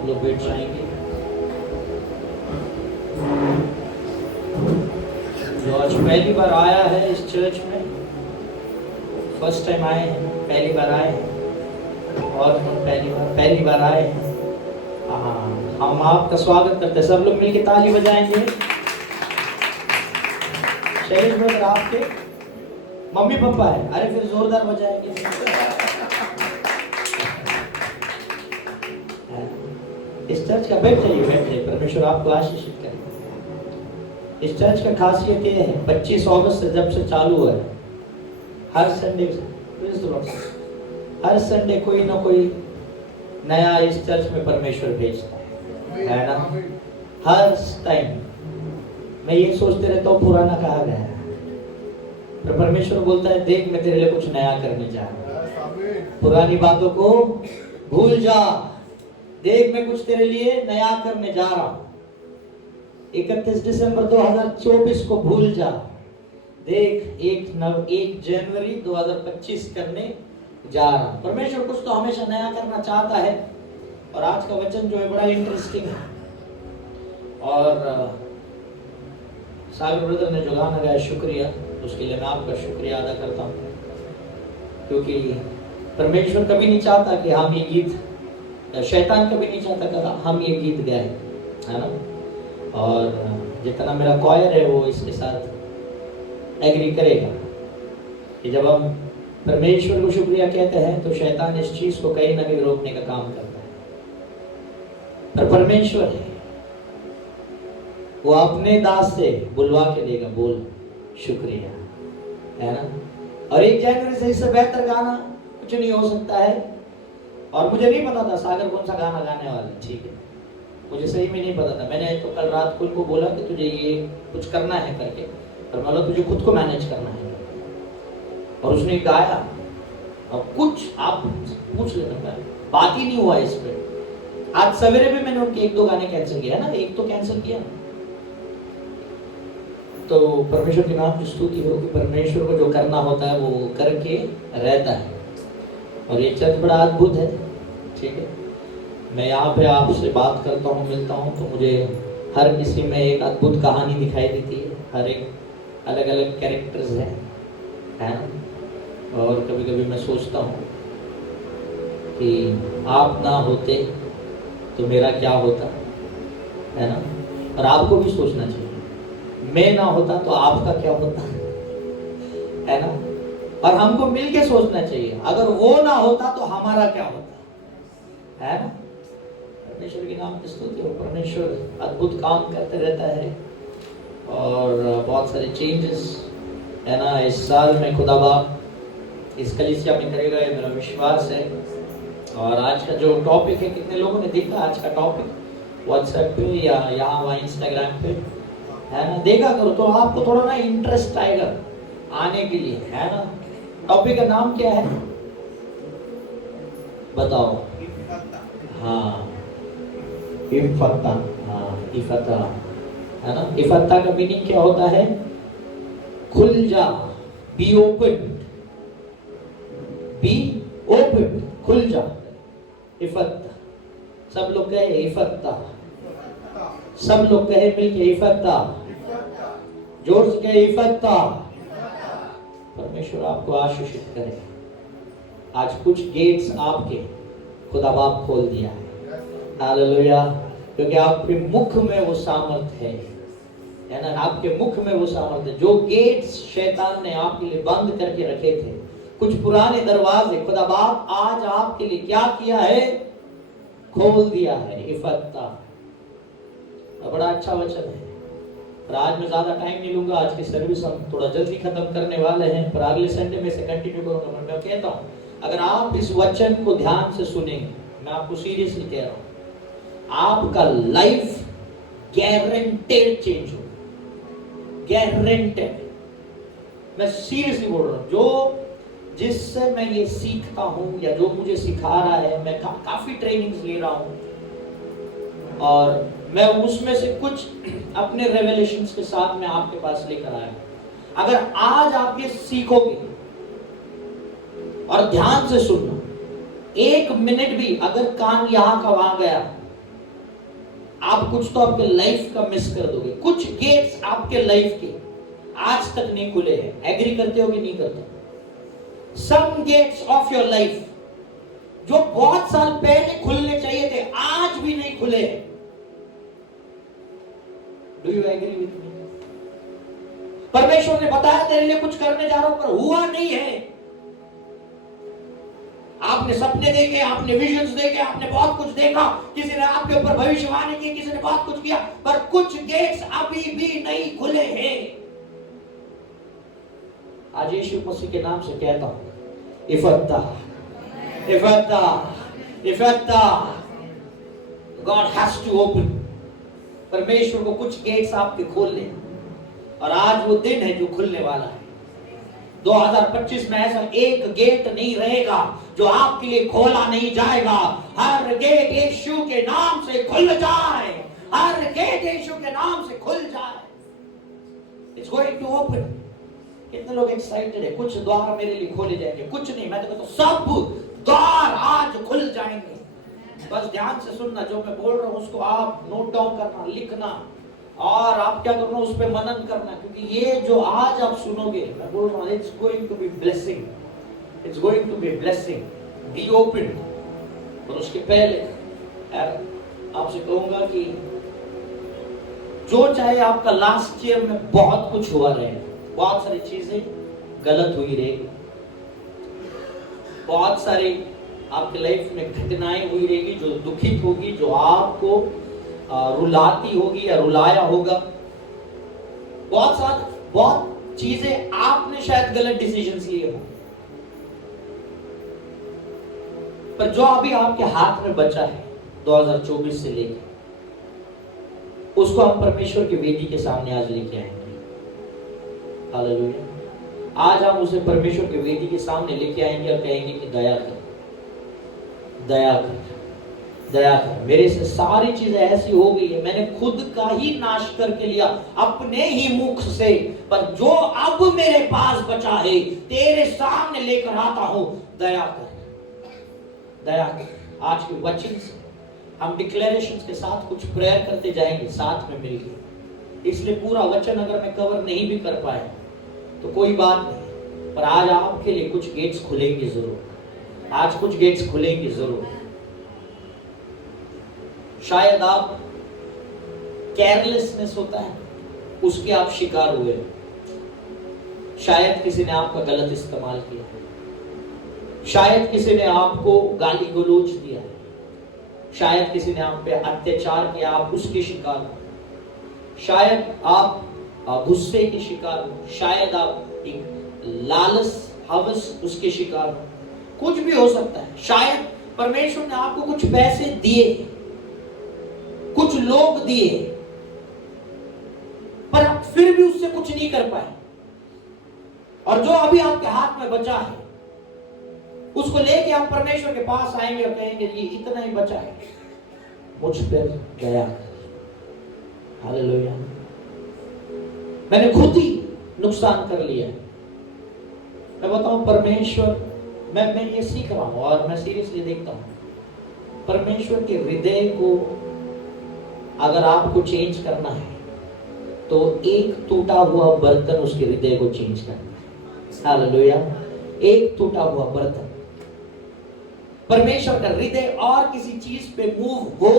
सब लोग बैठ जाएंगे। जो आज पहली बार आया है इस चर्च में, फर्स्ट टाइम आए हैं, पहली बार आए हैं, और हम पहली बार आए हैं। हाँ, हम आपका स्वागत करते हैं। सब लोग मिलके ताली बजाएंगे। शैलेश ब्रदर आपके मम्मी पापा है, अरे फिर जोरदार बजाएंगे। इस चर्च का बैठ जाइए, परमेश्वर आपको आशीषित करे। इस चर्च का खासियत ये है, 25 अगस्त से जब से चालू हुआ है, हर संडे कोई ना कोई नया इस चर्च में परमेश्वर भेजता है ना। हर टाइम मैं ये सोचते रहता हूँ पुराना कहाँ गया है, पर परमेश्वर बोलता है देख मैं तेरे लिए कुछ नया करने जा रहा हूँ, पुरानी बातों को भूल जा, देख मैं कुछ तेरे लिए नया करने जा रहा हूँ। 31 दिसंबर 2024 को भूल जा, देख 1 जनवरी 2025 करने जा रहा हूँ। परमेश्वर कुछ तो हमेशा नया करना चाहता है। और आज का वचन जो है बड़ा इंटरेस्टिंग है, और सागर ब्रदर ने जो गाना गाया शुक्रिया, उसके लिए मैं आपका शुक्रिया अदा करता हूँ, क्योंकि परमेश्वर कभी नहीं चाहता कि हम ये गीत, शैतान कभी नहीं चाहता कि हम ये गीत गाए, है ना। और जितना मेरा क्वायर है वो इसके साथ एग्री करेगा कि जब हम परमेश्वर को शुक्रिया कहते हैं तो शैतान इस चीज को कहीं ना कहीं रोकने का काम करता है। पर परमेश्वर है, वो अपने दास से बुलवा के देगा, बोल शुक्रिया, है ना। और 1 जनवरी से इससे बेहतर गाना कुछ नहीं हो सकता है। और मुझे नहीं पता था सागर कौन सा गाना गाने वाला है, ठीक है, मुझे सही में नहीं पता था। मैंने तो कल रात को उनको बोला कि तुझे ये कुछ करना है करके, पर बोला तुझे खुद को मैनेज करना है, और उसने गाया। और कुछ आप पूछ लेना, बात ही नहीं हुआ इस पे। आज सवेरे भी मैंने उनके 1-2 गाने कैंसिल किया ना, एक तो कैंसिल किया। तो परमेश्वर के नाम की स्तुति हो कि परमेश्वर को जो करना होता है वो करके रहता है। और ये चर्च बड़ा अद्भुत है, ठीक है। मैं यहाँ पे आपसे बात करता हूँ, मिलता हूँ, तो मुझे हर किसी में एक अद्भुत कहानी दिखाई देती है। हर एक अलग अलग कैरेक्टर्स हैं, है ना। और कभी कभी मैं सोचता हूँ कि आप ना होते तो मेरा क्या होता, है ना। और आपको भी सोचना चाहिए, मैं ना होता तो आपका क्या होता, है ना। और हमको मिलके सोचना चाहिए, अगर वो ना होता तो हमारा क्या होता, है ना। परमेश्वर के नाम की स्तुति हो। परमेश्वर अद्भुत काम करते रहता है, और बहुत सारे चेंजेस, है ना, इस साल में खुदा बाप इस कलीसिया में करेगा, ये मेरा विश्वास है। और आज का जो टॉपिक है, कितने लोगों ने देखा आज का टॉपिक व्हाट्सएप पे या यहाँ वहाँ इंस्टाग्राम पे, है ना। देखा करो तो आपको थोड़ा ना इंटरेस्ट आएगा आने के लिए, है ना। टॉपिक का नाम क्या है बताओ? हाँ, इफता, हाँ इफता, है ना। इफता का मीनिंग क्या होता है? खुल जा, बी ओपन, बी ओपन, खुल जा, इफता। सब लोग कहे इफता, सब लोग कहे मिलके इफता, जोर से कहे इफता। परमेश्वर आपको आशीषित करे। आज कुछ गेट्स आपके खुदा बाप खोल दिया है, हालेलुया। क्योंकि आपके मुख में वो सामर्थ है ना, आपके मुख में वो सामर्थ है। जो गेट्स शैतान ने आपके लिए बंद करके रखे थे, कुछ पुराने दरवाजे खुदा बाप आज आपके लिए क्या किया है? खोल दिया है, इफता। बड़ा अच्छा वचन है। पर आज मैं ज्यादा टाइम नहीं लूंगा, आज की सर्विस हम थोड़ा जल्दी खत्म करने वाले हैं, पर अगले संडे में से कंटिन्यू करूंगा। मैं कहता हूं, अगर आप इस वचन को ध्यान से सुनेंगे, मैं आपको सीरियसली कह रहा हूं, आपका लाइफ गारंटेड चेंज हो, गारंटेड। मैं सीरियसली बोल रहा हूं। जो जिससे मैं ये सीखता हूं या जो मुझे सिखा रहा है, मैं काफी ट्रेनिंग्स ले रहा हूं, और मैं उसमें से कुछ अपने रेवलेशंस के साथ में आपके पास लेकर आया। अगर आज आप ये सीखोगे और ध्यान से सुनना, 1 मिनट भी अगर कान यहां का वहां गया आप कुछ तो आपके लाइफ का मिस कर दोगे। कुछ गेट्स आपके लाइफ के आज तक नहीं खुले हैं। एग्री करते हो कि नहीं करते? सम गेट्स ऑफ योर लाइफ जो बहुत साल पहले खुलने चाहिए थे, आज भी नहीं खुले। Do you agree with me? परमेश्वर ने बताया तेरे लिए कुछ करने जा रहा हूं, पर हुआ नहीं है। आपने सपने देखे, आपने विजन्स देखे, आपने बहुत कुछ देखा, किसी ने आपके ऊपर भविष्यवाणी की, किसी ने बहुत कुछ किया, पर कुछ गेट्स अभी भी नहीं खुले हैं। आज यीशु मसीह के नाम से कहता हूं, इफत्ता इफत्ता इफत्ता, गॉड हैज टू ओपन। परमेश्वर को कुछ गेट्स आपके खोलने, और आज वो दिन है जो खुलने वाला है। 2025 में ऐसा एक गेट नहीं रहेगा जो आपके लिए खोला नहीं जाएगा। हर गेट यीशु के नाम से खुल जाए, हर गेट यीशु के नाम से खुल जाए। It's going to open. कितने लोग एक्साइटेड है? कुछ द्वार मेरे लिए खोले जाएंगे, कुछ नहीं, मैं तो कहता हूं सब द्वार आज खुल जाएंगे। बस ध्यान से सुनना, जो मैं बोल रहा हूं उसको आप नोट डाउन करना, लिखना, और आप क्या करना, उस पर मनन करना, क्योंकि ये जो आज आप सुनोगे, मैं बोल रहा हूं, it's going to be blessing, it's going to be blessing, be open. और उसके पहले आपसे कहूंगा कि जो चाहे आपका लास्ट ईयर में बहुत कुछ हुआ रहे, बहुत सारी चीजें गलत हुई रहेगी, बहुत सारी आपकी लाइफ में घटनाएं हुई रहेगी जो दुखित होगी, जो आपको रुलाती होगी या रुलाया होगा। बहुत चीजें आपने शायद गलत डिसीजंस लिए हो, पर जो अभी आपके हाथ में बचा है 2024 से लेकर, उसको हम परमेश्वर की वेदी के सामने आज लेके आएंगे। हालेलुया। आज हम उसे परमेश्वर की वेदी के सामने लेके आएंगे और कहेंगे कि दया कर, दया कर, दया कर। मेरे से सारी चीजें ऐसी हो गई है, मैंने खुद का ही नाश करके लिया अपने ही मुख से, पर जो अब मेरे पास बचा है तेरे सामने लेकर आता हूं, दया कर, दया कर। आज के वचन से हम डिक्लेरेशंस के साथ कुछ प्रेयर करते जाएंगे साथ में मिलकर। इसलिए पूरा वचन अगर मैं कवर नहीं भी कर पाया तो कोई बात नहीं, पर आज आपके लिए कुछ गेट्स खुलेंगे जरूर। आज कुछ गेट्स खुलेंगे जरूर। शायद आप केयरलेसनेस होता है उसके आप शिकार हुए, शायद किसी ने आपका गलत इस्तेमाल किया, शायद किसी ने आपको गाली गलौज दिया, शायद किसी ने आप पे अत्याचार किया, आप उसके शिकार हो, शायद आप गुस्से के शिकार हो, शायद आप एक लालच हवस उसके शिकार हो, कुछ भी हो सकता है। शायद परमेश्वर ने आपको कुछ पैसे दिए, कुछ लोग दिए, पर आप फिर भी उससे कुछ नहीं कर पाए, और जो अभी आपके हाथ में बचा है उसको लेके आप परमेश्वर के पास आएंगे और कहेंगे ये इतना ही बचा है, मुझ पर दया कर। हालेलुया। मैंने खुद ही नुकसान कर लिया। मैं बताऊं परमेश्वर, मैं ये सीख रहा हूं और मैं सीरियसली देखता हूं, परमेश्वर के हृदय को अगर आपको चेंज करना है तो एक टूटा हुआ बर्तन उसके हृदय को चेंज करना है। हालेलुया। एक टूटा हुआ बर्तन। परमेश्वर का हृदय और किसी चीज पे मूव हो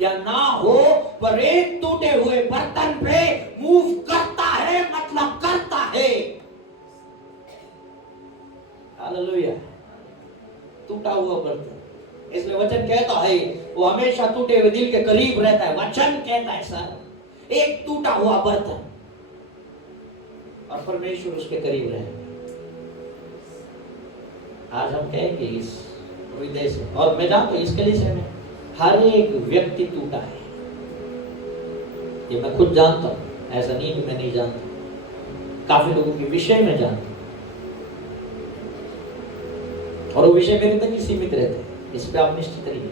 या ना हो, पर एक टूटे हुए बर्तन पे मूव करता है, मतलब करता है। हालेलुया। टूटा हुआ बर्तन, इसलिए वचन कहता है वो हमेशा टूटे हुए दिल के करीब रहता है। वचन कहता है सर, एक टूटा हुआ बर्तन और परमेश्वर उसके करीब रहे। आज हम कहेंगे इस हृदय से, और मैं जानता हूं इसके लिए से में हर एक व्यक्ति टूटा है, ये मैं खुद जानता हूं, ऐसा नहीं कि मैं नहीं जानता, काफी लोगों के विषय में जानता हूं, और वो विषय मेरे तक ही सीमित रहते हैं, इस पे आप निश्चित रहिए।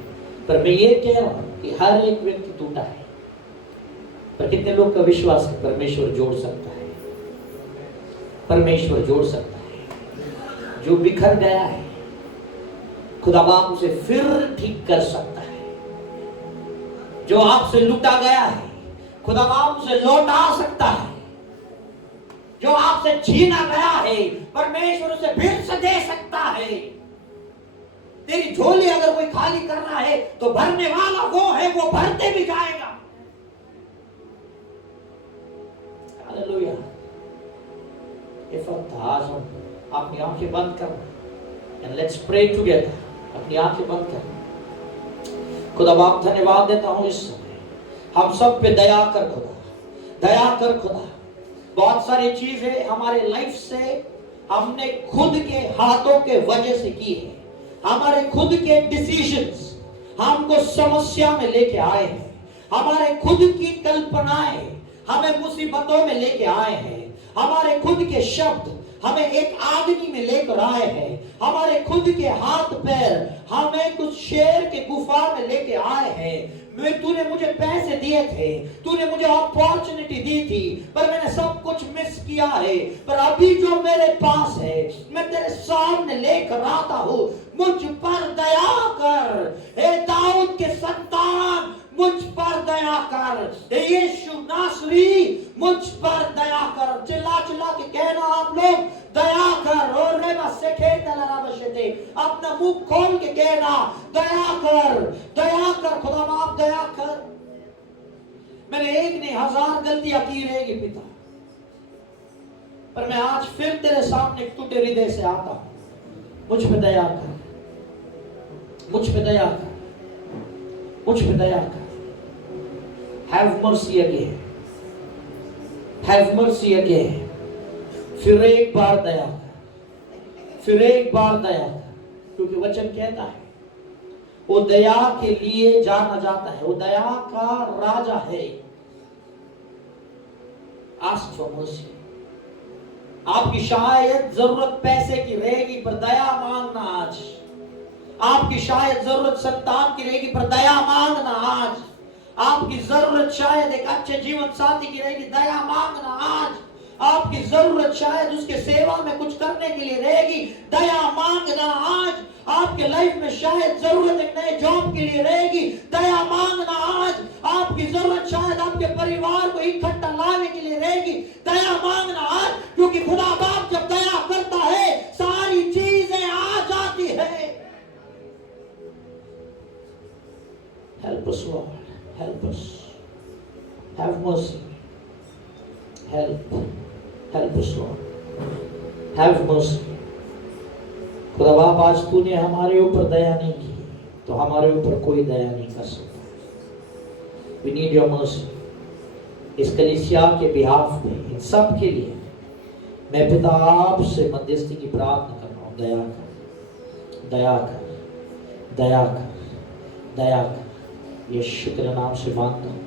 पर मैं ये कह रहा हूं कि हर एक व्यक्ति टूटा है, पर कितने लोग का विश्वास है परमेश्वर जोड़ सकता है, परमेश्वर जोड़ सकता है। जो बिखर गया है खुदा बाप उसे फिर ठीक कर सकता है। जो आपसे लूटा गया है खुदा बाप उसे लौटा सकता है। जो आपसे छीना गया है परमेश्वर उसे फिर से दे सकता है। तेरी झोली अगर कोई खाली कर रहा है तो भरने वाला वो है, वो भरते भी जाएगा। हालेलुया। आज हम अपनी आंखें बंद करना एंड लेट्स प्रे टुगेदर। अपनी आंखें बंद करना। खुदा बाप धन्यवाद देता हूं इस समय हम सब पे दया कर खुदा, दया कर खुदा। बहुत सारी चीजें हमारे लाइफ से हमने खुद के हाथों के वजह से की है। हमारे खुद के डिसीजंस हमको समस्या में लेके आए हैं। हमारे खुद की कल्पनाएं हमें मुसीबतों में लेके आए हैं। हमारे खुद के शब्द हमें एक आदमी में लेकर आए हैं। हमारे खुद के हाथ पैर हमें कुछ शेर के गुफा में लेके आए हैं। तूने मुझे पैसे दिए थे, तूने मुझे अपॉर्चुनिटी दी थी, पर मैंने सब कुछ मिस किया है। पर अभी जो मेरे पास है मैं तेरे सामने लेकर आता हूं। मुझ पर दया कर हे दाऊद के संतान, मुझ पर दया कर। यीशु नासरी मुझ पर दया कर। चिल्ला चिल्ला के कहना आप लोग, दया कर। और अपना मुंह खोल के कहना, दया कर, दया कर खुदा बाप, दया कर। मैंने एक नहीं 1000 गलतियां की रहेगी पिता, पर मैं आज फिर तेरे सामने टूटे हृदय से आता हूं। मुझ पे दया कर, मुझ पे दया कर, मुझ पे दया कर। Have mercy again. Have mercy again. फिर एक बार दया कर, फिर एक बार दया कर, क्योंकि वचन कहता है वो दया के लिए जाना जाता है, वो दया का राजा है। Ask for mercy. आपकी शायद जरूरत पैसे की रहेगी पर दया मांगना आज। आपकी शायद जरूरत संतान की रहेगी पर दया मांगना आज। आपकी जरूरत शायद एक अच्छे जीवन साथी की रहेगी, दया मांगना आज। आपकी जरूरत शायद उसके सेवा में कुछ करने के लिए रहेगी, दया मांगना आज। आपके लाइफ में शायद जरूरत एक नए जॉब के लिए रहेगी, दया मांगना आज। आपकी जरूरत शायद आपके परिवार को इकट्ठा लाने के लिए रहेगी, दया मांगना आज। क्योंकि खुदा बाप जब दया करता है सारी चीजें आ जाती है। Help us Lord, help us, have mercy, help us Lord, have mercy। खुदा बाप आज तूने हमारे ऊपर दया नहीं की तो हमारे ऊपर कोई दया नहीं कर सकता। We need your mercy। इस कलीसिया के बिहाफ में इन सब के लिए मैं पिता आपसे मध्यस्थी की प्रार्थना कर रहा हूँ, दया कर, दया कर, दया कर, दया कर। यीशु के नाम से मांगता हूँ,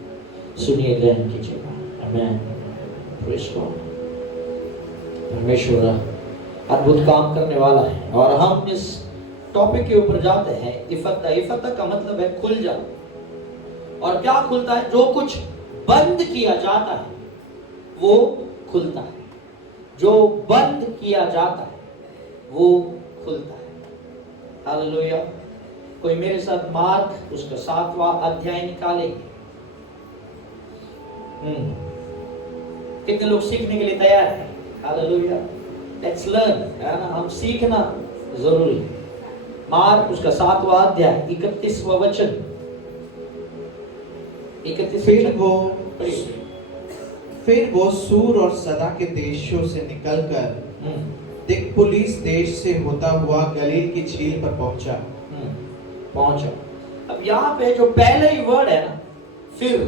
सुनिए, ग्रहण कीजिएगा। आमीन। Praise God. परमेश्वर अद्भुत काम करने वाला है और हम इस टॉपिक के ऊपर जाते हैं। इफता, इफता का मतलब है खुल जाना। और क्या खुलता है? जो कुछ बंद किया जाता है वो खुलता है। जो बंद किया जाता है वो खुलता है। हालेलुया। कोई मेरे साथ मार्क उसका 7वां अध्याय निकालेंगे। कितने लोग सीखने के लिए तैयार हैं? हालेलुया। लेट्स लर्न, है ना, हम सीखना जरूरी। मार्क उसका 7वां अध्याय 31वां वचन। 31। फिर वो सूर और सदा के देशों से निकलकर दिकपुलिस देश से होता हुआ गलील की झील पर पहुंचा। अब यहाँ पे जो पहले ही वर्ड है ना, फिर,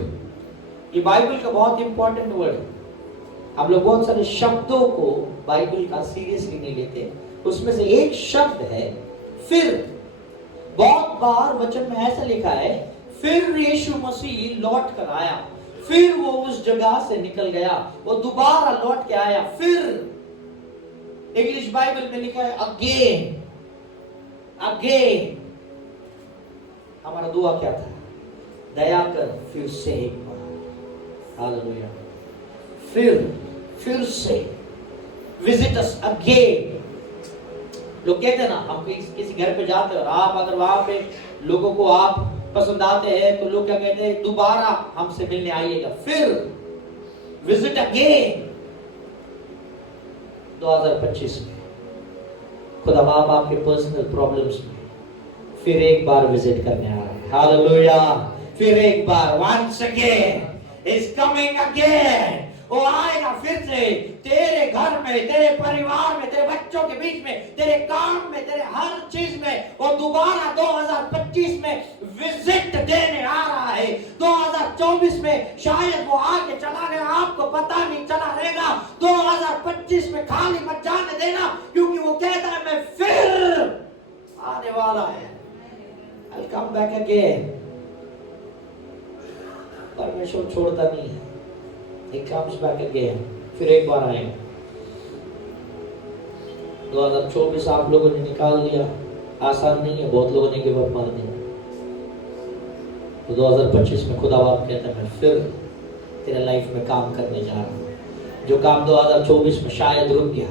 ये बाइबल का बहुत इंपॉर्टेंट वर्ड है। हम लोग बहुत सारे शब्दों को बाइबल का सीरियसली नहीं लेते। उसमें से एक शब्द है फिर। बहुत बार वचन में ऐसा लिखा है, फिर यीशु मसीह लौट कर आया, फिर वो उस जगह से निकल गया, वो दोबारा लौट के आया। फिर इंग्लिश बाइबल में लिखा है अगेन, अगेन। हमारा दुआ क्या था? दया कर फिर से एक बार। हालेलुया। फिर से विजिट अस अगेन। लोग कहते हैं ना, हम किसी घर पे जाते हैं और आप अगर वहां पे लोगों को आप पसंद आते हैं तो लोग क्या कहते हैं, दोबारा हमसे मिलने आइएगा, फिर विजिट अगेन। 2025 में खुदा बाप आपके पर्सनल प्रॉब्लम्स में फिर एक बार विजिट करने आ रहा है। हालेलुया। फिर एक बार, once again is coming again. वो आएगा फिर से तेरे घर में, तेरे परिवार में, तेरे बच्चों के बीच में, तेरे काम में, तेरे हर चीज में। वो दोबारा 2025 में विजिट देने आ रहा है। 2024 में शायद वो आके चला गया, आपको पता नहीं चला रहेगा। 2025 में खाली मत जाने देना, क्योंकि वो कहता है मैं फिर आने वाला है। I'll come back again। परमेश्वर छोड़ता नहीं है। He comes back again। फिर एक बार आएगा। 2024 आप लोगों ने निकाल लिया, आसान नहीं है, बहुत लोगों ने गिव अप मार दिया। तो 2025 में खुदा बाप कहता है मैं फिर तेरे लाइफ में काम करने जा रहा हूँ। जो काम 2024 में शायद रुक गया,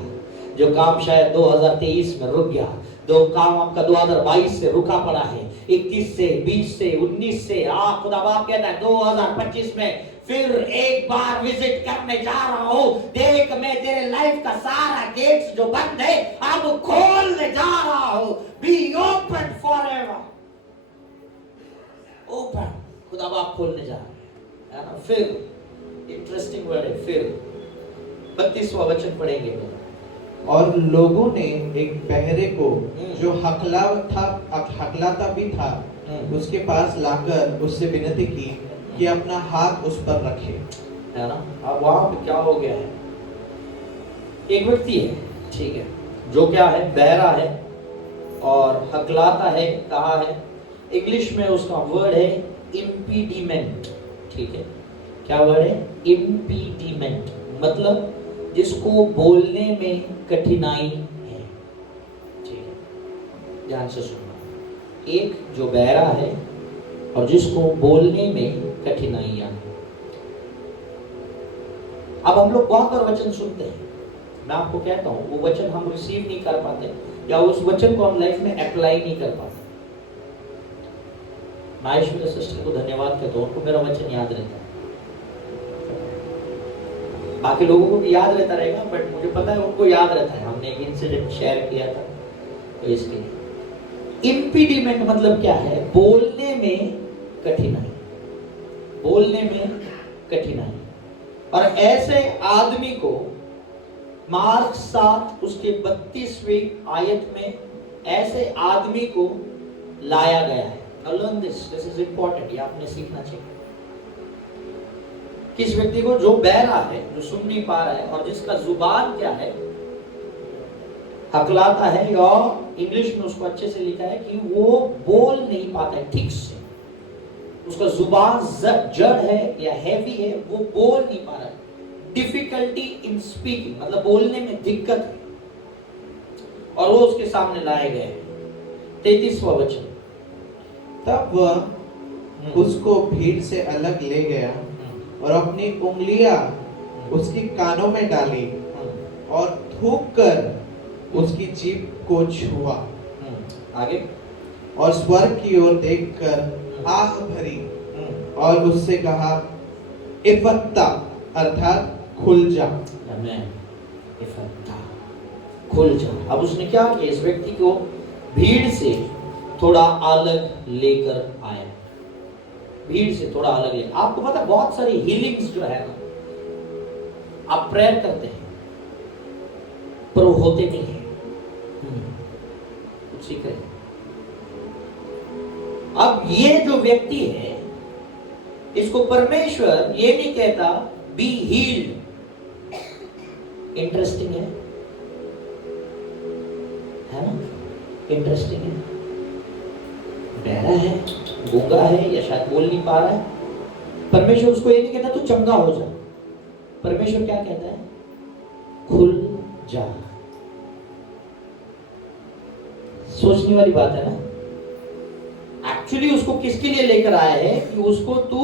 जो काम शायद 2023 में रुक गया, जो काम आपका 2022 से रुका पड़ा है, 21 से, 20 से, 19 से, खुदा बाप कहता है 2025 में फिर एक बार विजिट करने जा रहा हूं। देख, मैं तेरे लाइफ का सारा गेट्स जो बंद है अब खोलने जा रहा हूं। Be open forever. ओपन, खुदा बाप खोलने जा रहा है ना। फिर इंटरेस्टिंग वर्ड है, फिर 32वां वचन पढ़ेंगे। और लोगों ने एक बहरे को जो हकलाता भी था उसके पास लाकर उससे विनती की कि अपना हाथ उस पर रखे, है ना। अब वहां पे क्या हो गया है, एक व्यक्ति है, ठीक है, जो क्या है, बहरा है और हकलाता है। कहा है इंग्लिश में उसका वर्ड है इम्पीडिमेंट, ठीक है। क्या वर्ड है? इम्पीडिमेंट, मतलब जिसको बोलने में कठिनाई है, ठीक है। ध्यान से सुनना। एक जो बहरा है और जिसको बोलने में कठिनाइयां। अब हम लोग बहुत बार वचन सुनते हैं, मैं आपको कहता हूं वो वचन हम रिसीव नहीं कर पाते, या उस वचन को हम लाइफ में अप्लाई नहीं कर पाते। मैं ईश्वर सिस्टर को धन्यवाद कहता हूं, उनको मेरा वचन याद रहता है। बाकी लोगों को भी याद रहता रहेगा, बट मुझे पता है उनको याद रहता है। हमने एक इंसिडेंट शेयर किया था, तो इसके लिए इम्पीडिमेंट मतलब क्या है? बोलने में कठिनाई, बोलने में कठिनाई। और ऐसे आदमी को मार्क 7 उसके 32वें आयत में ऐसे आदमी को लाया गया है। Now learn this is important, ये आपने सीखना चाहिए। किस व्यक्ति को? जो बहरा है, जो सुन नहीं पा रहा है और जिसका जुबान क्या है, हकलाता है, और इंग्लिश में उसको अच्छे से लिखा है कि वो बोल नहीं पाता है ठीक से, उसका जुबान जड़ है या हैवी है, वो बोल नहीं पा रहा है। डिफिकल्टी इन स्पीकिंग, मतलब बोलने में दिक्कत है, और वो उसके सामने लाए गए। 33वां वचन। तब वह उसको भीड़ से अलग ले गया और अपनी उंगलियां उसकी कानों में डाली और थूककर उसकी जीभ को छुआ। आगे। और स्वर्ग की ओर देखकर आह भरी और उससे कहा, इफत्ता, अर्थात खुल जा। आमीन। इफत्ता, खुल जा। अब उसने क्या किया? इस व्यक्ति को भीड़ से थोड़ा अलग लेकर आया, भीड़ से थोड़ा अलग लेकर। आपको पता है बहुत सारी हीलिंग्स जो है ना, आप प्रेयर करते हैं पर वो होते नहीं है। कुछ सीख रहे हैं। अब ये जो व्यक्ति है, इसको परमेश्वर ये नहीं कहता बी हील्ड। इंटरेस्टिंग है ना? इंटरेस्टिंग है। बहरा है, गूंगा है, या शायद बोल नहीं पा रहा है, परमेश्वर उसको ये नहीं कहता तू चंगा हो जा। परमेश्वर क्या कहता है? खुल जा। सोचने वाली बात है ना। एक्चुअली उसको किसके लिए लेकर आया है? कि उसको तू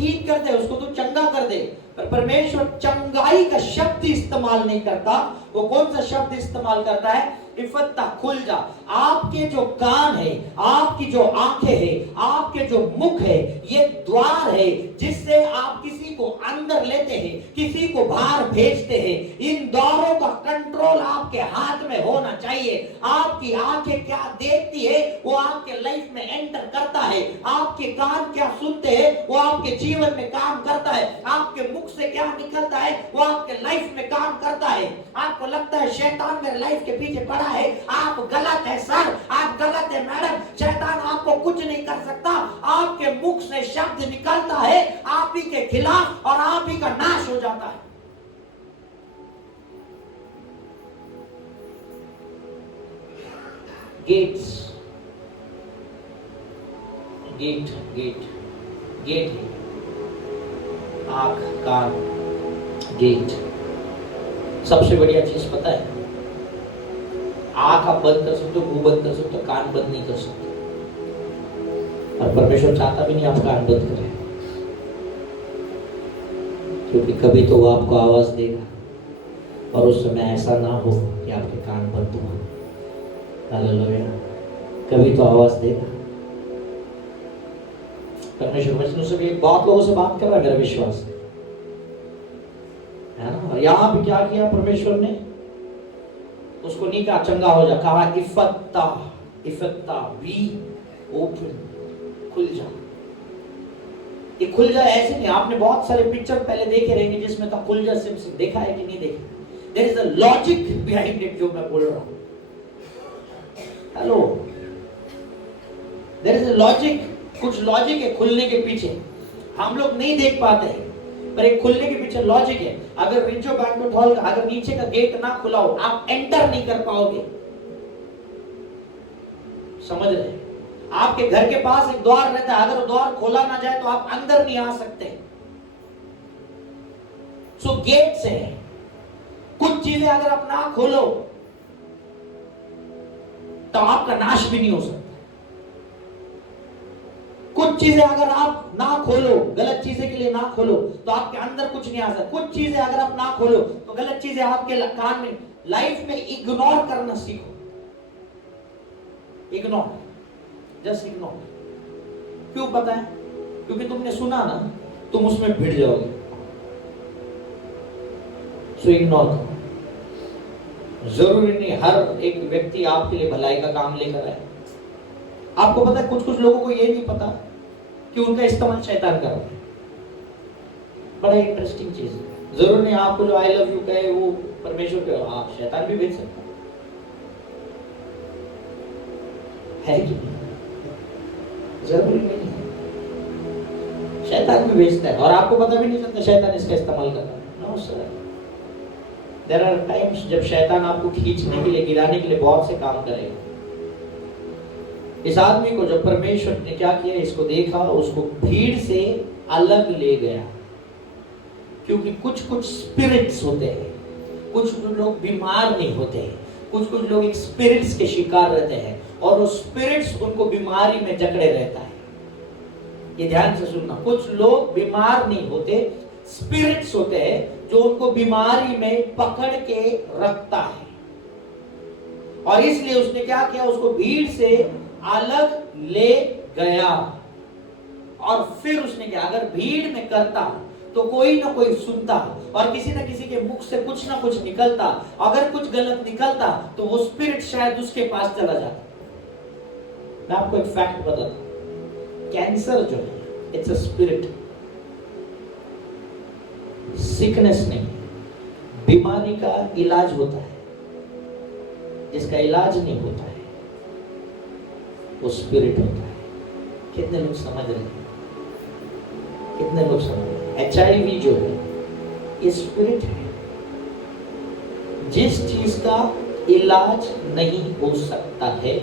ठीक कर दे, उसको तू चंगा कर दे। पर परमेश्वर चंगाई का शब्द इस्तेमाल नहीं करता। वो कौन सा शब्द इस्तेमाल करता है? इफत्ता, खुल जा। आपके जो कान है, आपकी जो आंखें हैं, आपके जो मुख है, ये द्वार है जिससे आप किसी को अंदर लेते हैं, किसी को बाहर भेजते हैं। इन द्वारों का कंट्रोल आपके हाथ में होना चाहिए। आपकी आंखें क्या देखती है वो आपके लाइफ में एंटर करता है। आपके कान क्या सुनते हैं वो आपके जीवन में काम करता है। आपके मुख से क्या निकलता है वो आपके लाइफ में काम करता है। आपको लगता है शैतान मेरे लाइफ के पीछे पड़ा है, आप गलत है सर, आप गलत है मैडम, शैतान आपको कुछ नहीं कर सकता। आपके मुख से शब्द निकलता है आप ही के खिलाफ और आप ही का नाश हो जाता है। गेट्स, गेट गेट गेट है, आंख कान गेट। सबसे बढ़िया चीज पता है, आंख आप बंद कर सकते हो, मुंह बंद कर सकते हो, कान बंद नहीं कर सकते। और परमेश्वर चाहता भी नहीं आप कान बंद करें, क्योंकि कभी तो वो आपको आवाज देगा और उस समय ऐसा ना हो कि आपके कान बंद हो। हालेलुया, कभी तो आवाज देगा परमेश्वर। वचनों से भी बहुत लोगों से बात कर रहा है, मेरा विश्वास है ना। और यहां भी क्या किया परमेश्वर ने? उसको नहीं कहा चंगा हो जा, कहा इफत्ता, इफत्ता, बी ओपन, खुल जा। ये खुल जा ऐसे नहीं, आपने बहुत सारे पिक्चर पहले देखे रहेंगे जिसमें का खुल जा सिम देखा है कि नहीं देखा? There is a logic behind it, जो मैं बोल रहा हूं। Hello, there is a logic, कुछ लॉजिक है खुलने के पीछे, हम लोग नहीं देख पाते हैं, पर एक खुलने के पीछे लॉजिक है। अगर रिंजो बैंक्वेट हॉल का अगर नीचे का गेट ना खुला हो, आप एंटर नहीं कर पाओगे। समझ रहे? आपके घर के पास एक द्वार रहता है, अगर वो द्वार खोला ना जाए तो आप अंदर नहीं आ सकते। सो गेट्स है। कुछ चीजें अगर आप ना खोलो तो आपका नाश भी नहीं हो सकता। कुछ चीजें अगर आप ना खोलो, गलत चीजें के लिए ना खोलो, तो आपके अंदर कुछ नहीं आ सकता। कुछ चीजें अगर आप ना खोलो तो गलत चीजें आपके कान में, लाइफ में इग्नोर करना सीखो। Ignore, just ignore. क्यों पता है? क्योंकि तुमने सुना ना, तुम उसमें भिड़ जाओगे। सो इग्नोर करो। जरूरी नहीं हर एक व्यक्ति आपके लिए भलाई का काम लेकर आए। आपको पता है कुछ कुछ लोगों को ये नहीं पता कि उनका इस्तेमाल शैतान कर रहा है। बड़ा इंटरेस्टिंग चीज है। जरूर नहीं आपको जो आई लव यू कहे वो परमेश्वर के, आप शैतान भी भेज सकता है कि नहीं? जरूरी नहीं है, शैतान भी भेजता है और आपको पता भी नहीं चलता शैतान इसका इस्तेमाल कर रहा है। No sir, there are times जब शैतान आपको खींचने के लिए, गिराने के लिए बहुत से काम करेगा। इस आदमी को जब परमेश्वर ने क्या किया, इसको देखा, उसको भीड़ से अलग ले गया। क्योंकि कुछ कुछ स्पिरिट्स होते हैं, कुछ लोग बीमार नहीं होते हैं, कुछ कुछ लोग एक स्पिरिट्स के शिकार रहते हैं और वो स्पिरिट्स उनको बीमारी में जकड़े रहता है। ये ध्यान से सुनना, कुछ लोग बीमार नहीं होते, स्पिरिट्स होते हैं जो उनको बीमारी में पकड़ के रखता है। और इसलिए उसने क्या किया, उसको भीड़ से अलग ले गया। और फिर उसने क्या, अगर भीड़ में करता तो कोई ना कोई सुनता और किसी न किसी के मुख से कुछ ना कुछ निकलता। अगर कुछ गलत निकलता तो वो स्पिरिट शायद उसके पास चला जाता। मैं आपको एक फैक्ट बताता हूं, कैंसर जो है इट्स अ स्पिरिट, सिकनेस नहीं, बीमारी का इलाज होता है, जिसका इलाज नहीं होता है वो स्पिरिट होता है। कितने लोग समझ रहे हैं? कितने लोग समझ रहे हैं? HIV जो है ये स्पिरिट है। जिस चीज का इलाज नहीं हो सकता है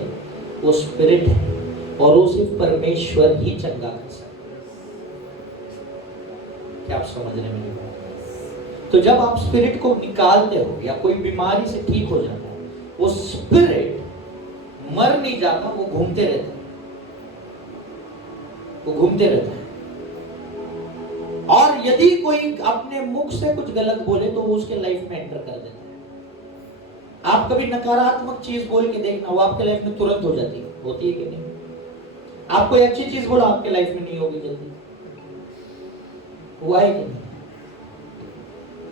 वो स्पिरिट है और वो सिर्फ परमेश्वर ही चंगा कर सकता है। क्या आप समझ रहे हैं मेरी बात? तो जब आप स्पिरिट को निकालते हो या कोई बीमारी से ठीक हो जाता है, वो स्पिरिट मर नहीं जाता, वो घूमते रहता है, वो घूमते रहता है। यदि कोई अपने मुख से कुछ गलत बोले तो वो उसके लाइफ में एंटर कर देता है। आप कभी नकारात्मक चीज बोल के देखना, वो आपके लाइफ में तुरंत हो जाती है, होती है कि नहीं? आप कोई अच्छी चीज बोलो, आपके लाइफ में नहीं होगी जल्दी, हुआ है कि नहीं?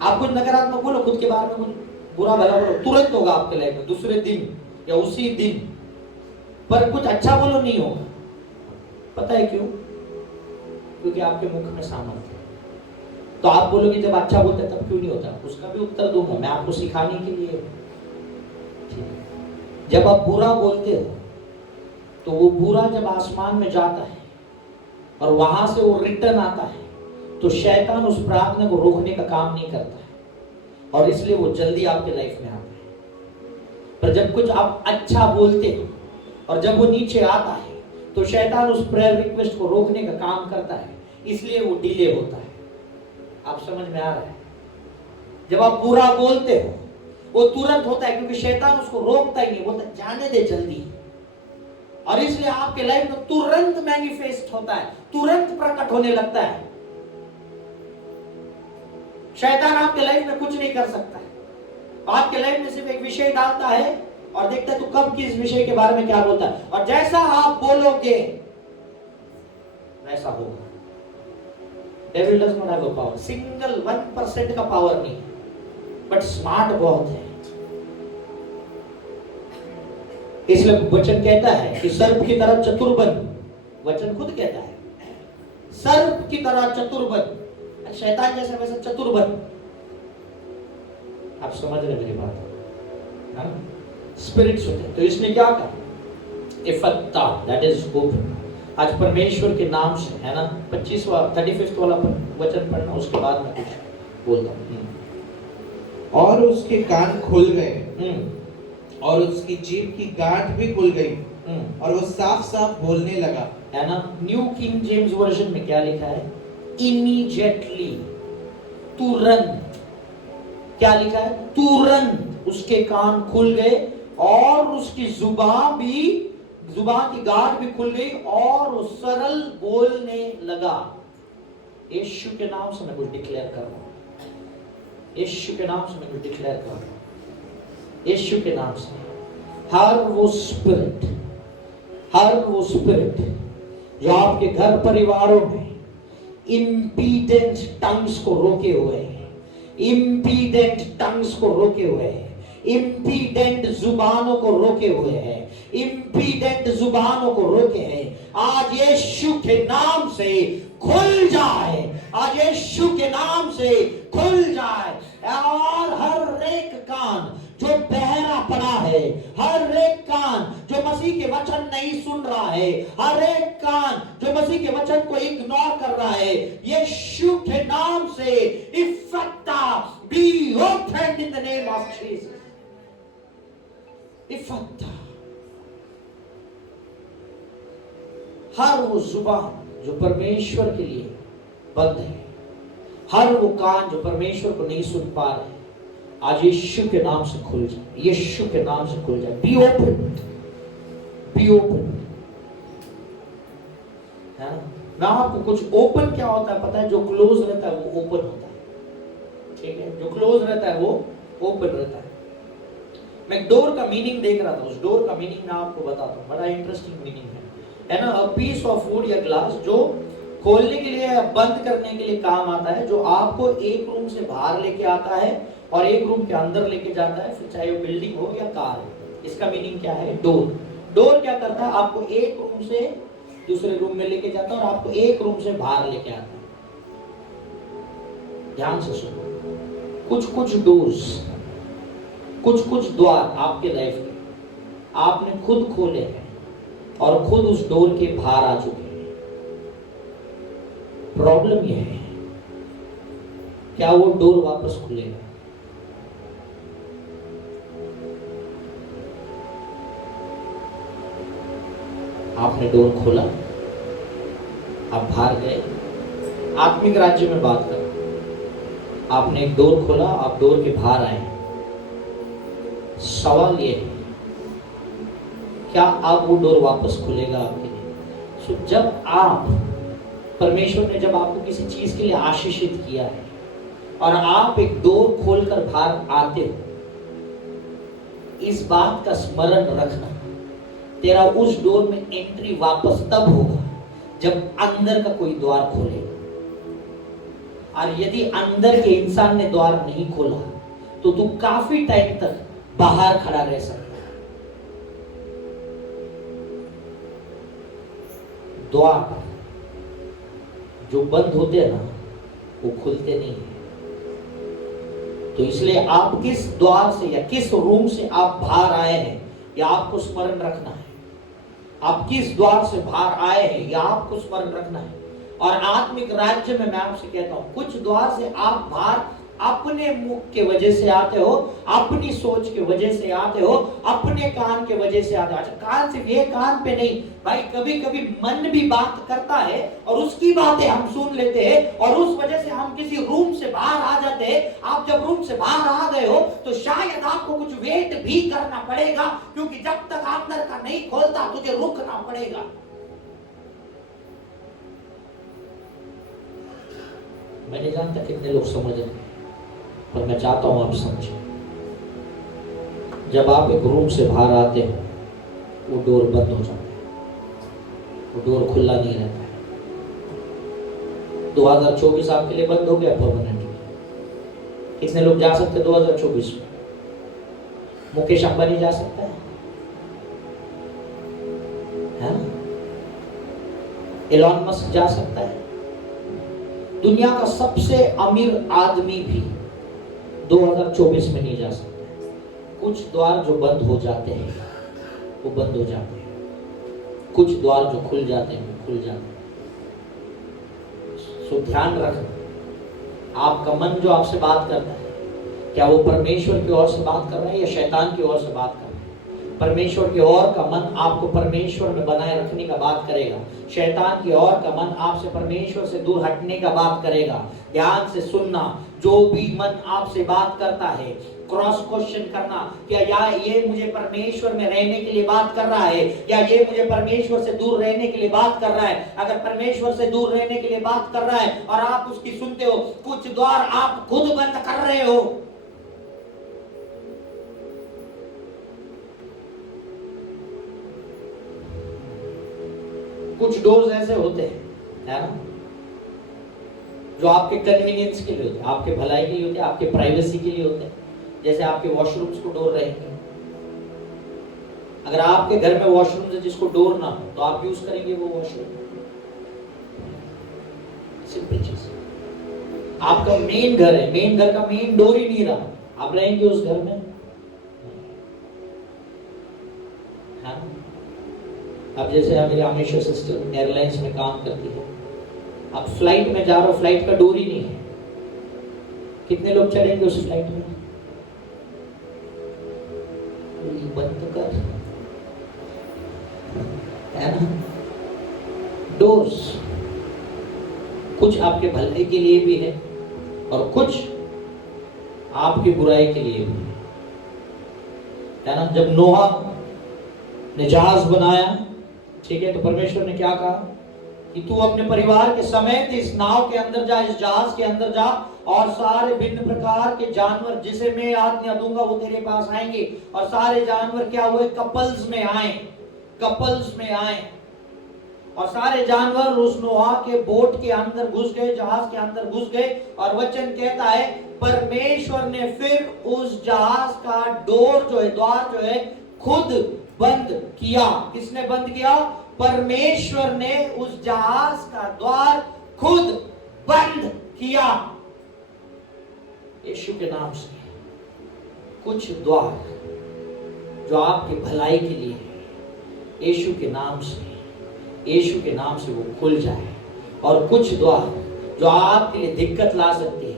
आप कुछ नकारात्मक बोलो, खुद के बारे में कुछ बुरा भला बोलो, तुरंत होगा आपके लाइफ में, दूसरे दिन या उसी दिन। पर कुछ अच्छा बोलो, नहीं होगा। पता है क्यों? क्योंकि आपके मुख में सामर्थ्य है। तो आप बोलोगे जब अच्छा बोलते हैं तब क्यों नहीं होता? उसका भी उत्तर दूंगा मैं आपको सिखाने के लिए। जब आप बुरा बोलते हो तो वो बुरा जब आसमान में जाता है और वहां से वो रिटर्न आता है, तो शैतान उस प्रार्थना को रोकने का काम नहीं करता है और इसलिए वो जल्दी आपके लाइफ में आता है। पर जब कुछ आप अच्छा बोलते हो और जब वो नीचे आता है तो शैतान उस प्रेयर रिक्वेस्ट को रोकने का काम करता है, इसलिए वो डिले होता है। आप समझ में आ रहा है? जब आप बुरा बोलते हो वो तुरंत होता है, क्योंकि शैतान उसको रोकता ही नहीं, बोलता जाने दे जल्दी, और इसलिए आपके लाइफ में तुरंत मैनिफेस्ट होता है, तुरंत प्रकट होने लगता है। शैतान आपके लाइफ में कुछ नहीं कर सकता है, आपके लाइफ में सिर्फ एक विषय डालता है और देखता है तो कब किस विषय के बारे में क्या बोलता है, और जैसा आप बोलोगे वैसा होगा। Devil does not have a power, single 1% का पावर नहीं, बट स्मार्ट बहुत है। इसलिए वचन कहता है कि सर्प की तरह चतुर बन, वचन खुद कहता है सर्प की तरह चतुर बन, शैतान जैसा वैसा चतुर बन। आप समझ रहे मेरी बात? स्पिरिट्स होते हैं। तो इसने क्या कहा? इफत्ता, दैट इज ओपन। आज परमेश्वर के नाम से, है ना, 35 वाला वचन पढ़ना, उसके बाद मैं कुछ बोलता हूँ। और उसके कान खुल गए और उसकी जीभ की गांठ भी खुल गई और वो साफ साफ बोलने लगा, है ना। न्यू किंग जेम्स वर्जन में क्या लिखा है? इमीडिएटली, तुरंत। क्या लिखा है? तुरंत उसके कान खुल गए और उसकी जुबान की गांठ भी खुल गई और वो सरल बोलने लगा। यीशु के नाम से मैं कुछ डिक्लेयर कर रहा हूं, यीशु के नाम से मैं कुछ डिक्लेयर कर रहा हूं, यीशु के नाम से। हर वो स्पिरिट जो आपके घर परिवारों में इम्पीडेंट टंग्स को रोके हुए है, इम्पीडेंट टंग्स को रोके हुए है, इम्पीडेंट जुबानों को रोके हुए हैं, इम्पीडेंट जुबानों को रोके हैं, आज यीशु के नाम से खुल जाए, आज यीशु के नाम से खुल जाए। और हर एक कान जो बहरा पड़ा है, हर एक कान जो मसीह के वचन नहीं सुन रहा है, हर एक कान जो मसीह के वचन को इग्नोर कर रहा है, यीशु के नाम से इफत्ता be opened in the name of Jesus. इफत्ता। हर वो जुबान जो परमेश्वर के लिए बंद है, हर वो कान जो परमेश्वर को नहीं सुन पा रहे, आज यीशु के नाम से खुल जाए, यीशु के नाम से खुल जाए। Be open, be open. है ना? मैं आपको कुछ ओपन क्या होता है पता है? जो क्लोज रहता है वो ओपन होता है, ठीक है? जो क्लोज रहता है वो ओपन रहता है। मैं एक डोर का मीनिंग देख रहा था, उस डोर का मीनिंग मैं आपको बताता हूँ, बड़ा इंटरेस्टिंग मीनिंग है ना। अ पीस ऑफ वुड या ग्लास जो खोलने के लिए या बंद करने के लिए काम आता है, जो आपको एक रूम से बाहर लेके आता है और एक रूम के अंदर लेके जाता है, फिर चाहे वो बिल्डिंग हो या कार हो। इसका मीनिंग क्या है? डोर। डोर क्या करता है? आपको एक रूम से दूसरे रूम में लेके जाता है और आपको एक रूम से बाहर लेके आता है। ध्यान से सुनो, कुछ डोर्स, कुछ द्वार आपके लाइफ के आपने खुद खोले हैं और खुद उस डोर के बाहर आ चुके हैं। प्रॉब्लम यह है, क्या वो डोर वापस खुलेगा? आपने डोर खोला, आप बाहर गए, आत्मिक राज्य में बात कर, आपने एक डोर खोला, आप डोर के बाहर आए। सवाल ये है, क्या आप वो डोर वापस खुलेगा आपके लिए? जब आप परमेश्वर ने जब आपको किसी चीज के लिए आशीषित किया है और आप एक डोर खोलकर बाहर आते हो, इस बात का स्मरण रखना, तेरा उस डोर में एंट्री वापस तब होगा जब अंदर का कोई द्वार खोलेगा। और यदि अंदर के इंसान ने द्वार नहीं खोला तो तू काफी टाइम तक बाहर खड़ा रह सकता है। द्वार जो बंद होते हैं ना, वो खुलते नहीं है। तो इसलिए आप किस द्वार से या किस रूम से आप बाहर आए हैं, या आपको स्मरण रखना है। आप किस द्वार से बाहर आए हैं, या आपको स्मरण रखना है। और आत्मिक राज्य में मैं आपसे कहता हूं, कुछ द्वार से आप बाहर अपने मुख के वजह से आते हो, अपनी सोच के वजह से आते हो, अपने कान के वजह से आते हो। अच्छा, कान सिर्फ ये कान पे नहीं भाई, कभी कभी मन भी बात करता है और उसकी बातें हम सुन लेते हैं और उस वजह से हम किसी रूम से बाहर आ जाते हैं। आप जब रूम से बाहर आ गए हो तो शायद आपको कुछ वेट भी करना पड़ेगा, क्योंकि जब तक अंदर का नहीं खोलता तुझे रुकना पड़ेगा। मैं नहीं जानता कितने लोग समझ रहे, पर मैं चाहता हूं आप समझें। जब आप एक रूम से बाहर आते हो, वो डोर बंद हो जाता है, वो डोर खुला नहीं रहता है। 2024 आपके लिए बंद हो गया परमानेंटली। कितने लोग जा सकते 2024 में? मुकेश अंबानी जा सकता है? एलॉन मस्क जा सकता है? दुनिया का सबसे अमीर आदमी भी 2024 में नहीं जा सकता। कुछ द्वार जो बंद हो जाते हैं वो बंद हो जाते हैं, कुछ द्वार जो खुल जाते हैं वो खुल जाते हैं। सो ध्यान रखना, आपका मन जो आपसे बात करता है, क्या वो परमेश्वर की ओर से बात कर रहा है या शैतान की ओर से बात कर रहा है? परमेश्वर की ओर का मन आपको परमेश्वर में बनाए रखने का बात करेगा। शैतान की ओर का मन आपसे परमेश्वर से दूर हटने का बात करेगा। ध्यान से सुनना, जो भी मन आपसे बात करता है, क्रॉस क्वेश्चन करना, क्या ये मुझे परमेश्वर में रहने के लिए बात कर रहा है या ये मुझे परमेश्वर से दूर रहने के लिए बात कर रहा है। अगर परमेश्वर से दूर रहने के लिए बात कर रहा है और आप उसकी सुनते हो, कुछ द्वार आप खुद बंद कर रहे हो। कुछ डोर्स ऐसे होते हैं, है ना, जो आपके कन्वीनियंस के लिए होते हैं, आपके भलाई के लिए होते हैं, आपके प्राइवेसी के लिए होते हैं। जैसे आपके वॉशरूम्स को डोर रहेंगे। अगर आपके घर में वॉशरूम है जिसको डोर ना हो तो आप यूज करेंगे वो वॉशरूम? सिंपल चीज। आपका मेन घर है, मेन घर का मेन डोर ही नहीं रहा, आप रहेंगे उस घर में? हाँ? अब जैसे मेरी रामेश्वर सिस्टर एयरलाइंस में काम करती है, अब फ्लाइट में जा रहा हो, फ्लाइट का डोर ही नहीं है, कितने लोग चढ़ेंगे उस फ्लाइट में? बंद कर, है ना। डोर्स कुछ आपके भलाई के लिए भी है और कुछ आपकी बुराई के लिए भी है ना। जब नोहा ने जहाज बनाया, ठीक है, तो परमेश्वर ने क्या कहा कि तू अपने परिवार के समेत इस नाव के अंदर जा, इस जहाज के अंदर जा, और सारे भिन्न प्रकार के जानवर जिसे मैं आज्ञा दूंगा वो तेरे पास आएंगे। और सारे जानवर क्या हुए? कपल्स में आए, कपल्स में आए, और सारे जानवर उस नोहा के बोट के अंदर घुस गए, जहाज के अंदर घुस गए। और वचन कहता है परमेश्वर ने फिर उस जहाज का डोर जो है, द्वार जो है, खुद बंद किया। किसने बंद किया? परमेश्वर ने उस जहाज का द्वार खुद बंद किया, यीशु के नाम से। कुछ द्वार जो आपके भलाई के लिए है, यीशु के नाम से, यीशु के नाम से वो खुल जाए। और कुछ द्वार जो आपके लिए दिक्कत ला सकती है,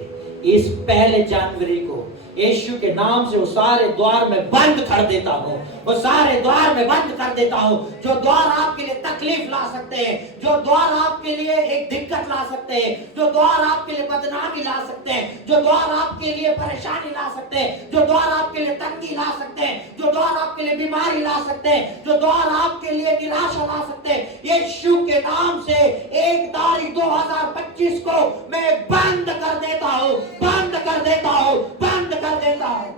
इस पहले जनवरी को यीशु के नाम से वो सारे द्वार में बंद कर देता हूं, वो सारे द्वार में बंद कर देता हूं। जो द्वार आपके लिए तकलीफ ला सकते हैं, जो जो द्वार आपके लिए एक दिक्कत ला सकते हैं, जो द्वार आपके लिए बदनामी ला सकते हैं, जो द्वार आपके लिए परेशानी ला सकते हैं, जो द्वार आपके लिए तंगी ला सकते हैं, जो द्वार आपके लिए बीमारी ला सकते हैं, जो द्वार आपके लिए निराशा ला सकते हैं, यीशु के नाम से 1 तारीख 2025 को मैं बंद कर देता हूं, बंद कर देता हूं, बंद कर देता हूं।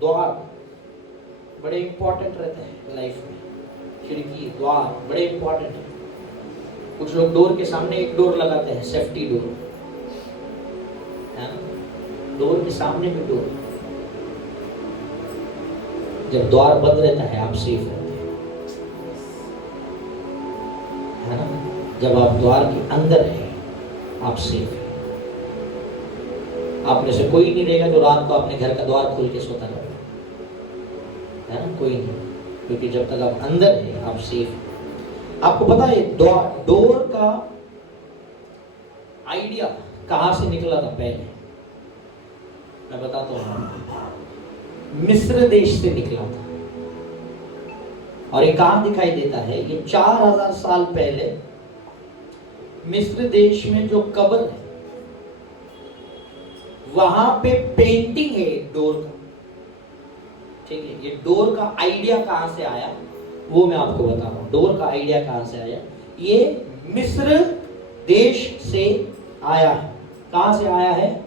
द्वार बड़े इंपॉर्टेंट रहते हैं लाइफ में। खिड़की, द्वार बड़े इंपॉर्टेंट है। कुछ लोग डोर के सामने एक डोर लगाते हैं, सेफ्टी डोर है ना, डोर के सामने भी डोर। जब द्वार बंद रहता है आप सेफ रहते हैं, है ना। जब आप द्वार के अंदर हैं आप सेफ हैं। आप में से कोई नहीं रहेगा जो रात को अपने घर का द्वार खोल के सोता रहेगा, है ना, कोई नहीं, क्योंकि जब तक आप अंदर हैं आप सेफ हैं। आपको पता है डोर का आइडिया कहां से निकला था? पहले मैं बताता हूं, मिस्र देश से निकला था। और ये कहां दिखाई देता है? ये 4000 साल पहले मिस्र देश में जो कब्र है वहां पे पेंटिंग है डोर का। ठीक है, ये डोर का आइडिया कहां से आया वो मैं आपको बता रहा हूं। डोर का आइडिया कहां से आया? ये मिस्र देश से आया है। कहां से आया है?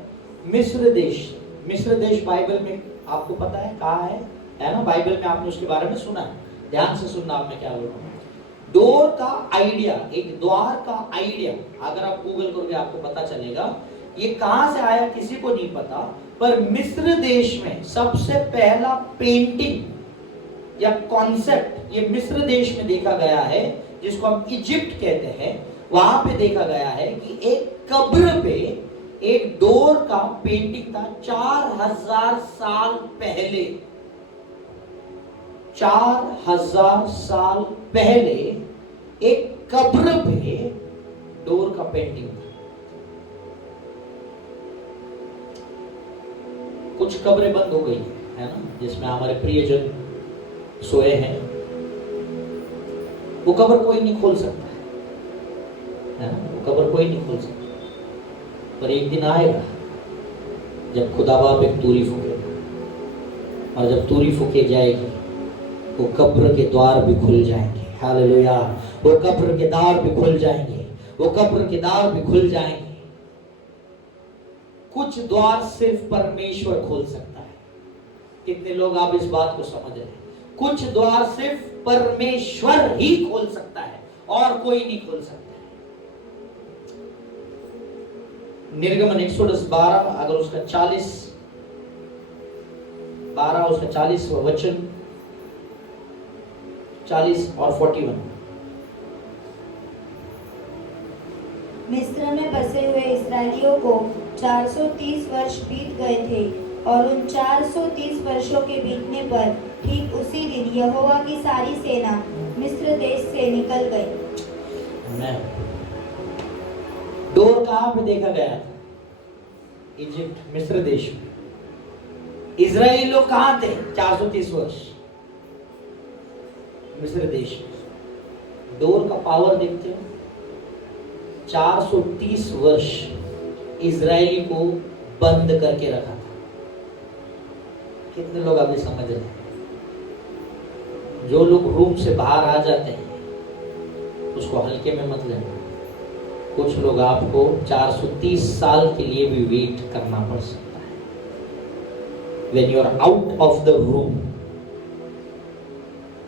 मिस्र देश। मिस्र देश बाइबल में आपको पता है कहां है ना? बाइबल में आपने उसके बारे में सुना है। ध्यान से सुनना आप मैं क्या बोल रहा हूं। डोर का आइडिया, एक द्वार का आइडिया, अगर आप गूगल करोगे आपको पता चलेगा ये कहां से आया किसी को नहीं पता, पर मिस्र देश में सबसे पहला पेंटिंग या कॉन्सेप्ट ये मिस्र देश में देखा गया है, जिसको हम इजिप्ट कहते हैं। वहां पे देखा गया है कि एक कब्र पे एक डोर का पेंटिंग था 4000 साल पहले। 4000 साल पहले एक कब्र पे डोर का पेंटिंग था। कुछ कब्रें बंद हो गई है ना, जिसमें हमारे प्रियजन सोए हैं। वो कब्र कोई नहीं खोल सकता है ना, वो कब्र कोई नहीं खोल सकता। पर एक दिन आएगा जब खुदा बाप एक तूरी फूकेगा, और जब तूरी फूके जाएगी वो कब्र के द्वार भी खुल जाएंगे। हालेलुया। वो कब्र के द्वार भी खुल जाएंगे, वो कब्र के द्वार भी खुल जाएंगे। कुछ द्वार सिर्फ परमेश्वर खोल सकता है। कितने लोग आप इस बात को समझ रहे हैं? कुछ द्वार सिर्फ परमेश्वर ही खोल सकता है और कोई नहीं खोल सकता है। निर्गमन 12 अगर उसका 12 उसका 40 वचन 40 और 41। मिस्र में बसे हुए इस्राएलियों को 430 वर्ष बीत गए थे, और उन 430 वर्षों के बीतने पर ठीक उसी दिन यहोवा की सारी सेना मिस्र देश से निकल गई। डोर कहां पे देखा गया? इजिप्ट, मिस्र देश में। इजराइली लोग कहां थे 430 वर्ष? मिस्र देश में। डोर का पावर देखते हो? 430 वर्ष इजराइली को बंद करके रखा था। कितने लोग अभी समझ रहे हैं? जो लोग रूम से बाहर आ जाते हैं उसको हल्के में मत लेना। कुछ लोग आपको 430 साल के लिए भी वेट करना पड़ सकता है। When you are out of the room,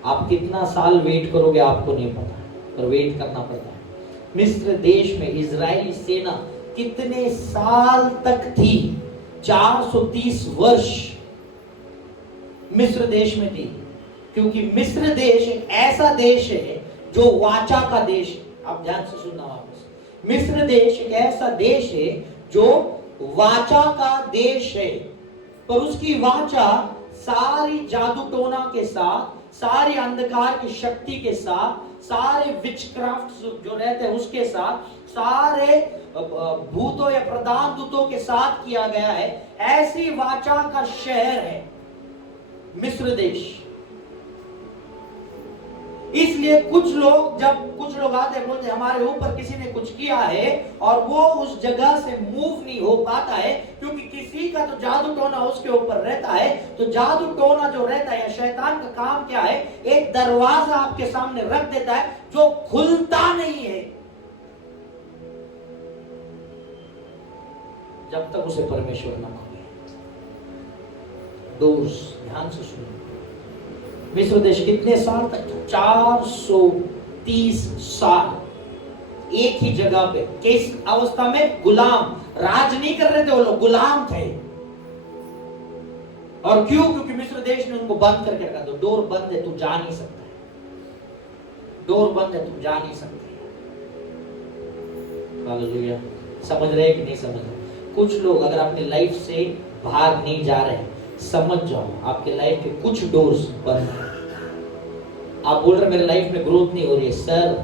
आप कितना साल वेट करोगे आपको नहीं पता, पर वेट करना पड़ता है। मिस्र देश में इजरायली सेना कितने साल तक थी? 430 वर्ष मिस्र देश में थी, क्योंकि मिस्र देश एक ऐसा देश है जो वाचा का देश है। आप ध्यान से सुनना वापस। मिस्र देश एक ऐसा देश है जो वाचा का देश है, पर उसकी वाचा सारी जादू टोना के साथ, सारी अंधकार की शक्ति के साथ, सारे विचक्राफ्ट जो रहते हैं उसके साथ, सारे भूतों या प्रधान दूतों के साथ किया गया है। ऐसी वाचा का शहर है मिस्र देश। इसलिए कुछ लोग आते हैं, बोलते हमारे ऊपर किसी ने कुछ किया है और वो उस जगह से मूव नहीं हो पाता है, क्योंकि किसी का तो जादू टोना उसके ऊपर रहता है। तो जादू टोना जो रहता है, शैतान का काम क्या है, एक दरवाजा आपके सामने रख देता है जो खुलता नहीं है जब तक उसे परमेश्वर ना खोले। डोर्स, ध्यान से सुनो। मिस्र देश कितने साल तक, 430 साल एक ही जगह पे, किस अवस्था में, गुलाम। राज नहीं कर रहे थे वो लोग, गुलाम थे। और क्यों? क्योंकि मिस्र देश ने उनको बंद करके रखा। तो डोर बंद है, तू जा नहीं सकता है। डोर बंद है, तू जा नहीं सकता। हालेलुया। समझ रहे कि नहीं समझ रहे? कुछ लोग अगर अपनी लाइफ से बाहर नहीं जा रहे, समझ जाओ आपके लाइफ के कुछ डोर्स बंद हैं। आप बोल रहे मेरे लाइफ में ग्रोथ नहीं हो रही है, सर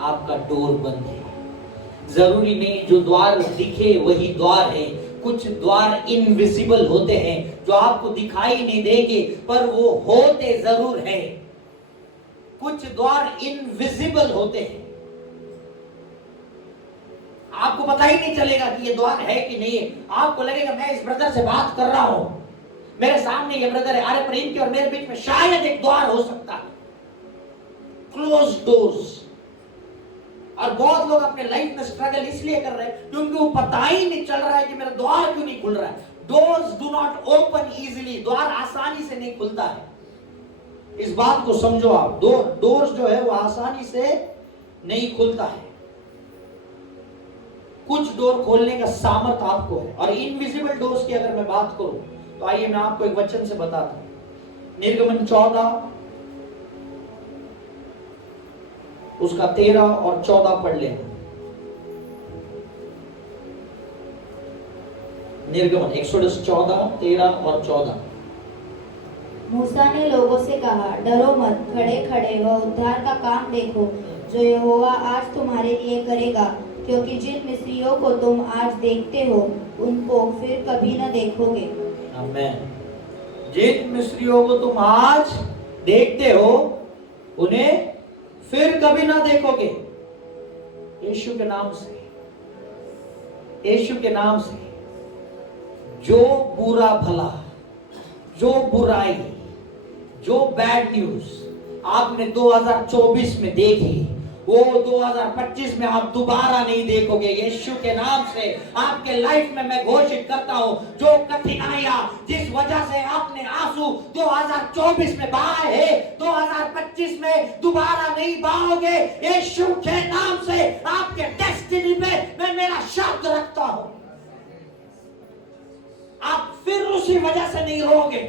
आपका डोर बंद है। जरूरी नहीं जो द्वार दिखे वही द्वार है। कुछ द्वार इनविजिबल होते हैं जो आपको दिखाई नहीं देंगे, पर वो होते जरूर हैं। कुछ द्वार इनविजिबल होते हैं, आपको पता ही नहीं चलेगा कि ये द्वार है कि नहीं है। आपको लगेगा मैं इस ब्रदर से बात कर रहा हूं, मेरे सामने ये ब्रदर है, अरे पर इनके और मेरे बीच में शायद एक द्वार हो सकता है। Close doors. और बहुत लोग अपने लाइफ में स्ट्रगल इसलिए कर रहे हैं क्योंकि वो पता ही नहीं चल रहा है कि मेरा द्वार क्यों नहीं खुल रहा है। Doors do not open easily. द्वार आसानी से नहीं खुलता है, इस बात को समझो आप। डोर्स जो है वो आसानी से नहीं खुलता है। कुछ डोर खोलने का सामर्थ्य आपको है। और इनविजिबल डोर्स की अगर मैं बात करूं तो आइए मैं आपको एक वचन से बताता हूं। निर्गमन 14 उसका 13 और 14 पढ़ लेना। निर्गमन एक्सोडस 14, 13 और 14। मूसा ने लोगों से कहा, डरो मत, खड़े खड़े वह उद्धार का काम देखो जो यहोवा आज तुम्हारे लिए करेगा, क्योंकि जिन मिस्रियों को तुम आज देखते हो उनको फिर कभी न देखोगे। आमीन। जिन मिस्रियों को तुम आज देखते हो उन्हें फिर कभी ना देखोगे। यीशु के नाम से, यीशु के नाम से जो बुरा भला, जो बुराई, जो बैड न्यूज आपने 2024 में देखी, वो 2025 में आप दोबारा नहीं देखोगे। यीशु के नाम से आपके लाइफ में मैं घोषित करता हूं, जो कठिनाइयां जिस वजह से आपने आंसू 2024 में बहाए हैं, 2025 में दोबारा नहीं बहाओगे। यीशु के नाम से आपके डेस्टिनी पे मैं मेरा शब्द रखता हूं। आप फिर उसी वजह से नहीं रोगे।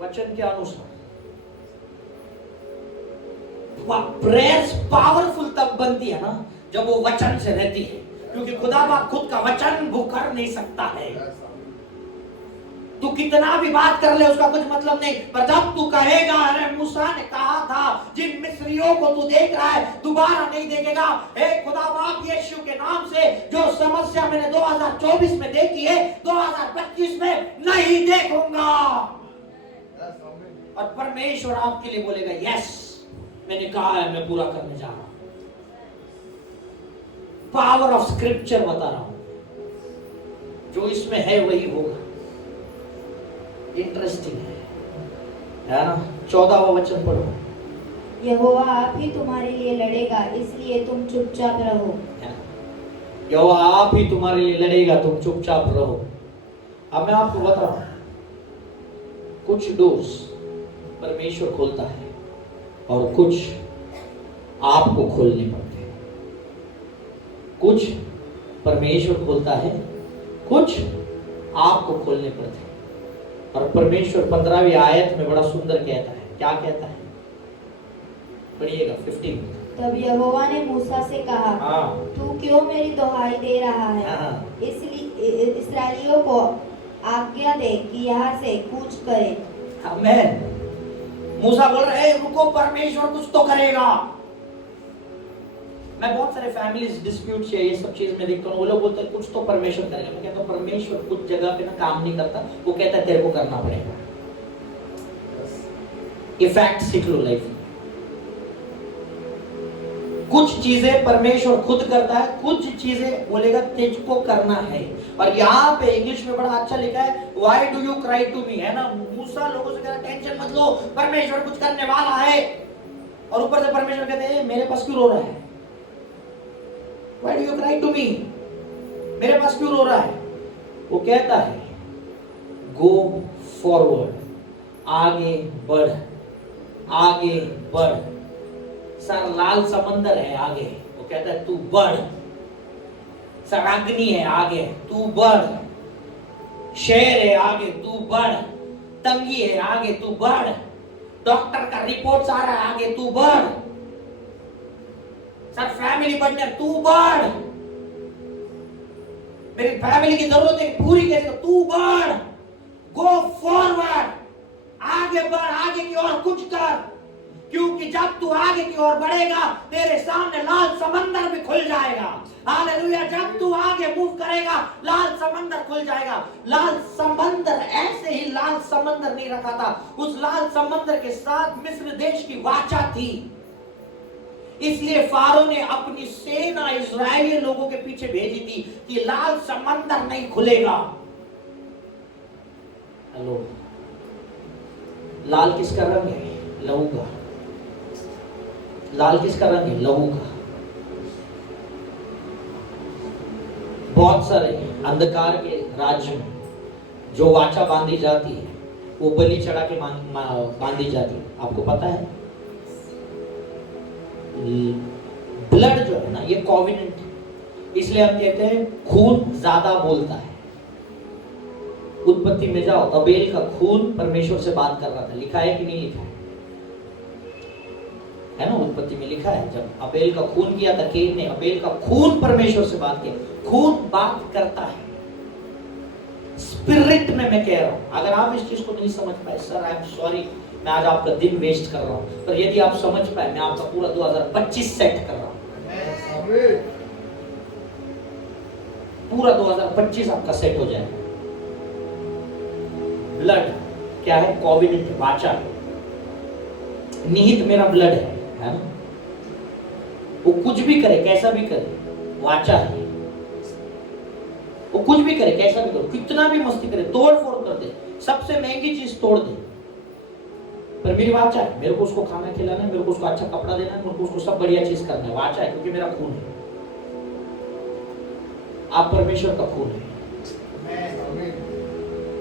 वचन के अनुसार प्रेयर्स पावरफुल तब बनती है ना जब वो वचन से रहती है, क्योंकि खुदा बाप खुद का वचन वो कर नहीं सकता है। तू कितना भी बात कर ले उसका कुछ मतलब नहीं, पर जब तू कहेगा अरे मूसा ने कहा था जिन मिस्रियों को तू देख रहा है दोबारा नहीं देखेगा, हे खुदा बाप यीशु के नाम से जो समस्या मैंने 2024 में देखी है 2025 में नहीं देखूंगा। और परमेश्वर आपके लिए बोलेगा यस, मैंने कहा है मैं पूरा करने जा रहा हूं। पावर ऑफ स्क्रिप्चर बता रहा हूं, जो इसमें है वही होगा। इंटरेस्टिंग है ना। 14वां वचन पढ़ो। यहोवा आप ही तुम्हारे लिए लड़ेगा, इसलिए तुम चुपचाप रहो। यहोवा आप ही तुम्हारे लिए लड़ेगा, तुम चुपचाप रहो। अब मैं आपको बता रहा हूं, कुछ डोर्स परमेश्वर खोलता है और कुछ आपको खोलने पड़ते हैं। कुछ परमेश्वर खोलता है, कुछ आपको खोलने पड़ते हैं। और परमेश्वर 15वीं आयत में बड़ा सुंदर कहता है। क्या कहता है? पढ़िएगा 15। तब यहोवा ने मूसा से कहा, तू क्यों मेरी दुहाई दे रहा है? इसलिए इस्राएलियों को आज्ञा दे कि यहाँ से कूच करे। आमीन। मूसा बोल रहे हैं रुको, परमेश्वर कुछ तो करेगा। मैं बहुत सारे फैमिलीज डिस्प्यूट्स ये सब चीज में देखता हूँ, वो लोग बोलते हैं कुछ तो परमेश्वर करेगा। मैं कहता हूँ परमेश्वर कुछ जगह पे ना काम नहीं करता, वो कहता है तेरे को करना पड़ेगा। ये फैक्ट सीख लो लाइफ में। कुछ चीजें परमेश्वर खुद करता है, कुछ चीजें बोलेगा तुझको करना है। और यहाँ पे इंग्लिश में बड़ा अच्छा लिखा है, why do you cry to me, है ना। मूसा लोगों से कह रहा टेंशन मत लो, परमेश्वर कुछ करने वाला है। और ऊपर से परमेश्वर कहते हैं मेरे पास क्यों रो रहा है, why do you cry to me, मेरे पास क्यों रो रहा है। वो कहता है गो फॉरवर्ड, आगे बढ़, आगे बढ़। सर लाल समंदर है आगे, वो कहता है तू बढ़। सर अग्नि है आगे, तू बढ़। शेर है आगे, तू बढ़। तंगी है आगे, तू बढ़। डॉक्टर का रिपोर्ट आ रहा है आगे, तू बढ़। सर फैमिली बढ़ने, तू बढ़। मेरी फैमिली की जरूरतें पूरी कैसे, तू बढ़। गो फॉरवर्ड, आगे बढ़, आगे की ओर कुछ कर। क्योंकि जब तू आगे की ओर बढ़ेगा तेरे सामने लाल समंदर भी खुल जाएगा। हालेलुया। जब तू आगे मूव करेगा लाल समंदर खुल जाएगा। लाल समंदर ऐसे ही लाल समंदर नहीं रखा था, उस लाल समंदर के साथ मिस्र देश की वाचा थी। इसलिए फारो ने अपनी सेना इजरायली लोगों के पीछे भेजी थी कि लाल समंदर नहीं खुलेगा। हेलो, लाल किसका रंग है, लहू का। लाल किसका रंग है, लहू का। बहुत सारे अंधकार के राज्य में जो वाचा बांधी जाती है वो बलि चढ़ा के बांधी जाती है। आपको पता है ब्लड जो है ना, ये कॉवेनेंट, इसलिए हम कहते हैं खून ज्यादा बोलता है। उत्पत्ति में जाओ, अबेल का खून परमेश्वर से बात कर रहा था, लिखा है कि नहीं लिखा है ना। उत्पत्ति में लिखा है जब अबेल का खून किया था केन ने, अबेल का खून परमेश्वर से बात किया। खून बात करता है स्पिरिट में। मैं कह रहा हूं अगर आप इस चीज को नहीं समझ पाए, सर आई एम सॉरी, मैं आज आपका दिन वेस्ट कर रहा हूं। पर यदि आप समझ पाए, मैं आपका पूरा 2025 सेट कर रहा हूं। पूरा 2025 आपका सेट हो जाएगा। ब्लड क्या है, कॉवेनेंट, वाचा है। निहित मेरा ब्लड है ना। वो कुछ भी करे, कैसा भी करे, वाचा है। वो कुछ भी करे, कैसा भी करे, कितना भी मस्ती करे, तोड़ फोड़ कर दे, सबसे महंगी चीज तोड़ दे, पर मेरी वाचा है। मेरे को उसको खाना खिलाना है, मेरे को उसको अच्छा कपड़ा देना है, मेरे को उसको सब बढ़िया चीज करना है। वाचा है क्योंकि मेरा खून है। आप परमेश्वर का खून है।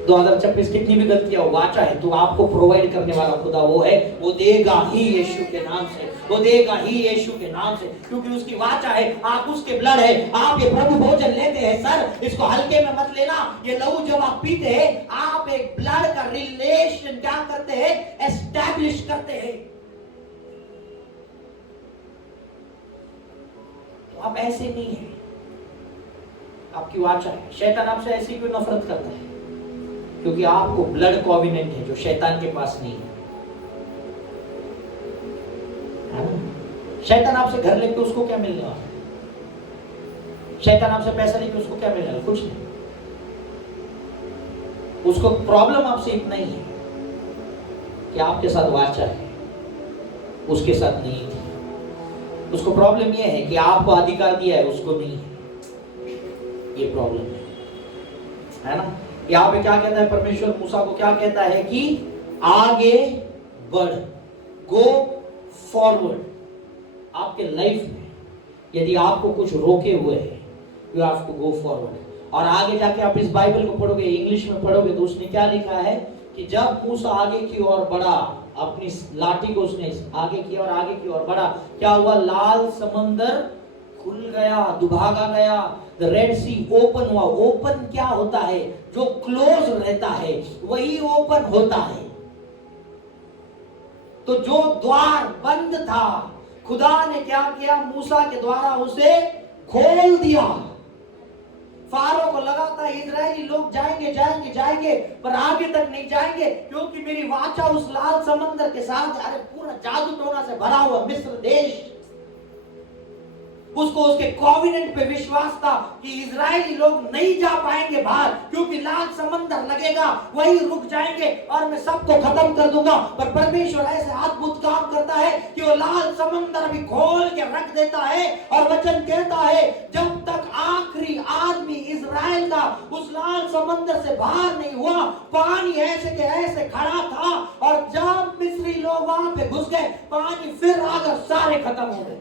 2026 कितनी भी गलतियां हो, वाचा है तो आपको प्रोवाइड करने वाला खुदा वो है। वो देगा ही यीशु के नाम से, वो देगा ही यीशु के नाम से, क्योंकि उसकी वाचा है। आप उसके ब्लड है। आप ये प्रभु भोजन लेते हैं, सर इसको हल्के में मत लेना। ये लहू जब आप पीते हैं, आप एक ब्लड का रिलेशन क्या करते हैं, एस्टैब्लिश करते हैं। तो आप ऐसे नहीं है, आपकी वाचा है। शैतान आपसे ऐसी क्यों नफरत करता है, क्योंकि आपको ब्लड कॉवेनेंट है जो शैतान के पास नहीं है। शैतान आपसे घर लेके उसको क्या मिलने वाला है, शैतान आपसे पैसा लेके उसको क्या मिलने वाला, कुछ नहीं। उसको प्रॉब्लम आपसे इतना ही है कि आपके साथ वाचा है, उसके साथ नहीं थी। उसको प्रॉब्लम यह है कि आपको अधिकार दिया है, उसको नहीं है। ये प्रॉब्लम है ना। यहाँ पे क्या कहता है परमेश्वर, मूसा को क्या कहता है कि आगे बढ़, गो फॉरवर्ड। आपके लाइफ में यदि आपको कुछ रोके हुए है, you have to go forward. और आगे जाके आप इस बाइबल को पढ़ोगे, इंग्लिश में पढ़ोगे, तो उसने क्या लिखा है कि जब मूसा आगे की ओर बढ़ा, अपनी लाठी को उसने आगे की और आगे की ओर बढ़ा, क्या हुआ, लाल समंदर खुल गया, दुभागा गया। द रेड सी ओपन हुआ। ओपन क्या होता है, जो क्लोज रहता है वही ओपन होता है। तो जो द्वार बंद था, खुदा ने क्या किया, मूसा के द्वारा उसे खोल दिया। फारो को लगा था इजरायली लोग जाएंगे जाएंगे जाएंगे, पर आगे तक नहीं जाएंगे, क्योंकि मेरी वाचा उस लाल समंदर के साथ। अरे पूरा जादू टोना से भरा हुआ मिस्र देश, उसको उसके कॉवेनेंट पे विश्वास था कि इजरायली लोग नहीं जा पाएंगे बाहर, क्योंकि लाल समंदर लगेगा, वही रुक जाएंगे और मैं सबको खत्म कर दूंगा। पर परमेश्वर ऐसे अद्भुत काम करता है कि वो लाल समंदर भी खोल के रख देता है, और वचन कहता है जब तक आखिरी आदमी इजराइल का उस लाल समंदर से बाहर नहीं हुआ, पानी ऐसे के ऐसे खड़ा था, और जब मिस्री लोग वहां पे घुस गए, पानी फिर आकर सारे खत्म हो गए।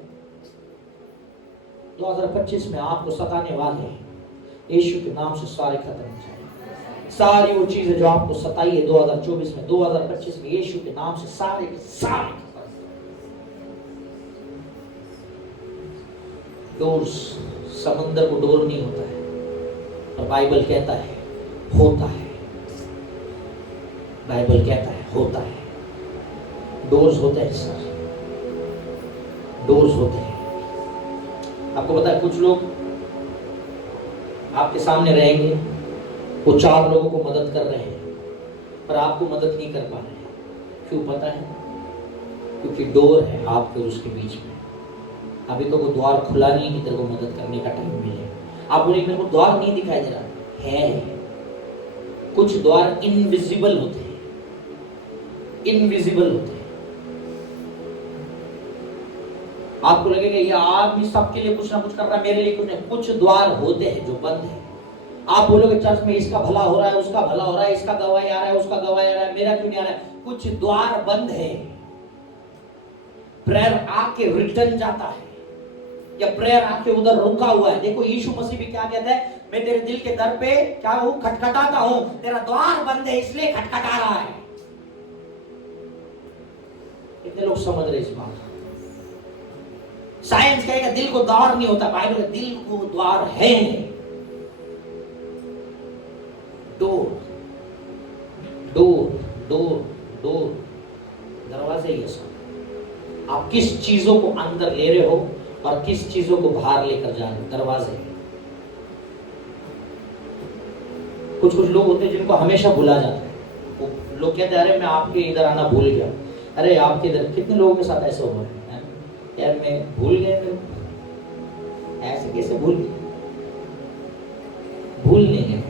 2025 में आपको सताने वाले हैं, यीशु के नाम से सारे खत्म हो जाएंगे। सारी वो चीजें जो आपको सताई है 2024 में, 2025 में यीशु के नाम से सारे डोर्स, समंदर को डोर नहीं होता है, और बाइबल कहता है होता है। बाइबल कहता है होता है। डोर्स होते हैं सर, डोर्स होते हैं। आपको पता है कुछ लोग आपके सामने रहेंगे, वो 4 लोगों को मदद कर रहे हैं, पर आपको मदद नहीं कर पा रहे हैं। क्यों पता है? क्योंकि डोर है आपके और उसके बीच में। अभी तो वो द्वार खुला नहीं कि तेरे को मदद करने का टाइम मिले। आप बोले मेरे को द्वार नहीं दिखाई दे रहा है। कुछ द्वार इनविजिबल होते हैं, इनविजिबल होते हैं। आपको लगेगा ये आदमी सबके लिए कुछ ना कुछ कर रहा है, मेरे लिए कुछ नहीं। कुछ द्वार होते हैं जो बंद है। आप बोलोगे चर्च में इसका भला हो रहा है, उसका भला हो रहा है, इसका गवाही आ रहा है, उसका गवाही आ रहा है, मेरा क्यों नहीं आ रहा है? कुछ द्वार बंद है। प्रेयर आके रिटर्न जाता है, या प्रेयर आके उधर रुका हुआ है। देखो यीशु मसीह भी क्या कहता है, मैं तेरे दिल के दर पे क्या हूं, खटखटाता हूं, तेरा द्वार बंद है इसलिए खटखटा रहा है। कितने लोग समझ रहे इस बात? साइंस कहेगा दिल को द्वार नहीं होता, बाइबल दिल को द्वार है। डोर, डोर, डोर, डोर, दरवाजे। ये सब आप किस चीजों को अंदर ले रहे हो और किस चीजों को बाहर लेकर जा रहे हो, दरवाजे। कुछ कुछ लोग होते हैं जिनको हमेशा भुला जाता है। वो लोग कहते हैं अरे मैं आपके इधर आना भूल गया। अरे आपके इधर कितने लोगों के साथ ऐसा हुआ है यार, मैं भूल गया, ऐसे कैसे भूल गए? भूल नहीं गए,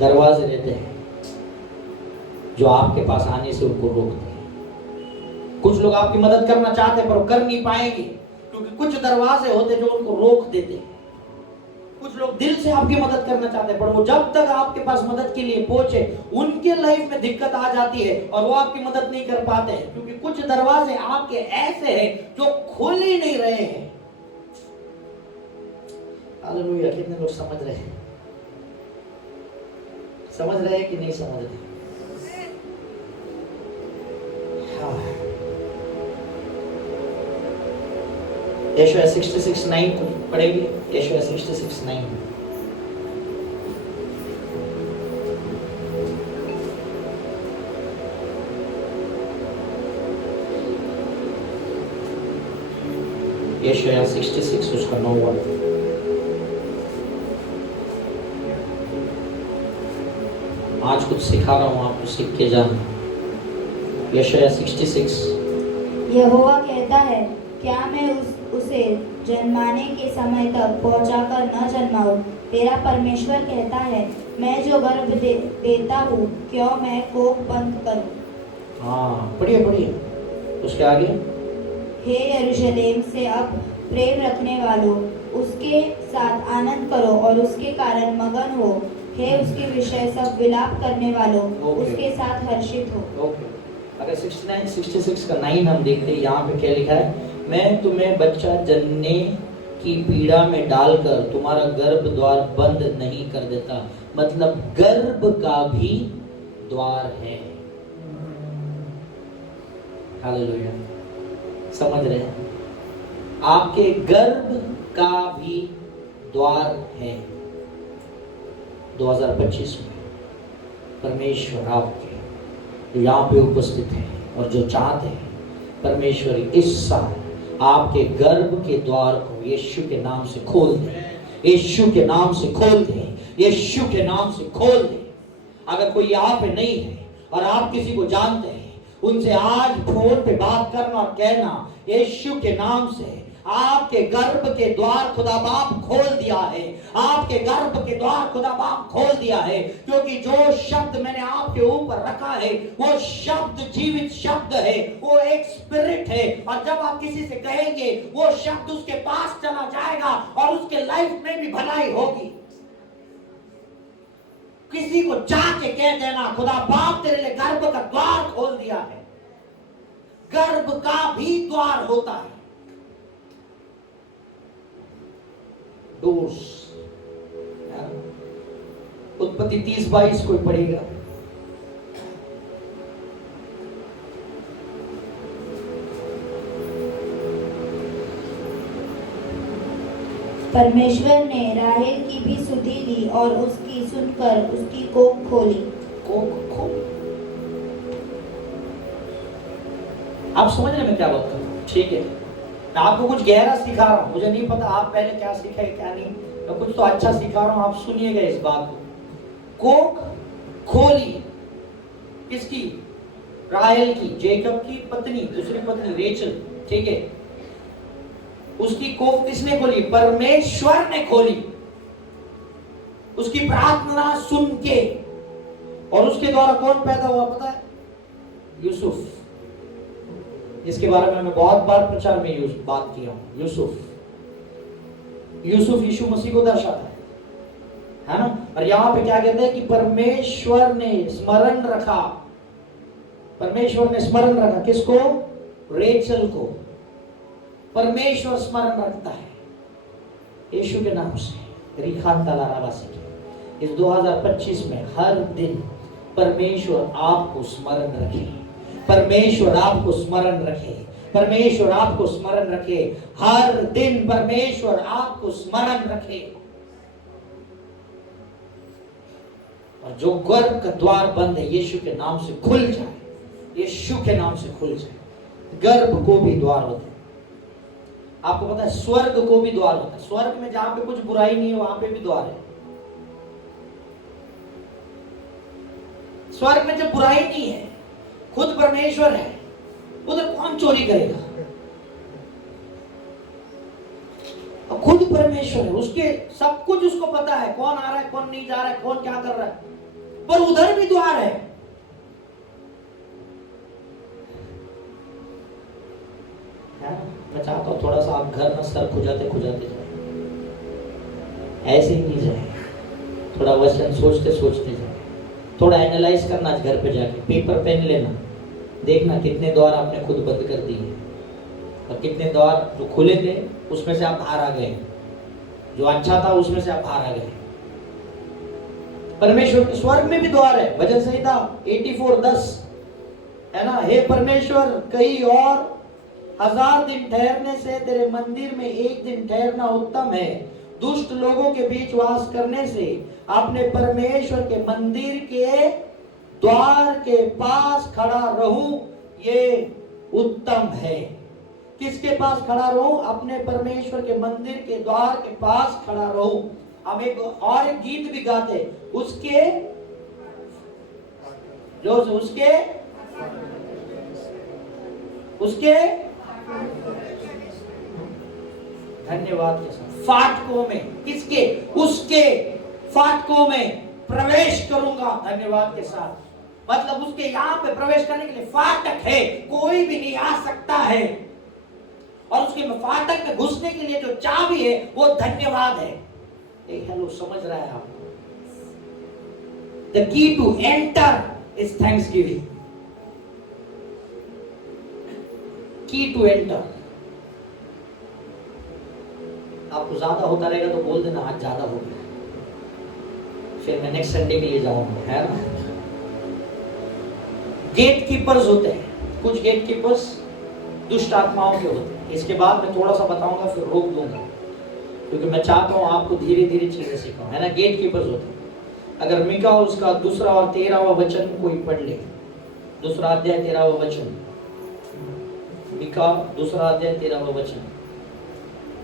दरवाजे रहते हैं जो आपके पास आने से उनको रोकते हैं। कुछ लोग आपकी मदद करना चाहते हैं पर वो कर नहीं पाएंगे, क्योंकि कुछ दरवाजे होते हैं जो उनको रोक देते हैं। कुछ लोग दिल से आपकी मदद करना चाहते हैं, पर वो जब तक आपके पास मदद के लिए पहुंचे, उनके लाइफ में दिक्कत आ जाती है और वो आपकी मदद नहीं कर पाते हैं, क्योंकि कुछ दरवाजे आपके ऐसे हैं जो खुल ही नहीं रहे हैं। हालेलुया। कितने लोग समझ रहे हैं? समझ रहे हैं कि नहीं समझ रहे? हाँ। यशायाह 66:9 पढ़ेगी। यशायाह 66:9। यशायाह 66 उसका 9। आज कुछ सिखा रहा हूं, आपको सीख के जाना। यशायाह 66। यहोवा कहता है, क्या मैं उसे जन्माने के समय तक पहुंचाकर न जन्माऊं? तेरा परमेश्वर कहता है, मैं जो गर्भ देता हूँ, क्यों मैं कोख बंद करूं? हाँ, पढ़िए पढ़िए उसके आगे। हे यरूशलेम से अब प्रेम रखने वालों, उसके साथ आनंद करो और उसके कारण मगन हो। हे उसके विषय सब विलाप करने वालों, उसके साथ हर्षित हो। अगर 66 का 9 हम देखते हैं, यहाँ पे क्या लिखा है? मैं तुम्हें बच्चा जनने की पीड़ा में डालकर तुम्हारा गर्भ द्वार बंद नहीं कर देता। मतलब गर्भ का भी द्वार है। हालेलुया। समझ रहे हैं? आपके गर्भ का भी द्वार है। 2025 में परमेश्वर आपके यहाँ पे उपस्थित है, और जो चाहते हैं परमेश्वर इस साल आपके गर्भ के द्वार को यीशु के नाम से खोल दे, यीशु के नाम से खोल दे, यीशु के नाम से खोल दे। अगर कोई यहाँ पे नहीं है और आप किसी को जानते हैं, उनसे आज फोन पे बात करना और कहना, यीशु के नाम से आपके गर्भ के द्वार खुदा बाप खोल दिया है, आपके गर्भ के द्वार खुदा बाप खोल दिया है, क्योंकि जो शब्द मैंने आपके ऊपर रखा है वो शब्द जीवित शब्द है, वो एक स्पिरिट है, और जब आप किसी से कहेंगे वो शब्द उसके पास चला जाएगा और उसके लाइफ में भी भलाई होगी। किसी को जाके कह देना खुदा बाप तेरे लिए गर्भ का द्वार खोल दिया है। गर्भ का भी द्वार होता है, डोर्स। उत्पत्ति 30:22 कोई पढ़ेगा? परमेश्वर ने राहेल की भी सुधि ली और उसकी सुनकर उसकी कोख खोली। कोख खोली। आप समझ रहे मैं क्या बात कर रहा हूं? ठीक है, मैं आपको कुछ गहरा सिखा रहा हूं, मुझे नहीं पता आप पहले क्या सीखे क्या नहीं, मैं कुछ तो अच्छा सिखा रहा हूं, आप सुनिएगा इस बात को। कोख खोली किसकी? राहेल की, जेकब की पत्नी, दूसरी पत्नी रेचल। ठीक है, उसकी कोख किसने खोली? परमेश्वर ने खोली, उसकी प्रार्थना सुन के। और उसके द्वारा कौन पैदा हुआ पता है? यूसुफ, जिसके बारे में मैं बहुत बार प्रचार में बात किया हूं। यूसुफ यीशु मसीह को दर्शाता है ना। और यहां पे क्या कहते हैं कि परमेश्वर ने स्मरण रखा, परमेश्वर ने स्मरण रखा किसको? रेचल को। परमेश्वर स्मरण रखता है यीशु के नाम से। रिखान तलारावासी के इस 2025 में हर दिन परमेश्वर आपको स्मरण रखे, परमेश्वर आपको स्मरण रखे, परमेश्वर आपको स्मरण रखे, हर दिन परमेश्वर आपको स्मरण रखे। और जो गर्भ का द्वार बंद है यीशु के नाम से खुल जाए, यीशु के नाम से खुल जाए। गर्भ को भी द्वार होता है। आपको पता है स्वर्ग को भी द्वार होता है। स्वर्ग में जहां पे कुछ बुराई नहीं है वहां पे भी द्वार है। स्वर्ग में जब बुराई नहीं है, खुद परमेश्वर है, उधर कौन चोरी करेगा? और खुद परमेश्वर है, उसके सब कुछ उसको पता है, कौन आ रहा है कौन नहीं जा रहा है, कौन क्या कर रहा है, पर उधर भी द्वार है। मैं चाहता हूं थोड़ा सा आप घर में सर खुजाते खुजाते जाए, ऐसे ही नहीं जाए, थोड़ा वचन सोचते सोचते जाए, थोड़ा एनालाइज करना घर पे जाके, पेपर पेन लेना, देखना कितने द्वार आपने खुद बंद कर दिए और कितने द्वार जो खुले थे उसमें से आप बाहर आ गए, जो अच्छा था उसमें से आप बाहर आ गए। परमेश्वर के स्वर्ग में भी द्वार है। भजन संहिता 84:10 है ना। हे परमेश्वर, कई और 1000 दिन ठहरने से तेरे मंदिर में एक दिन ठहरना उत्तम है। दुष्ट लोगों के बीच वास करने से अपने परमेश्वर के मंदिर के द्वार के पास खड़ा रहूं, ये उत्तम है। किसके पास खड़ा रहूं? अपने परमेश्वर के मंदिर के द्वार के पास खड़ा रहूं। हम एक गीत भी गाते, उसके जो उसके धन्यवाद के साथ फाटकों में, किसके? उसके फाटकों में प्रवेश करूंगा धन्यवाद के साथ। मतलब उसके यहां पे प्रवेश करने के लिए फाटक है, कोई भी नहीं आ सकता है। और उसके फाटक में घुसने के लिए जो चाबी है वो धन्यवाद है। हेलो, समझ रहा है आपको? The key to enter is thanksgiving. Key to enter. आपको ज्यादा होता रहेगा तो बोल देना आज ज्यादा हो गया, फिर मैं नेक्स्ट संडे के लिए जाऊंगा, है ना। गेट कीपर्स होते हैं, कुछ गेट कीपर्स दुष्ट आत्माओं के होते हैं। इसके बाद मैं थोड़ा सा बताऊंगा, फिर रोक दूंगा, क्योंकि मैं चाहता हूं आपको धीरे धीरे चीजें सिखाऊं, है ना। गेट कीपर्स होते हैं। अगर मीका उसका 2 और 13वां वचन कोई पढ़ ले, 2 अध्याय 13वां वचन, मीका 2 अध्याय 13वां वचन।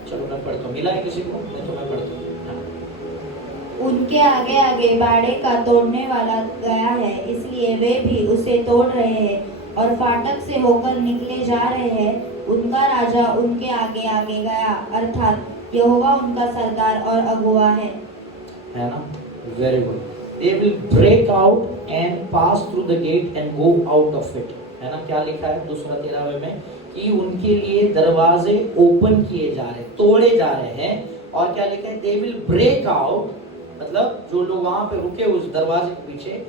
चलो मैं पढ़ता हूँ, मिला है किसी को? मैं पढ़ता हूँ। उनके आगे आगे बाड़े का तोड़ने वाला गया है, इसलिए वे भी उसे तोड़ रहे हैं। और फाटक से होकर निकले जा रहे हैं, उनका राजा उनके आगे आगे गया, अर्थात यहोवा उनका सरदार और अगुवा है ना? Very good. They will break out and pass through the gate and go out of it, है ना? क्या लिखा है दूसरा 13वें में कि उनके लिए दरवाजे ओपन किए जा रहे, तोड़े जा रहे हैं। और क्या लिखा है? दे विल ब्रेक आउट, मतलब जो लोग वहां पे रुके उस दरवाजे के पीछे,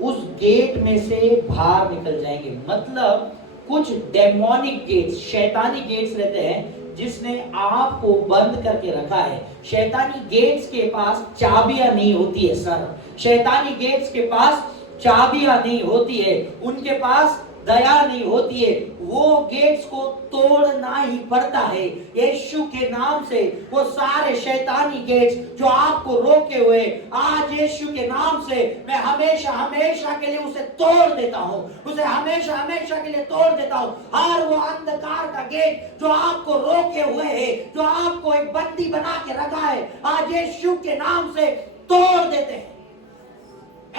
उस गेट में से बाहर निकल जाएंगे। मतलब कुछ डेमोनिक गेट्स, शैतानी गेट्स रहते हैं जिसने आपको बंद करके रखा है। शैतानी गेट्स के पास चाबियां नहीं होती है सर, शैतानी गेट्स के पास चाबियां नहीं होती है, उनके पास दया नहीं होती है, वो गेट्स को तोड़ना ही पड़ता है। यीशु के नाम से वो सारे शैतानी गेट्स जो आपको रोके हुए, आज यीशु के नाम से मैं हमेशा हमेशा के लिए उसे तोड़ देता हूं, उसे हमेशा हमेशा के लिए तोड़ देता हूं। हर वो अंधकार का गेट जो आपको रोके हुए है, जो आपको एक बंदी बना के रखा है, आज यीशु के नाम से तोड़ देते हैं।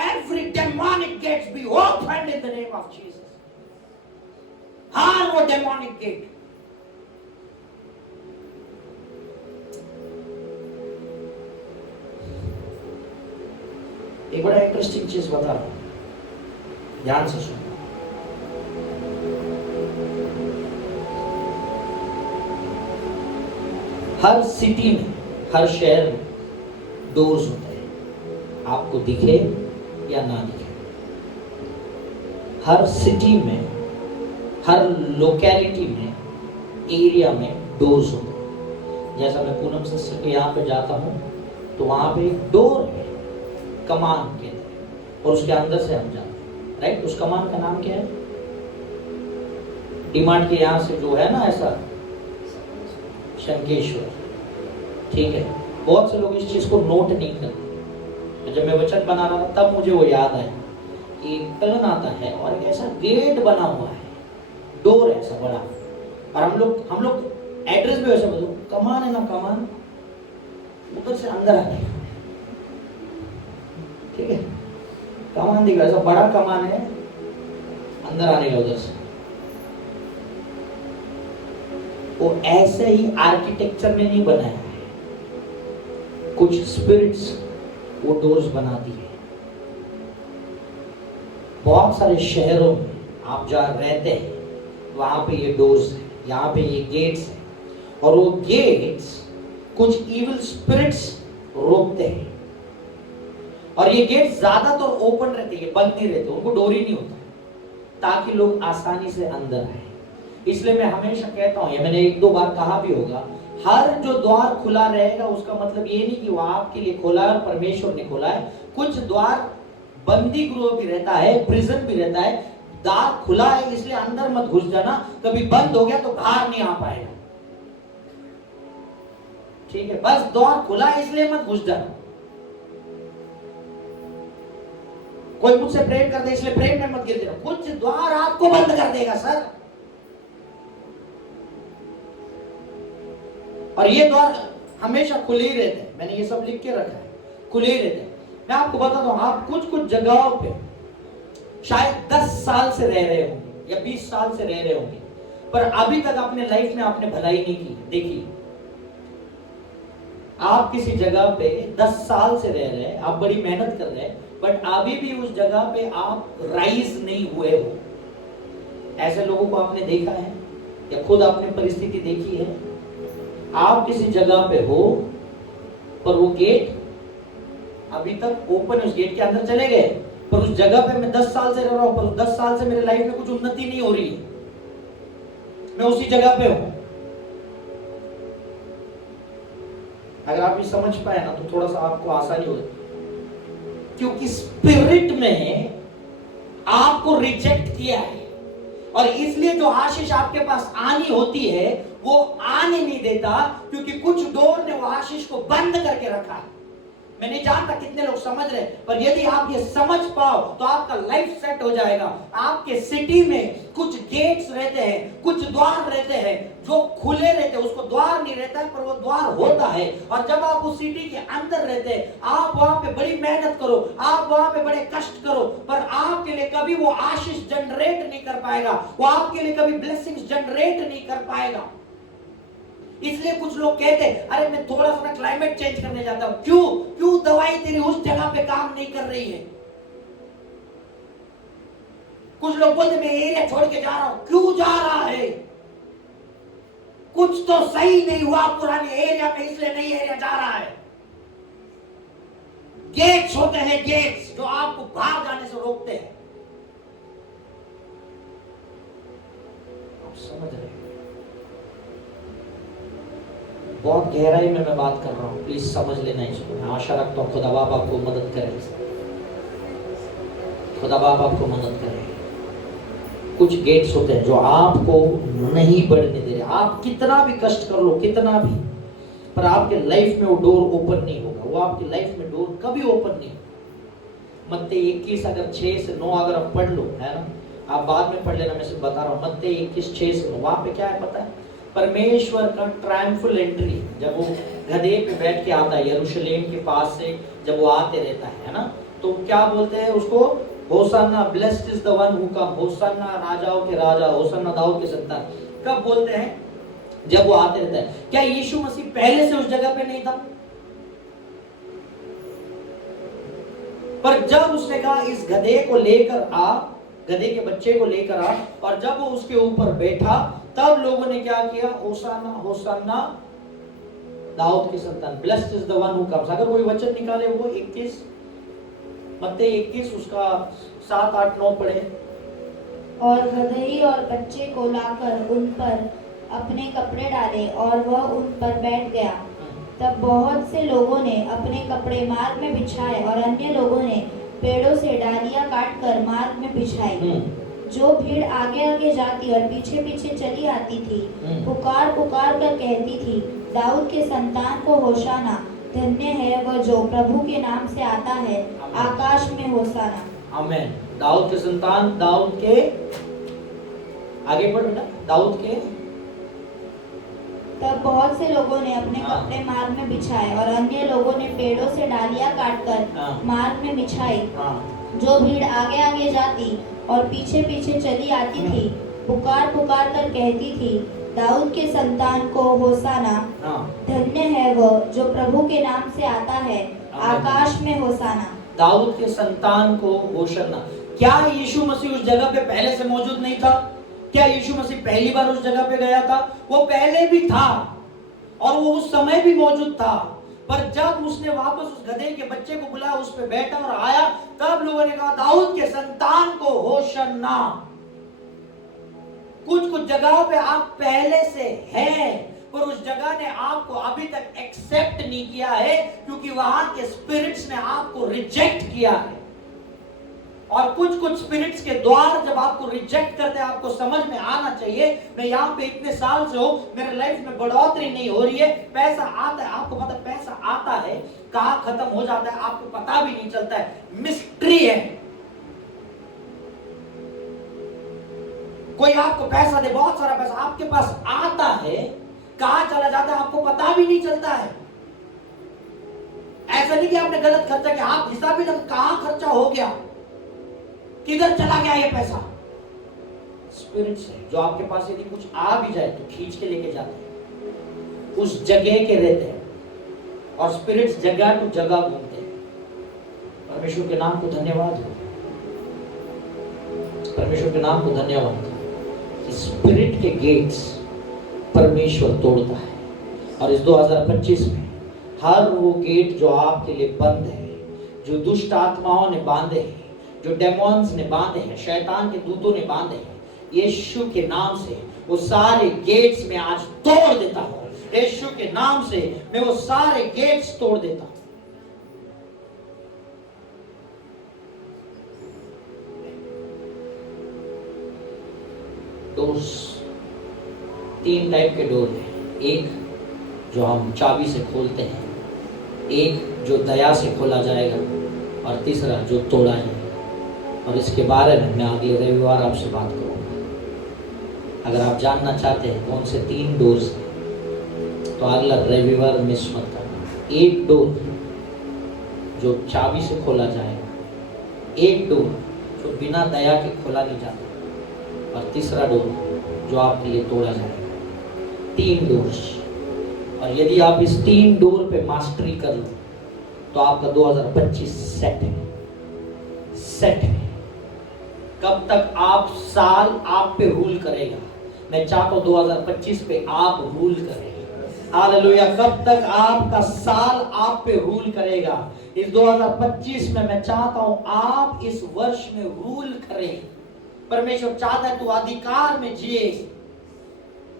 Every demonic gates be opened in the name of Jesus. हर वो डेमोनिक गेट, एक बड़ा इंटरेस्टिंग चीज बता रहा हूं, ध्यान से सुनो। हर सिटी में, हर शहर में डोर्स होते हैं, आपको दिखे या ना दिखे। हर सिटी में, हर लोकेलिटी में, एरिया में डोर्स होते हैं। जैसा मैं पूनम सिस्टर के यहाँ पे जाता हूँ तो वहाँ पे एक डोर है, कमान कहते हैं, और उसके अंदर से हम जाते हैं, राइट? उस कमान का नाम क्या है? डीमार्ट के यहाँ से जो है ना ऐसा, शंकेश्वर, ठीक है। बहुत से लोग इस चीज को नोट नहीं करते। जब मैं वचन बना रहा था तब मुझे वो याद आया, एक टर्न आता है और एक ऐसा गेट बना हुआ है, डोर ऐसा बड़ा, और हम लोग एड्रेस भी वैसे बोलो, कमान है ना, कमान ऊपर से अंदर आने का, ठीक है? कमान दिख रहा है, ऐसा बड़ा कमान है, अंदर आने का उधर से। वो ऐसे ही आर्किटेक्चर में नहीं बनाया है, कुछ स्पिरिट्स वो डोर्स बनाती है। बहुत सारे शहरों में आप जहाँ रहते हैं वहां पे ये डोर्स है, यहाँ पे ये गेट्स है, और वो गेट्स कुछ इविल स्पिरिट्स रोकते हैं। और ये गेट्स ज्यादातर ओपन रहते हैं, बंद नहीं रहते, उनको डोर ही नहीं होता, ताकि लोग आसानी से अंदर आए। इसलिए मैं हमेशा कहता हूं, ये मैंने 1-2 बार कहा भी होगा, हर जो द्वार खुला रहेगा उसका मतलब ये नहीं कि वो आपके लिए खोला है और परमेश्वर ने खोला है। कुछ द्वार बंदी गृह भी रहता है, प्रिजन भी रहता है। द्वार खुला है इसलिए अंदर मत घुस जाना, कभी बंद हो गया तो बाहर नहीं आ पाएगा, ठीक है? बस द्वार खुला है इसलिए मत घुस जाना। कोई मुझसे प्रेम कर दे इसलिए प्रेम में मत गिर देना, कुछ द्वार आपको बंद कर देगा सर। और ये द्वार हमेशा खुले ही रहते हैं, मैंने ये सब लिख के रखा है, खुले ही रहते हैं। मैं आपको बताता हूं, आप कुछ जगहों पे शायद 10 साल से रह रहे होंगे या 20 साल से रह रहे होंगे, पर अभी तक अपने लाइफ में आपने भलाई नहीं की। देखिए, आप किसी जगह पे 10 साल से रह रहे हैं, आप बड़ी मेहनत कर रहे हैं, बट अभी भी उस जगह पे आप राइज नहीं हुए हो। ऐसे लोगों को आपने देखा है या खुद आपने परिस्थिति देखी है? आप किसी जगह पे हो पर वो गेट अभी तक ओपन, उस गेट के अंदर चले गए, पर उस जगह पे मैं 10 साल से रह रहा हूं, पर उस 10 साल से मेरे लाइफ में कुछ उन्नति नहीं हो रही है, मैं उसी जगह पे हूं। अगर आप ये समझ पाए ना तो थोड़ा सा आपको आसानी हो जाती, क्योंकि स्पिरिट में आपको रिजेक्ट किया है, और इसलिए जो आशीष आपके पास आनी होती है वो आने नहीं देता, क्योंकि कुछ डोर ने वो आशीष को बंद करके रखा है। मैं नहीं जानता कितने लोग समझ रहे, पर यदि आप ये समझ पाओ तो आपका लाइफ सेट हो जाएगा। आपके सिटी में कुछ गेट्स रहते हैं, कुछ द्वार रहते हैं जो खुले रहते हैं, उसको द्वार नहीं रहता है पर वो द्वार होता है। और जब आप उस सिटी के अंदर रहते हैं, आप वहां पे बड़ी मेहनत करो, आप वहां पे बड़े कष्ट करो, पर आपके लिए कभी वो आशीष जनरेट नहीं कर पाएगा, वो आपके लिए कभी ब्लेसिंग्स जनरेट नहीं कर पाएगा। इसलिए कुछ लोग कहते हैं, अरे मैं थोड़ा सा क्लाइमेट चेंज करने जाता हूं। क्यों दवाई तेरी उस जगह पे काम नहीं कर रही है? कुछ लोग बोलते मैं एरिया छोड़ के जा रहा हूं। क्यों जा रहा है? कुछ तो सही नहीं हुआ पुराने एरिया में, इसलिए नई एरिया जा रहा है। गेट्स होते हैं, गेट्स जो आपको बाहर जाने से रोकते हैं। आप समझ रहे हैं? बहुत गहराई में मैं बात कर रहा हूं, प्लीज समझ लेना इसको। मैं आशा रखता हूं खुदा बाप आपको मदद करे, खुदा बाप आपको मदद करे। कुछ गेट्स होते हैं जो आपको नहीं बढ़ने दे रहे। आप कितना भी कष्ट कर लो, कितना भी, पर आपके लाइफ में वो डोर ओपन नहीं होगा। वो आपकी लाइफ में डोर कभी ओपन नहीं होगा। मत्ती 21 अगर 6 से 9 अगर आप पढ़ लो, है ना, आप बाद में पढ़ लेना, मैं सिर्फ बता रहा हूँ। मत्ती 21 6 से 9, वहां पे क्या है पता है? परमेश्वर का ट्रायम्फल एंट्री, जब वो गधे पे बैठ के आता है यरूशलेम के पास से, जब वो आते रहता है ना, तो क्या बोलते हैं उसको? Hosanna, blessed is the one who come, Hosanna राजाओं के राजा, होसन्ना दाऊद के संतान। कब बोलते हैं? जब वो आते रहता है। क्या यीशु मसीह पहले से उस जगह पे नहीं था? पर जब उसने कहा इस गधे को लेकर आ, गधे के बच्चे को लेकर आ, और जब वो उसके ऊपर बैठा, तब लोगों ने क्या किया? होसन्ना होसन्ना दाऊद के संतान, blessed is the one who comes. अगर कोई वचन निकाले वो 21 मत्ती 21 उसका 7 8 9 पढ़े। और गदही और बच्चे को लाकर उन पर अपने कपड़े डाले और वह उन पर बैठ गया। तब बहुत से लोगों ने अपने कपड़े मार्ग में बिछाए और अन्य लोगों ने पेड़ों से डालियां काटकर मार्ग में बिछाई। जो भीड़ आगे आगे जाती और पीछे पीछे चली आती थी, पुकार पुकार कर कहती थी, दाऊद के संतान को होशाना, धन्य है वह जो प्रभु के नाम से आता है, आकाश में होशाना। आमीन। दाऊद के संतान, दाऊद के आगे बढ़ बेटा, दाऊद के। तब बहुत से लोगों ने अपने कपड़े मार्ग में बिछाए और अन्य लोगों ने पेड़ों से डालियां काटकर मार्ग में बिछाई। जो भीड़ आगे आगे जाती और पीछे पीछे चली आती थी, पुकार पुकार कर कहती थी, दाऊद के संतान को होशाना, धन्य है वह जो प्रभु के नाम से आता है, आकाश में होशाना। दाऊद के संतान को होशाना। क्या यीशु मसीह उस जगह पे पहले से मौजूद नहीं था? क्या यीशु मसीह पहली बार उस जगह पे गया था? वो पहले भी था और वो उस समय भी मौजूद था, पर जब उसने वापस उस गधे के बच्चे को बुलाया, उस पे बैठा और आया, तब लोगों ने कहा दाऊद के संतान को होशाना। कुछ कुछ जगहों पे आप पहले से हैं, पर उस जगह ने आपको अभी तक एक्सेप्ट नहीं किया है, क्योंकि वहां के स्पिरिट्स ने आपको रिजेक्ट किया है। और कुछ कुछ स्पिरिट्स के द्वार जब आपको रिजेक्ट करते हैं, आपको समझ में आना चाहिए, मैं यहाँ पे इतने साल से हूँ, मेरे लाइफ में बढ़ोतरी नहीं हो रही है, पैसा आता है, आपको पता पैसा आता है, कहाँ खत्म हो जाता है आपको पता भी नहीं चलता है, मिस्ट्री है। कोई आपको पैसा दे, बहुत सारा पैसा आपके पास आता है, कहाँ चला जाता है आपको पता भी नहीं चलता है। ऐसा नहीं कि आपने गलत खर्चा किया, आप हिसाब भी लगा कहाँ खर्चा हो गया, किधर चला गया ये पैसा। स्पिरिट्स है जो आपके पास यदि कुछ आ भी जाए तो खींच के लेके जाते हैं, उस जगह के रहते हैं, और स्पिरिट्स जगह टू जगह घूमते हैं। परमेश्वर के नाम को धन्यवाद हो, परमेश्वर के नाम को धन्यवाद। स्पिरिट के गेट्स परमेश्वर तोड़ता है, और इस 2025 में हर वो गेट जो आपके लिए बंद है, जो दुष्ट आत्माओं ने बांधे हैं, जो डेमोन्स ने बांधे हैं, शैतान के दूतों ने बांधे हैं, यीशु के नाम से वो सारे गेट्स में आज तोड़ देता हूं। यीशु के नाम से मैं वो सारे गेट्स तोड़ देता हूं। डोर्स 3 टाइप के डोर हैं। एक जो हम चाबी से खोलते हैं, एक जो दया से खोला जाएगा, और तीसरा जो तोड़ा जाएगा। और इसके बारे में मैं अगले रविवार आपसे बात करूँगा। अगर आप जानना चाहते हैं कौन से 3 डोर्स हैं, तो अगला रविवार मिस मत करना। एक डोर जो चाबी से खोला जाएगा, एक डोर जो बिना दया के खोला नहीं जाता, और तीसरा डोर जो आपके लिए तोड़ा जाएगा। 3 डोर्स। और यदि आप इस 3 डोर पे मास्टरी कर लो तो आपका 2025 सेट है, सेट है। कब तक आप साल आप पे रूल करेगा? मैं चाहता हूं 2025 पे आप रूल करें। हालेलुया। कब तक आपका साल आप पे रूल करेगा? इस 2025 में मैं चाहता हूं आप इस वर्ष में रूल करें। परमेश्वर चाहता है तू अधिकार में जिए।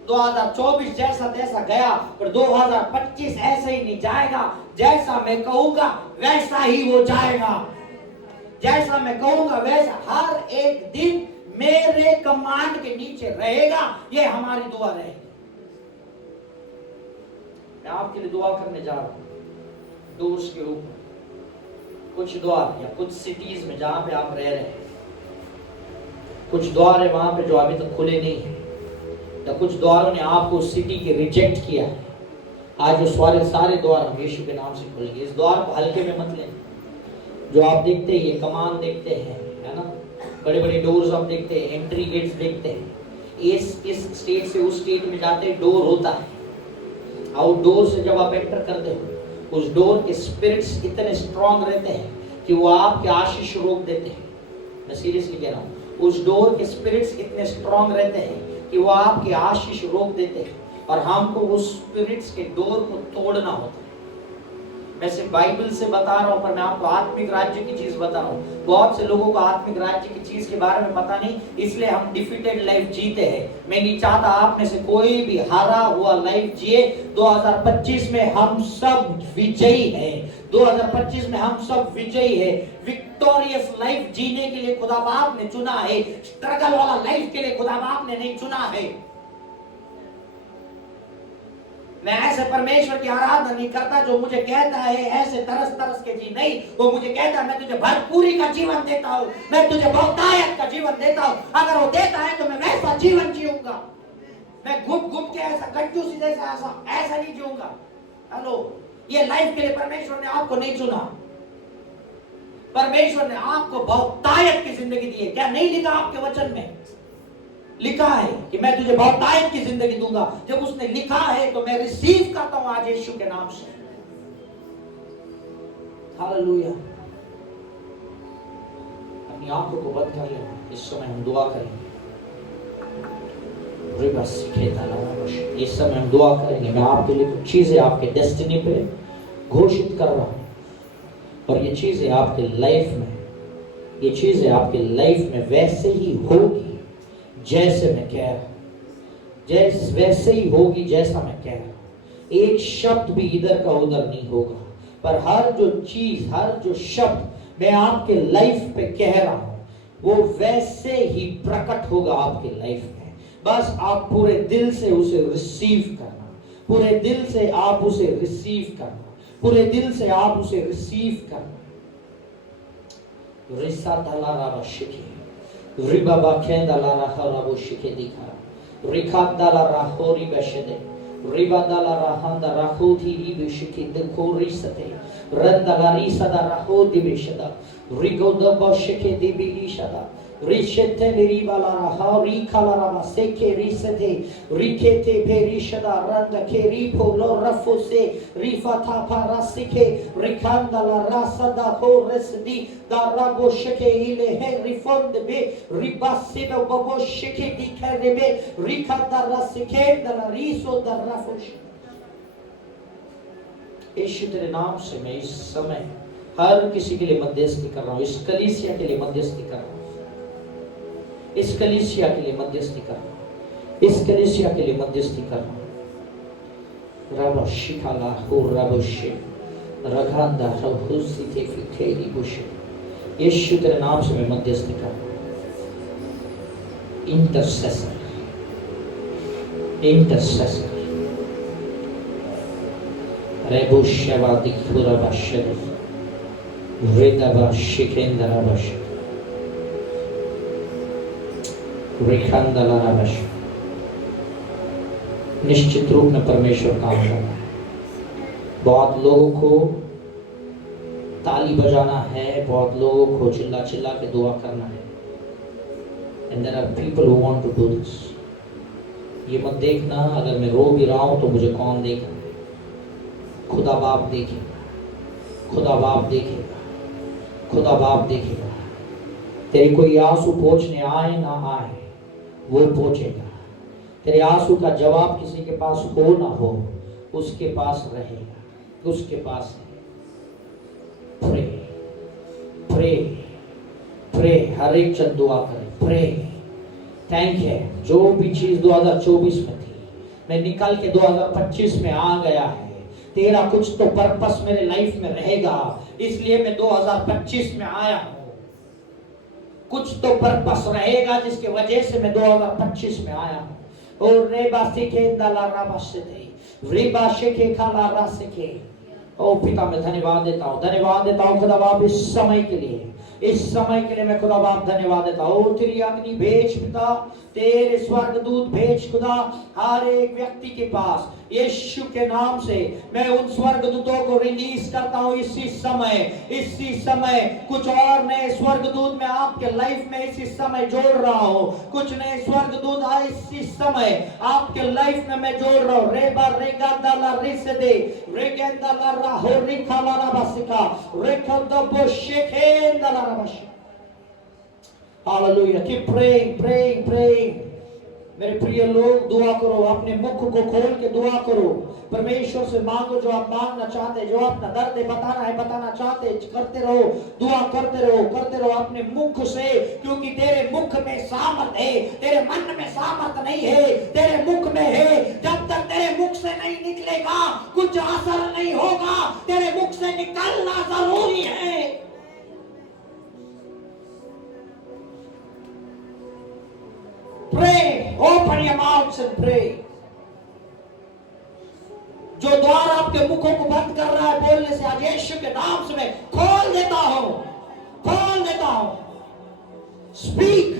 2024 जैसा तैसा गया, पर 2025 ऐसे ही नहीं जाएगा। जैसा मैं कहूंगा वैसा ही वो जाएगा। जैसा मैं कहूंगा वैसा हर एक दिन मेरे कमांड के नीचे रहेगा। ये हमारी दुआ रहेगी। मैं आपके लिए दुआ करने जा रहा हूं डोर्स के ऊपर। कुछ द्वार या कुछ सिटीज में जहां पे आप रह रहे हैं, कुछ द्वार है वहां पे जो अभी तक खुले नहीं है, या कुछ द्वारों ने आपको उस सिटी के रिजेक्ट किया है। आज जो सारे द्वार हम यीशु के नाम से खोलेंगे। इस द्वार को हल्के में मत लें। जो आप देखते हैं, ये कमान देखते हैं, है ना, बड़े बड़े डोर्स आप देखते हैं, एंट्री गेट्स देखते हैं। इस स्टेट से उस स्टेट में जाते डोर होता है। आउटडोर से जब आप एंटर करते हो, उस डोर के स्पिरिट्स इतने स्ट्रांग रहते हैं कि वो आपके आशीष रोक देते हैं। मैं सीरियसली कह रहा हूँ, उस डोर के स्पिरिट्स इतने स्ट्रांग रहते हैं कि वो आपके आशीष रोक देते हैं, और हमको उस स्पिरिट्स के डोर को तोड़ना होता है। मैं सिर्फ बाइबल से बता रहा हूं, पर मैं आपको आत्मिक राज्य की चीज बता रहा हूं। बहुत से लोगों को आत्मिक राज्य की चीज के बारे में पता नहीं, इसलिए हम डिफीटेड लाइफ जीते हैं। मैं नहीं चाहता आप में से कोई भी हारा हुआ लाइफ जिए। 2025 में हम सब विजयी हैं। 2025 में हम सब विजयी हैं। विक्टोरियस लाइफ जीने के लिए खुदा बाप ने चुना है। स्ट्रगल वाला लाइफ के लिए खुदा बाप ने नहीं चुना है। मैं ऐसे परमेश्वर की आराधना नहीं करता जो मुझे कहता है ऐसे तरस तरस के जी। नहीं, वो मुझे कहता है मैं तुझे भरपूरी का जीवन देता हूँ, मैं तुझे बहुतायत का जीवन देता हूँ। अगर वो देता है तो मैं वैसा जीवन जीऊंगा। मैं घुट घुट के ऐसा कंजूसी जैसा ऐसा नहीं जीऊंगा। हेलो, ये लाइफ के लिए परमेश्वर ने आपको नहीं चुना। परमेश्वर ने आपको बहुतायत की जिंदगी दी है। क्या नहीं लिखा आपके वचन में? लिखा है कि मैं तुझे बहुतायत की जिंदगी दूंगा। जब उसने लिखा है तो मैं रिसीव करता हूं आज यीशु के नाम से। हालेलुया। अपनी आंखों को बंद कर लेना। इस समय हम दुआ करेंगे। इस समय हम दुआ करेंगे। मैं आपके लिए कुछ चीजें आपके डेस्टिनी पे घोषित कर रहा हूं, और ये चीजें आपके लाइफ में, ये चीजें आपके लाइफ में वैसे ही होगी जैसे मैं कह रहा हूं। वैसे ही होगी जैसा मैं कह रहा हूं। एक शब्द भी इधर का उधर नहीं होगा, पर हर जो चीज, हर जो शब्द मैं आपके लाइफ पे कह रहा हूं, वो वैसे ही प्रकट होगा आपके लाइफ में। बस आप पूरे दिल से उसे रिसीव करना, पूरे दिल से आप उसे रिसीव करना, पूरे दिल से आप उसे रिसीव करना। रिसा दला राबा शिकी रिबाबा केंदला राहराबो शिके दिखा रिखादला राहोरी बशदे रिबादला राहंदा राहोथी इबिशिकी दकोरी सते रंदला रिसदा राहोदी बिशदा रिगोदा बशिके दिबिशदा रिशते रिबाला राहा रिखाला राबा सेके रिसते रिकेते पेरिशदा रंद के रिपो लो रफोसे रिफाथा पारासिके रिखांदला रासदा हो रसदी दाराबो शके इले है रिफोंद बे रिबासिबो बबो शके दिखरेबे रिखादा रसिके दला रिसो दराफोश। यीशु तेरे नाम से मैं इस समय हर किसी के लिए मध्यस्थी कर रहा हूँ। इस कलीसिया के लिए मध्यस्थी कर रहा हूँ। इस कलीसिया के लिए मध्यस्थी कर रहा हूँ। इस कलीसिया के लिए मध्यस्थी कर रहा हूँ। रब शिकाला हो रब शे रघांदा रब सीते फिटेरी बुशे। यीशु तेरे नाम से मैं मध्यस्थी कर रहा हूँ। इंटरसेसर, इंटरसेसर रेबुशवादिकुरवशद वृदवशिकेंद्रवश रिखंदलरवश। निश्चित रूप में परमेश्वर काम कर रहा है। बहुत लोगों को ताली बजाना है, बहुत लोगों को चिल्ला चिल्ला के दुआ करना है। And there are people who want to do this. ये मत देखना अगर मैं रो भी रहा हूं तो मुझे कौन देखेगा? खुदा बाप देखेगा, खुदा बाप देखेगा, खुदा बाप देखेगा। तेरे कोई आंसू पोंछने आए ना आए, वो पोंछेगा। तेरे आंसू का जवाब किसी के पास हो ना हो, उसके पास रहेगा, उसके पास है। प्रे प्रे प्रे, हर एक चंद दुआ करे, प्रे। थैंक है जो भी चीज 2024 में थी, मैं निकल के 2025 में आ गया है। तेरा कुछ तो पर्पस मेरे लाइफ में रहेगा, इसलिए मैं 2025 में आया हूं। कुछ तो पर्पस रहेगा जिसके वजह से मैं 2025 में आया हूं। और रेबा सीखे दला राबा सीखे, रेबा सीखे खाला रा सीखे। ओ पिता मैं धन्यवाद देता हूँ खुदा बाप इस समय के लिए, इस समय के लिए मैं खुदा बाप धन्यवाद देता हूँ। तेरी अग्नि भेज पिता, तेरे स्वर्गदूत भेज खुदा हर एक व्यक्ति के पास। यीशु के नाम से मैं उन स्वर्गदूतों को रिलीज करता हूँ इसी समय। कुछ और नए स्वर्गदूत मैं आपके लाइफ में इसी समय जोड़ रहा हूँ। कुछ नए स्वर्गदूत इसी समय आपके लाइफ में मैं जोड़ रहा हूँ। रेबा रेगा दाला रिसदे रेगेंदा ला राहो रिखा ला राबासिका रेखा शेखे दाला राबाश। हालेलुया। Keep praying. मेरे प्रिय लोग दुआ करो, अपने मुख को खोल के दुआ करो। परमेश्वर से मांगो जो आप मांगना चाहते, जो अपना दर्द बताना चाहते। करते रहो, दुआ करते रहो अपने मुख से, क्योंकि तेरे मुख में सामर्थ है, तेरे मन में सामर्थ नहीं है, तेरे मुख में है। जब तक तेरे मुख से नहीं निकलेगा कुछ असर नहीं होगा। तेरे मुख से निकलना जरूरी है। Pray, open your mouths and pray. जो द्वार आपके मुखों को बंद कर रहा है बोलने से, आज यीशु के नाम से मैं खोल देता हूं। Speak.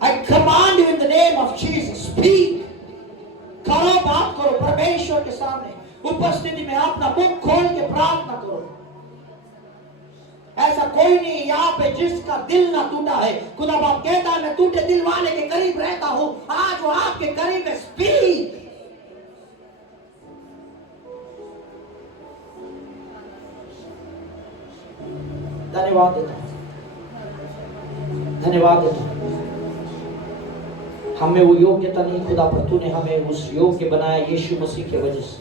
I command you in the name of Jesus. Speak. करो, बात करो परमेश्वर के सामने उपस्थिति में, अपना मुख खोल के प्रार्थना करो। ऐसा कोई नहीं यहाँ पे जिसका दिल ना टूटा है। खुदा बाप कहता है मैं टूटे दिल वाले के करीब रहता हूं। आज वो आपके करीब है। स्पीक। धन्यवाद देता हूं। हमें वो योग्यता नहीं खुदा, पर तूने हमें उस योग्य बनाया यीशु मसीह के वजह से।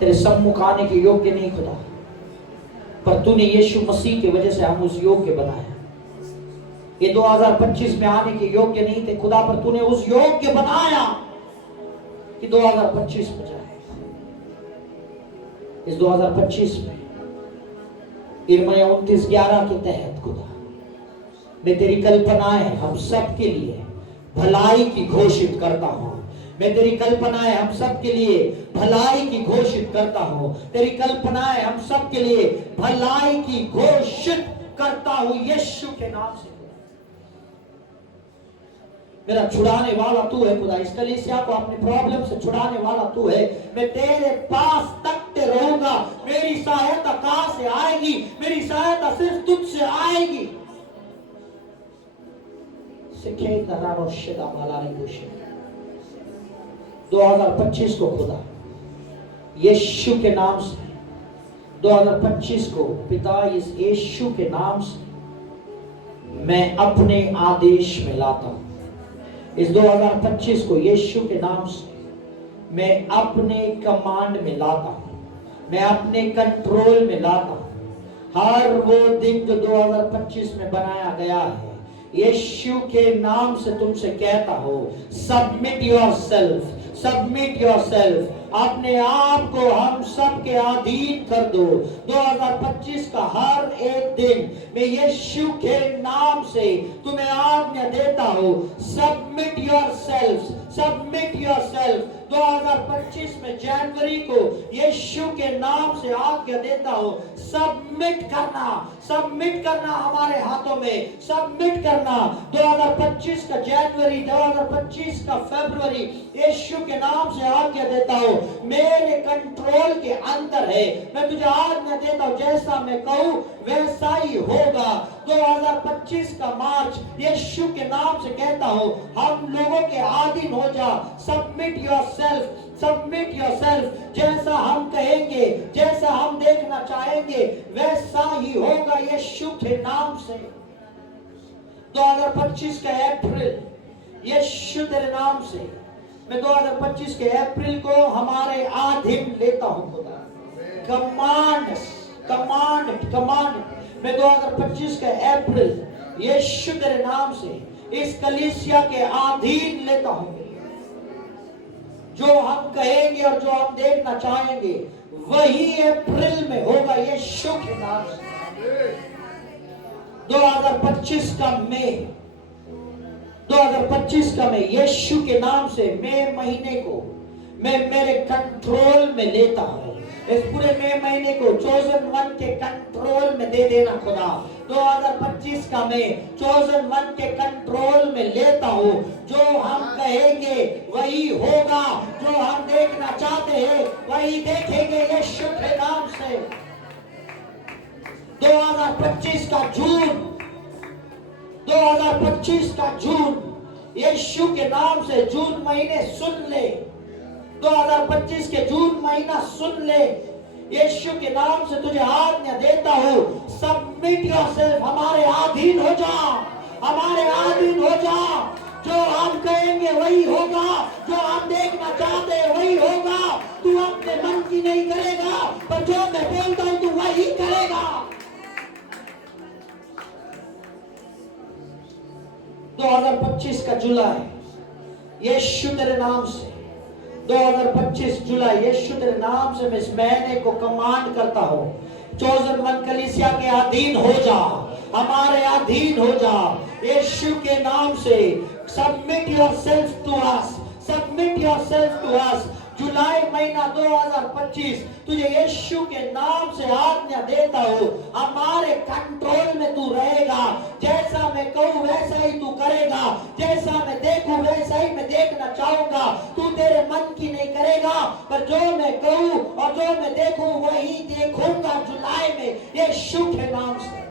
तेरे सम्मुख आने के योग्य नहीं खुदा, पर तूने यीशु मसीह की वजह से हम उस योग्य बनाया। ये 2025 में आने के योग्य नहीं थे खुदा, पर तूने उस योग्य बनाया कि 2025 में जाए। इस 2025 में यिर्मयाह 29:11 के तहत खुदा मैं तेरी कल्पनाएं हम सब के लिए भलाई की घोषित करता हूं। मैं तेरी कल्पनाएं हम सब के लिए भलाई की घोषित करता हूं। तेरी कल्पनाएं हम सब के लिए भलाई की घोषित करता हूं यीशु के नाम से। मेरा छुड़ाने वाला तू है खुदा। इस कलीसिया को अपने प्रॉब्लम से छुड़ाने वाला तू है। मैं तेरे पास तकते रहूंगा। मेरी सहायता कहां से आएगी? मेरी सहायता सिर्फ तुझसे आएगी। 2025 को खुदा यीशु के नाम से, 2025 को पिता इस यीशु के नाम से मैं अपने आदेश में लाता हूं। इस 2025 को यीशु के नाम से मैं अपने कमांड में लाता हूं, मैं अपने कंट्रोल में लाता हूं। हर वो दिन जो 2025 में बनाया गया है, यीशु के नाम से तुमसे कहता हो, सबमिट योरसेल्फ अपने आप को हम सब के अधीन कर दो। 2025 का हर एक दिन मैं यीशु के नाम से तुम्हें आज्ञा देता हूँ, सबमिट योरसेल्फ, सबमिट योरसेल्फ। 2025 में जनवरी को यीशु के नाम से आज्ञा देता हूँ, सबमिट करना, सबमिट करना हमारे हाथों में, सबमिट करना। 2025 का जनवरी, 2025 का फरवरी यीशु के नाम से आज्ञा देता हूँ, मेरे कंट्रोल के अंदर है। मैं तुझे आज्ञा देता हूँ, जैसा मैं कहूँ वैसा ही होगा। 2025 का मार्च यीशु के नाम से कहता हूँ, हम लोगों के अधीन हो जा। Submit yourself, submit yourself. जैसा हम कहेंगे, जैसा हम देखना चाहेंगे वैसा ही होगा यीशु के नाम से। 2025 का अप्रैल यीशु तेरे नाम से मैं 2025 के अप्रैल को हमारे अधीन लेता हूं खुदा। Command, command, command. मैं 2025 के अप्रैल यीशु तेरे नाम से इस कलीसिया के अधीन लेता हूं। जो हम कहेंगे और जो हम देखना चाहेंगे वही अप्रैल में होगा यीशु के नाम से। 2025 का मई, 2025 का मैं यीशु के नाम से मई महीने को मैं मेरे कंट्रोल में लेता हूं। इस पूरे मई महीने को चोजन वन के कंट्रोल में दे देना खुदा। 2025 का मैं चोजन वन के कंट्रोल में लेता हूं। जो हम कहेंगे वही होगा, जो हम देखना चाहते हैं वही देखेंगे यीशु के नाम से। 2025 का जून, 2025 का जून यीशु के नाम से जून महीने सुन ले। 2025 के जून महीना सुन ले। यीशु के नाम से तुझे आज्ञा देता हूँ, सबमिट योरसेल्फ, हमारे अधीन हो जा, हमारे अधीन हो जा। जो हम कहेंगे वही होगा, जो हम देखना चाहते हैं वही होगा। तू अपने मन की नहीं करेगा, पर जो मैं बोलता हूँ तू वही करेगा। 2025 का जुलाई यीशु तेरे नाम से, 2025 जुलाई यीशु तेरे नाम से मैं इस महीने को कमांड करता हूँ, चोजन वन कलीसिया के अधीन हो जा, हमारे अधीन हो जा यीशु के नाम से। Submit yourself to us, submit yourself to us. जुलाई महीना 2025 तुझे यीशु के नाम से आज्ञा देता हूँ, हमारे कंट्रोल में तू रहेगा। जैसा मैं कहूँ वैसा ही तू करेगा, जैसा मैं देखूं वैसा ही मैं देखना चाहूंगा। तू तेरे मन की नहीं करेगा, पर जो मैं कहूँ और जो मैं देखूं वही देखूंगा जुलाई में यीशु के नाम से।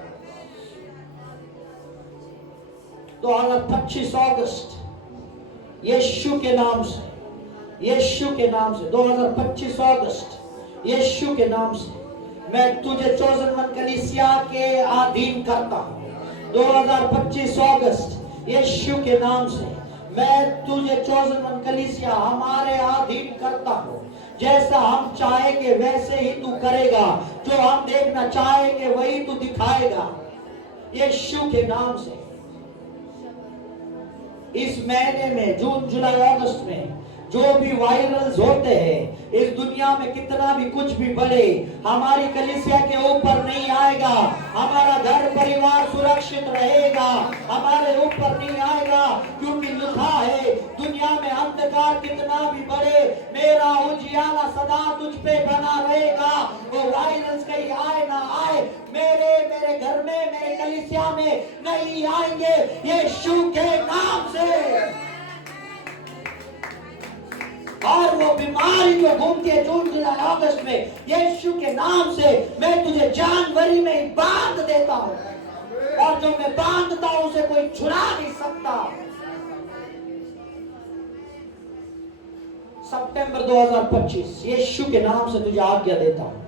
2025 अगस्त यीशु के नाम से, यीशु के नाम से 2025 अगस्त यीशु के नाम से मैं तुझे चोजन वन कलीसिया के अधीन करता हूँ। 2025 अगस्त यीशु के नाम से मैं तुझे चोजन वन कलीसिया हमारे अधीन करता हूँ। जैसा हम चाहेंगे वैसे ही तू करेगा, जो हम देखना चाहेंगे वही तू दिखाएगा यीशु के नाम से। इस महीने में जून जुलाई अगस्त में जो भी वायरल्स होते हैं, इस दुनिया में कितना भी कुछ भी बढ़े, हमारी कलीसिया के ऊपर नहीं आएगा। हमारा घर परिवार सुरक्षित रहेगा, हमारे ऊपर नहीं आएगा, क्योंकि लिखा है दुनिया में अंधकार कितना भी बढ़े, मेरा उजियाला सदा तुझ पे बना रहेगा। वो वायरल्स कहीं आए ना आए, मेरे घर में, मेरे कलीसिया में नहीं आएंगे यीशु के नाम से। और वो बीमारी जो घूमती है जून जुलाई अगस्त में, यीशु के नाम से मैं तुझे जनवरी में ही बांध देता हूँ, और जो मैं बांधता हूँ उसे कोई छुड़ा नहीं सकता। सितंबर 2025 यीशु के नाम से तुझे आज्ञा देता हूँ।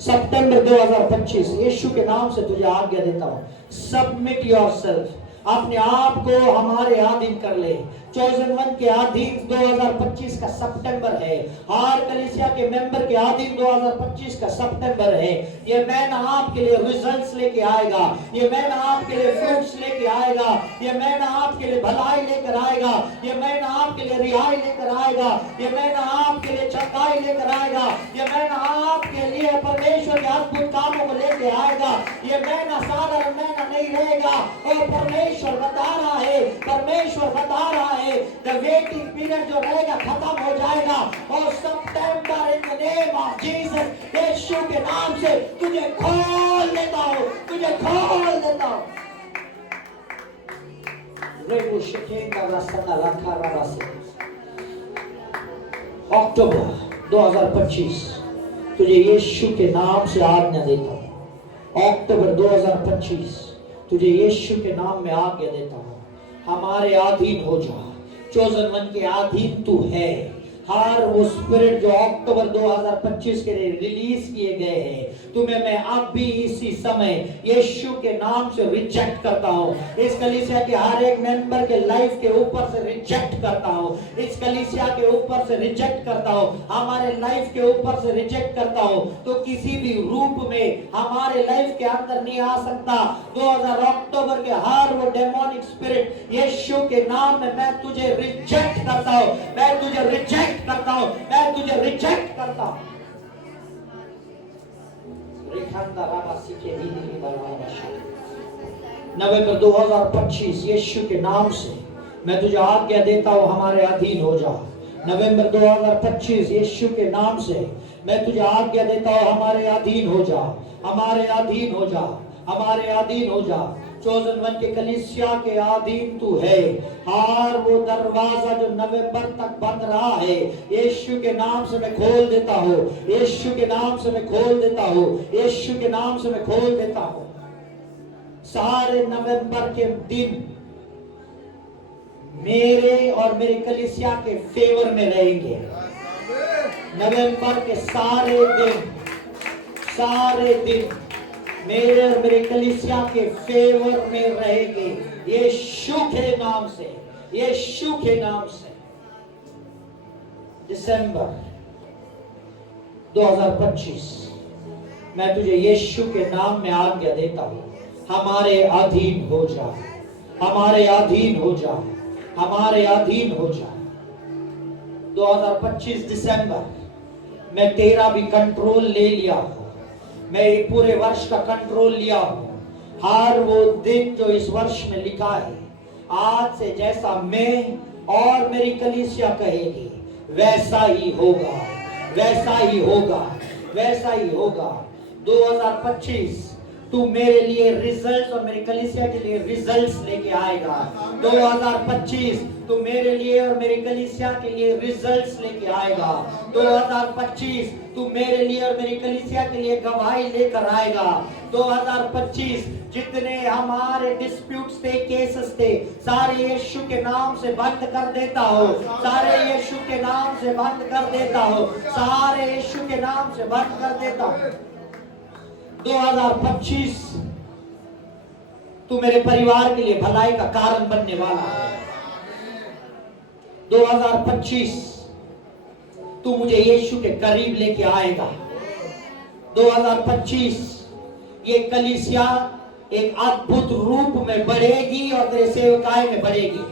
सितंबर 2025 यीशु के नाम से तुझे आज्ञा देता हूँ, सबमिट योरसेल्फ, अपने आप को हमारे अधीन कर ले। चोजन वन के अधीन 2025 का सितंबर है, हर कलीसिया के मेंबर के अधीन 2025 का सितंबर है। ये महीना आपके लिए रिजल्ट्स लेके आएगा, ये महीना आपके लिए फ्रूट्स लेके आएगा, ये महीना आपके लिए भलाई लेकर आएगा, ये महीना आपके लिए रिहाई लेकर आएगा, ये महीना आप आपके लिए चंगाई लेकर आएगा। ये महीना आपके लिए परमेश्वर के अद्भुत कामों को लेके आएगा। ये महीना साधारण महीना नहीं रहेगा। और परमेश्वर बता रहा है, परमेश्वर बता रहा है, द वेटिंग पीरियड जो रहेगा खत्म हो जाएगा। और सितंबर in the name of Jesus, यीशु के नाम से तुझे खोल देता हूं, तुझे खोल देता हूं। अक्टूबर 2025 तुझे यीशु के नाम से आज्ञा देता हूं। अक्टूबर 2025 तुझे यीशु के नाम में आज्ञा देता हूं। हमारे अधीन हो जा। चोजन वन के अधीन तू है। हर वो स्पिरिट जो अक्टूबर 2025 के लिए रिलीज किए गए हैं, तुम्हें मैं अब भी इसी समय यीशु के नाम से रिजेक्ट करता हूं। इस कलीसिया के हर एक मेंबर के लाइफ के ऊपर से रिजेक्ट करता हूं। इस कलीसिया के ऊपर से रिजेक्ट करता हूं। हमारे लाइफ के ऊपर से रिजेक्ट करता हूं। तो किसी भी रूप में हमारे लाइफ के अंदर नहीं आ सकता। 2000 अक्टूबर के हर वो डेमोनिक स्पिरिट यीशु के नाम में मैं तुझे रिजेक्ट करता हूं। मैं तुझे रिजेक्ट करता हूं। मैं तुझे रिजेक्ट करता हूं। नवंबर 2025 यीशु के नाम से मैं तुझे आज्ञा देता हूं, हमारे अधीन हो जा। नवंबर 2025 यीशु के नाम से मैं तुझे आज्ञा देता हूं, हमारे अधीन हो जा, हमारे अधीन हो जा, हमारे अधीन हो जा। चोजन वन के कलीसिया के अधीन तू है। हर वो दरवाजा जो नवंबर तक बंद रहा है, यीशु के नाम से मैं खोल देता हूँ। यीशु के नाम से मैं खोल देता हूँ। यीशु के नाम से मैं खोल देता हूँ। सारे नवंबर के दिन मेरे और मेरे कलीसिया के फेवर में रहेंगे। नवंबर के सारे दिन मेरे और मेरे कलीसिया के फेवर में रहेंगे। यीशु के नाम से, यीशु के नाम से। दिसंबर 2025 मैं तुझे यीशु के नाम में आज्ञा देता हूं, हमारे अधीन हो जा, हमारे अधीन हो जा, हमारे अधीन हो जा। 2025 दिसंबर मैं तेरा भी कंट्रोल ले लिया हूं। मैं पूरे वर्ष का कंट्रोल लिया हूं। हर वो दिन जो इस वर्ष में लिखा है, आज से जैसा मैं और मेरी कलीसिया कहेगी वैसा ही होगा, वैसा ही होगा, वैसा ही होगा। 2025 तू मेरे लिए रिजल्ट्स और मेरी कलीसिया के लिए रिजल्ट्स लेके आएगा। 2025 तू मेरे लिए और मेरी कलीसिया के लिए रिजल्ट्स लेके आएगा। 2025 तू मेरे लिए और मेरी कलीसिया के लिए गवाही लेकर आएगा। 2025 जितने हमारे डिस्प्यूट्स थे, केसेस थे, सारे यीशु के नाम से बंद कर देता हूँ। सारे यीशु के नाम से बंद कर देता हूँ। सारे यीशु के नाम से बंद कर देता हूँ। 2025 तू मेरे परिवार के लिए भलाई का कारण बनने वाला है। 2025 तू मुझे यीशु के करीब लेके आएगा। 2025 ये कलीसिया एक अद्भुत रूप में बढ़ेगी और तेरे सेवकाई में बढ़ेगी।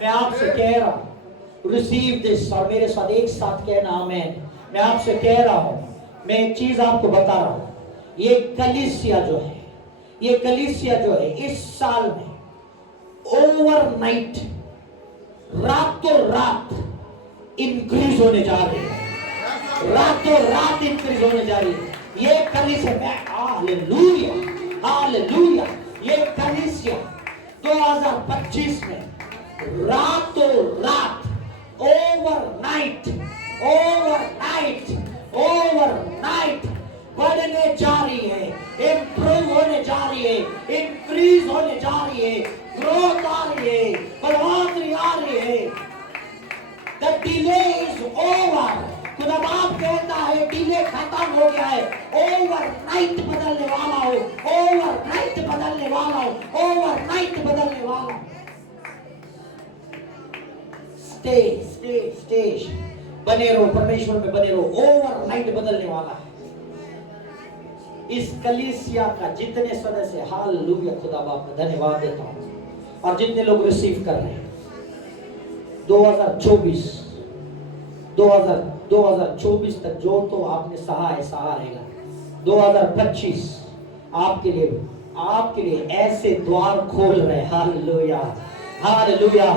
मैं आपसे कह रहा हूं, रिसीव दिस, और मेरे साथ एक साथ कहना आमीन। मैं आपसे कह रहा हूं, मैं एक चीज आपको बता रहा हूं, ये कलीसिया जो है, ये कलीसिया जो है इस साल में ओवरनाइट, रातों रात इंक्रीज होने जा रही है। रातों रात इंक्रीज होने जा रही है। ये कलीसिया में हालेलुया, हालेलुया, ये कलीसिया 2025 में रातों रात, ओवरनाइट, ओवरनाइट, ओवरनाइट बढ़ने जा रही है, इंप्रूव होने जा रही है, इंक्रीज होने जा रही है, ग्रोथ आ रही है, बढ़ोतरी आ रही है। The delay is over। खुदा बाप कहता है डिले खत्म हो गया है। ओवरनाइट बदलने वाला हो, ओवरनाइट बदलने वाला हो, ओवरनाइट बदलने वाला। स्टे बने रहो, परमेश्वर में बने रहो। ओवरनाइट बदलने वाला है। इस कलीसिया का जितने सदस्य, हालेलुया, खुदा बाप का धन्यवाद देता हूं, और जितने लोग रिसीव कर रहे हैं 2024 2024 तक जो तो आपने सहा है सहा रहेगा। 2025 आपके लिए ऐसे द्वार खोल रहे, हालेलुया हालेलुया,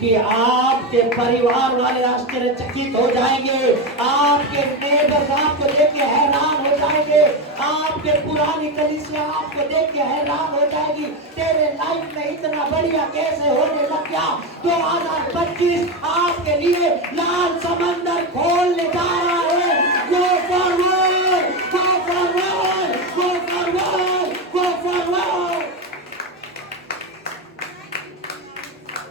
कि आपके परिवार वाले आश्चर्यचकित हो जाएंगे, आपके नेबर्स आपको देख के हैरान हो जाएंगे, आपके पुरानी कलीसिया आपको देख के हैरान हो जाएगी, तेरे लाइफ में इतना बढ़िया कैसे होने लग गया। 2025 आपके लिए लाल समंदर खोलने जा रहा है। Go forward, go forward, go forward, go forward,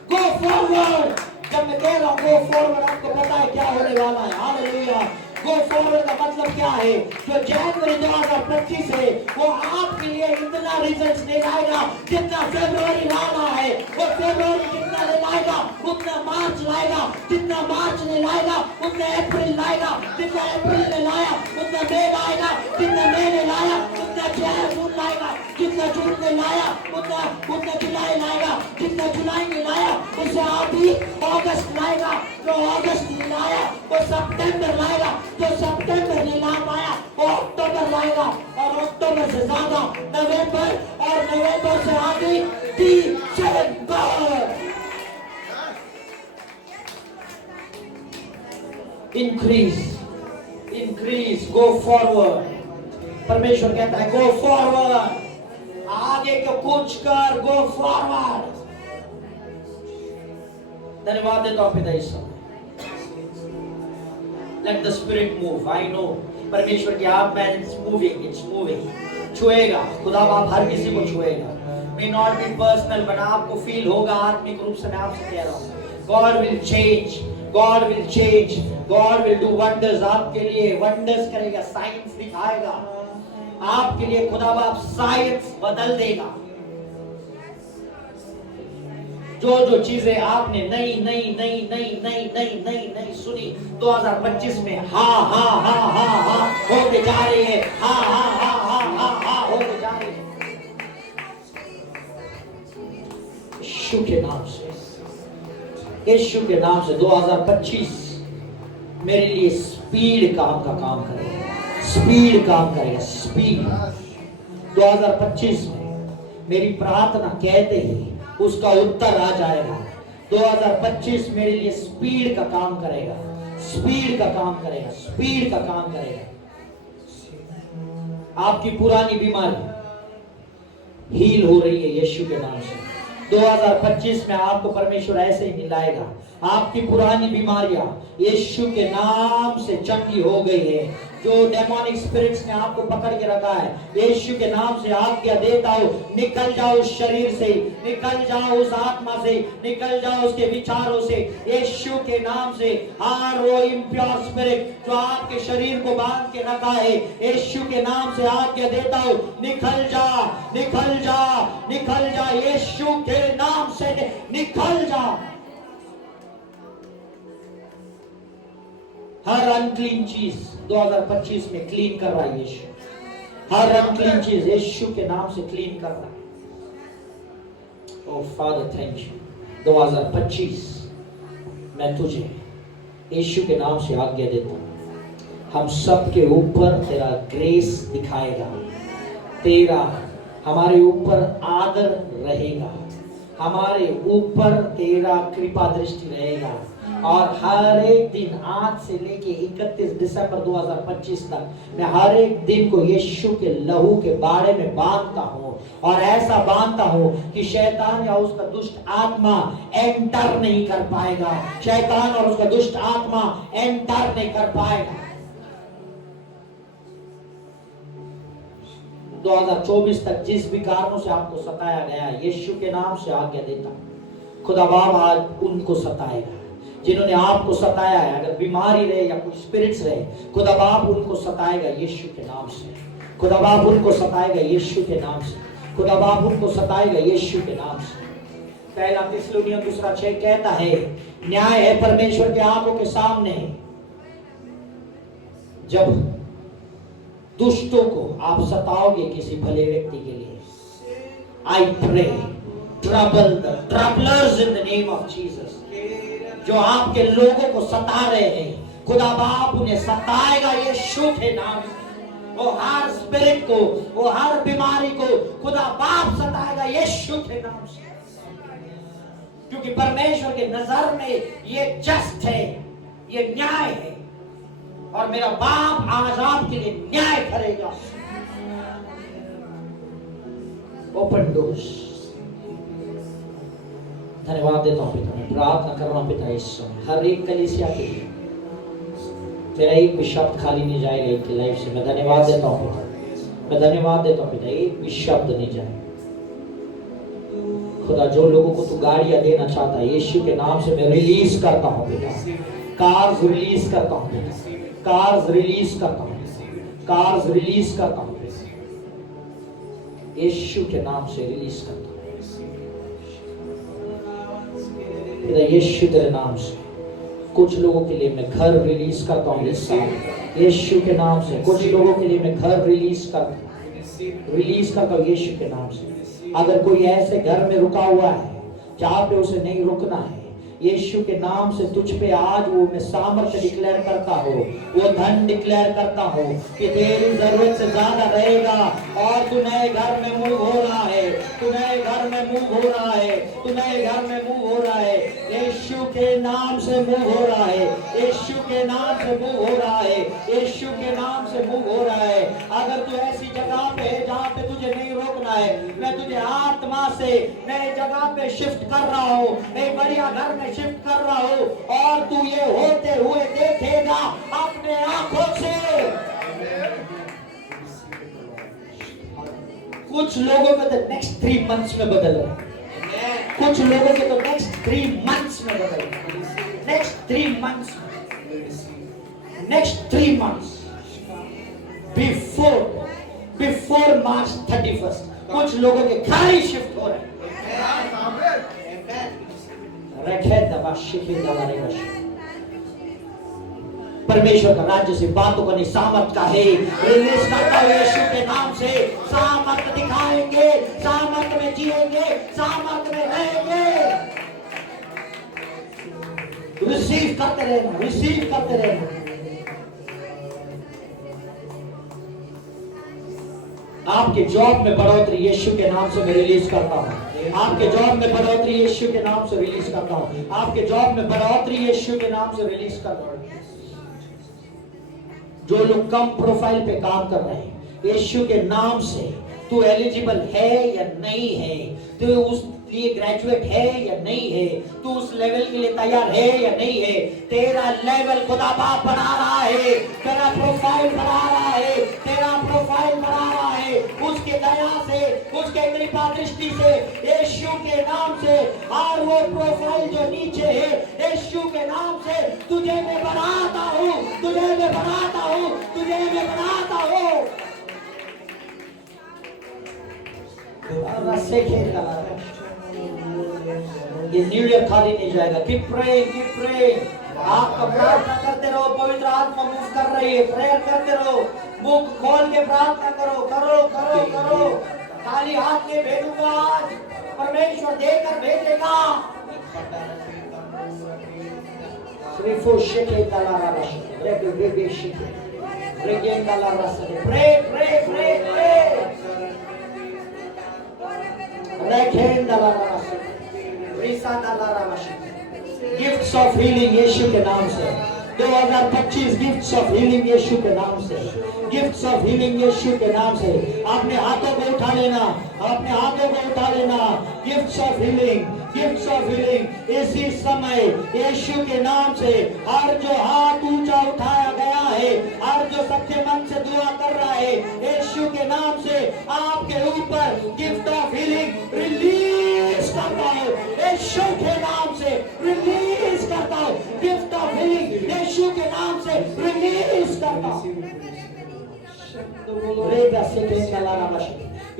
go forward। जब मैं कह रहा हूँ go forward, आपको पता है क्या होने वाला है। हालेलुया। go forward का मतलब क्या है? जो जनवरी 2025 है वो आपके लिए इतना रिजल्ट ले आएगा जितना फरवरी लाना है, वो फरवरी जितना ले लाएगा उतना मार्च लाएगा, जितना मार्च ले लाएगा उतना अप्रैल लाएगा, जितना अप्रैल ले लाया उतना मई लाएगा, जितना मई ले लाया उतना जून लाएगा, जितना जून ले लाया उतना जुलाई लाएगा, जितना जुलाई में लाया उससे अभी अगस्त लाएगा, जो अगस्त में लाया वो सितंबर लाएगा, जो सितंबर में ला पाया वो अक्टूबर लाएगा, और अक्टूबर से ज्यादा नवंबर, और नवंबर से आगे दिसंबर। Increase, go forward. परमेश्वर कहता है गो फॉरवर्ड, आगे को कुछ कर, गो फॉरवर्ड। धन्यवाद देता हूं पिता इस समय। Let the spirit move. I know परमेश्वर की आत्मा is moving, it's moving. छुएगा, खुदा बाप हर किसी को छुएगा। May not be personal, but आपको फील होगा आत्मिक रूप से। मैं आपसे कह रहा हूँ God will change, God will change, God will do wonders। आपके लिए wonders करेगा, साइंस दिखाएगा आपके लिए। खुदा बाप साइंस बदल देगा। जो चीजें आपने नई सुनी 2025 में हा होते जा रही है, हा होते जा रही है। यीशु के नाम से, यीशु के नाम से 2025 मेरे लिए स्पीड काम का काम करेगा, स्पीड काम करेगा, स्पीड। 2025 में मेरी प्रार्थना कहते ही उसका उत्तर आ जाएगा। 2025 मेरे लिए स्पीड का काम करेगा, स्पीड का काम करेगा, स्पीड का काम करेगा। आपकी पुरानी बीमारी हील हो रही है यीशु के नाम से। 2025 में आपको परमेश्वर ऐसे ही मिलाएगा। आपकी पुरानी बीमारियां यीशु के नाम से चंगी हो गई है। जो डेमोनिक स्पिरिट्स ने आपको पकड़ के रखा है, यीशु के नाम से आज्ञा देता हूं, निकल जाओ उस शरीर से, निकल जाओ उस आत्मा से, निकल जाओ उसके विचारों से, यीशु के नाम से। हर वो इम्प्योर स्पिरिट जो आपके शरीर को बांध के रखा है, यीशु के नाम से आज्ञा देता हूं, निकल जा, निकल जा, निकल जा, यीशु के नाम से निकल जा। हर अनक्लीन चीज 2025 में क्लीन कर रहा है यीशु। हर अनक्लीन चीज यीशु के नाम से क्लीन कर रहा है। ओह फादर थैंक यू। 2025 मैं तुझे यीशु के नाम से आज्ञा देता हूं, हम सब के ऊपर तेरा ग्रेस दिखाएगा, तेरा हमारे ऊपर आदर रहेगा, हमारे ऊपर तेरा कृपा दृष्टि रहेगा। और हर एक दिन आज से लेके 31 दिसंबर 2025 तक मैं हर एक दिन को यीशु के लहू के बारे में बांधता हूँ, और ऐसा बांधता हूँ कि शैतान या उसका दुष्ट आत्मा एंटर नहीं कर पाएगा, शैतान और उसका दुष्ट आत्मा एंटर नहीं कर पाएगा। 2024 तक जिस भी कारणों से आपको सताया गया है, यीशु के नाम से आज्ञा देता हूं, खुदा बाप आज उनको सताएगा जिन्होंने आपको सताया है। अगर बीमारी रहे या कोई स्पिरिट्स रहे, खुदा बाप उनको सताएगा यीशु के नाम से। खुदा बाप उनको सताएगा यीशु के नाम से। खुदा बाप उनको सताएगा यीशु के नाम से। पहला थिस्सलुनीय 2:6 कहता है, न्याय है परमेश्वर के आंखों के सामने जब दुष्टों को आप सताओगे किसी भले व्यक्ति के लिए। I pray trouble the troublers in the name of Jesus. जो आपके लोगों को सता रहे हैं, खुदा बाप उन्हें सताएगा यीशु के नाम से। वो हर स्पिरिट को, वो हर बीमारी को खुदा बाप सताएगा यीशु के नाम से, क्योंकि परमेश्वर के नजर में ये जस्ट है, ये न्याय है, और मेरा बाप आज आपके लिए न्याय करेगा। Open doors. धन्यवाद देता हूं पिता, मैं प्रार्थना कर रहा हूं पिता इस समय हर एक कलीसिया के लिए, तेरा एक भी शब्द खाली नहीं जाएगा इनकी लाइफ से। मैं धन्यवाद देता हूं पिता, मैं धन्यवाद देता हूं पिता, एक भी शब्द नहीं जाए खुदा। जो लोगों को तू गाड़ियां देना चाहता है यीशु के नाम से मैं रिलीज करता हूं पिता, कार्स रिलीज करता हूं पिता, कार्स रिलीज करता हूं, कार्स रिलीज करता हूं यीशु के नाम से रिलीज करता हूं पिता, यीशु तेरे नाम से। कुछ लोगों के लिए मैं घर रिलीज करता हूँ इस साल यीशु के नाम से। कुछ लोगों के लिए मैं घर रिलीज करता हूँ यीशु के नाम से। अगर कोई ऐसे घर में रुका हुआ है जहाँ पे उसे नहीं रुकना है, यीशु के नाम से तुझ पे आज वो मैं सामर्थ्य डिक्लेयर करता हूँ, वो धन डिक्लेयर करता हूँ कि तेरी जरूरत से ज्यादा रहेगा और तू नए घर में मूव हो रहा है, तू नए घर में मूव हो रहा है, तू नए घर में मूव हो रहा है, यीशु के नाम से मूव हो रहा है, यीशु के नाम से मूव हो रहा है, यीशु के नाम से मूव हो रहा है। अगर तू ऐसी जगह पे है जहाँ पे तुझे नहीं रोकना है, मैं तुझे आत्मा से नई जगह पे शिफ्ट कर रहा हूँ, एक बढ़िया घर में शिफ्ट कर रहा हूँ, और तू ये होते हुए देखेगा अपने आंखों से। कुछ लोगों को तो नेक्स्ट 3 मंथ्स में बदल रहा है, कुछ लोगों को तो नेक्स्ट 3 मंथ्स में बदल रहा है, next 3 months, next 3 months before March 31 कुछ लोगों के घर ही शिफ्ट हो रहे हैं। परमेश्वर का राज्य से बातों का सामर्थ का है, रिलीज करता हूं यीशु के नाम से। सामर्थ दिखाएंगे, सामर्थ में जिएंगे, सामर्थ में रहेंगे। रिसीव करते रहना, रिसीव करते रहना। आपके जॉब में बढ़ोतरी यीशु के नाम से मैं रिलीज करता हूँ, आपके जॉब में बढ़ोतरी यीशु के नाम से रिलीज करता हूँ, आपके जॉब में बढ़ोतरी यीशु के नाम से रिलीज करता हूँ। जो लोग कम प्रोफाइल पे काम कर रहे हैं, यीशु के नाम से तू एलिजिबल है या नहीं है, तू उस लिए ग्रेजुएट है या नहीं है, तू उस लेवल के लिए तैयार है या नहीं है, तेरा लेवल खुदा बाप बना रहा है, तेरा प्रोफाइल बना रहा है, तेरा प्रोफाइल बना रहा है, उसके दया से, उसके कृपा दृष्टि से, यीशु के नाम से। और वो प्रोफाइल जो नीचे है, यीशु के नाम से तुझे मैं बनाता हूँ, तुझे मैं बनाता हूँ, तुझे मैं बनाता हूँ। ये न्यू ईयर खाली नहीं जाएगा। Keep praying. आप प्रार्थना करते रहो, पवित्र आत्मा मूव कर रही है, प्रेयर करते रहो, मुख खोल के प्रार्थना करो, करो करो करो। खाली हाथ में भेजूंगा आज, परमेश्वर देकर भेजेगा। गिफ्ट्स ऑफ हीलिंग यीशु के नाम से 2025 गिफ्ट्स ऑफ हीलिंग यीशु के नाम से, गिफ्ट्स ऑफ हीलिंग यीशु के नाम से। अपने हाथों को उठा लेना, अपने हाथों को उठा लेना। Gifts of healing, gifts of healing इसी समय यीशु के नाम से। हर जो हाथ ऊंचा उठाया गया है, हर जो सच्चे मन से दुआ कर रहा है, यीशु के नाम से आपके ऊपर गिफ्ट ऑफ हीलिंग रिलीज करता हूं, यीशु के नाम से रिलीज करता हूं। गिफ्ट ऑफ हीलिंग यीशु के नाम से रिलीज करता हूं।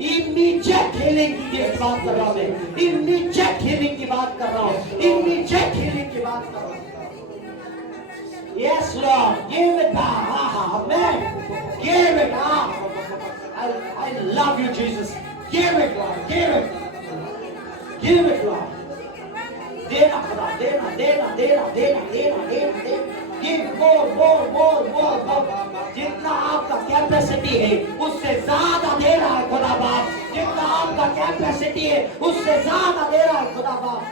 इमीडिएट हीलिंग की बात कर रहा हूं, इमीडिएट हीलिंग की बात कर रहा हूं, इमीडिएट हीलिंग की बात कर रहा हूं। Yes Lord, give it back. Amen. Give it back. I love you Jesus. Give it Lord, give it. Give it Lord. देना खुदा, देना देना देना देना देना देना देना। Give more. जितना आपका कैपेसिटी है उससे ज्यादा दे रहा है खुदा बाप। जितना आपका कैपेसिटी है उससे ज्यादा दे रहा है खुदा बाप।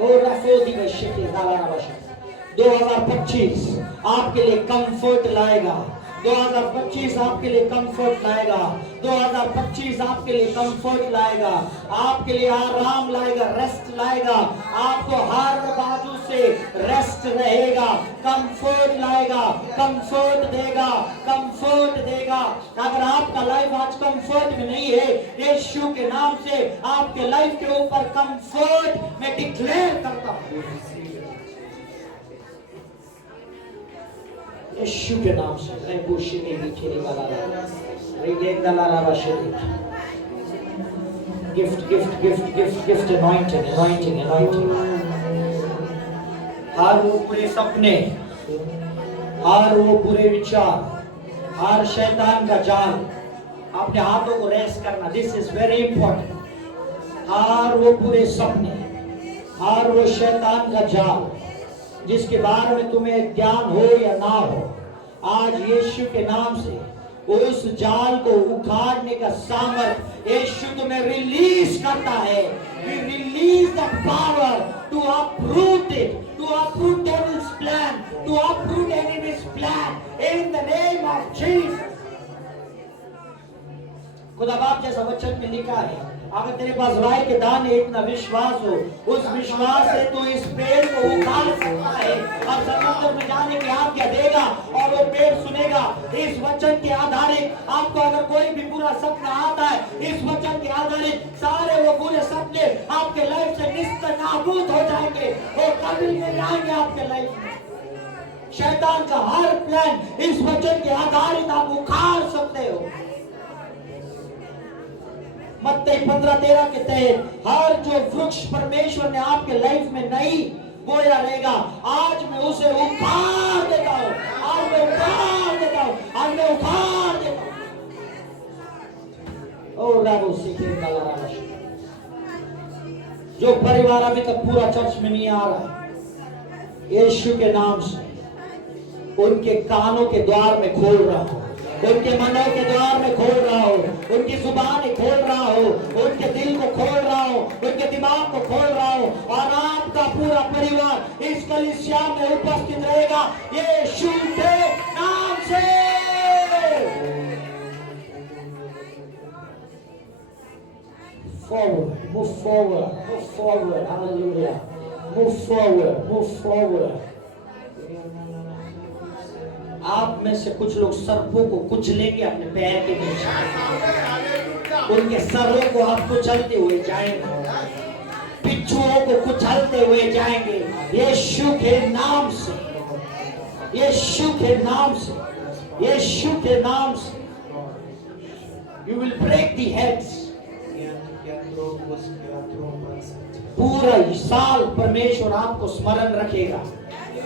और रफोदी में शिकी दालाना बशा 2025 आपके लिए कंफर्ट लाएगा। 2025 आपके लिए कंफर्ट लाएगा। 2025 आपके लिए कंफर्ट लाएगा, आपके लिए आराम लाएगा, रेस्ट लाएगा। आपको हर बाजू से रेस्ट रहेगा, कंफर्ट लाएगा, कंफर्ट देगा, कंफर्ट देगा। अगर आपका लाइफ आज कंफर्ट में नहीं है, यीशु के नाम से आपके लाइफ के ऊपर कंफर्ट मैं डिक्लेयर करता हूं, यीशु के नाम से। Gift anointing। हर वो पूरे सपने, हर वो पूरे विचार, हर शैतान का जाल अपने हाथों को रेस्ट करना, दिस इज वेरी इंपॉर्टेंट। हर वो पूरे सपने, हर वो शैतान का जाल जिसके बारे में तुम्हें ज्ञान हो या ना हो, आज यीशु के नाम से उस जाल को उखाड़ने का सामर्थ यीशु तुम्हें रिलीज करता है। We release the power to uproot it, to uproot devil's plan, to uproot enemy's plan in the name of Jesus। खुदा बाप जैसा वचन में लिखा है, अगर तेरे पास राई के दाने इतना विश्वास हो, उस विश्वास से तू इस पेड़ को उखाड़ सकता है और समुद्र में जाने की आज्ञा देगा और वो पेड़ सुनेगा। इस वचन के आधारित आपको अगर कोई भी बुरा सपना आता है, इस वचन के आधारित सारे वो बुरे सपने आपके लाइफ से निस्तर नाबूद हो जाएंगे, वो कभी नहीं आएंगे आपके लाइफ में। शैतान का हर प्लान इस वचन के आधारित आप उखाड़ सकते हो। मत्ती 15:13 के तहत हर जो वृक्ष परमेश्वर ने आपके लाइफ में नहीं बोया रहेगा, आज मैं उसे उखाड़ देता हूं, आज मैं उखाड़ देता हूं, आज मैं उखाड़ देता हूं। ओ राबो सीखे कलाराश, जो परिवार अभी तक पूरा चर्च में नहीं आ रहा है, यीशु के नाम से उनके कानों के द्वार में खोल रहा हूं, उनके मनों के द्वार में खोल रहा हो, उनकी जुबान खोल रहा हो, उनके दिल को खोल रहा हो, उनके दिमाग को खोल रहा हो, और आपका पूरा परिवार इस कलीसिया में उपस्थित रहेगा यीशु के नाम से। Forward, move forward, move forward, hallelujah, move forward, move forward। आप में से कुछ लोग सर्पों को कुचलेंगे अपने पैर के नीचे, उनके सरों को आप कुचलते हुए जाएंगे, पिछुओं को कुचलते हुए जाएंगे यीशु के नाम से, यीशु के नाम से, यीशु के नाम से। You will break the heads। पूरा साल परमेश्वर आपको स्मरण रखेगा,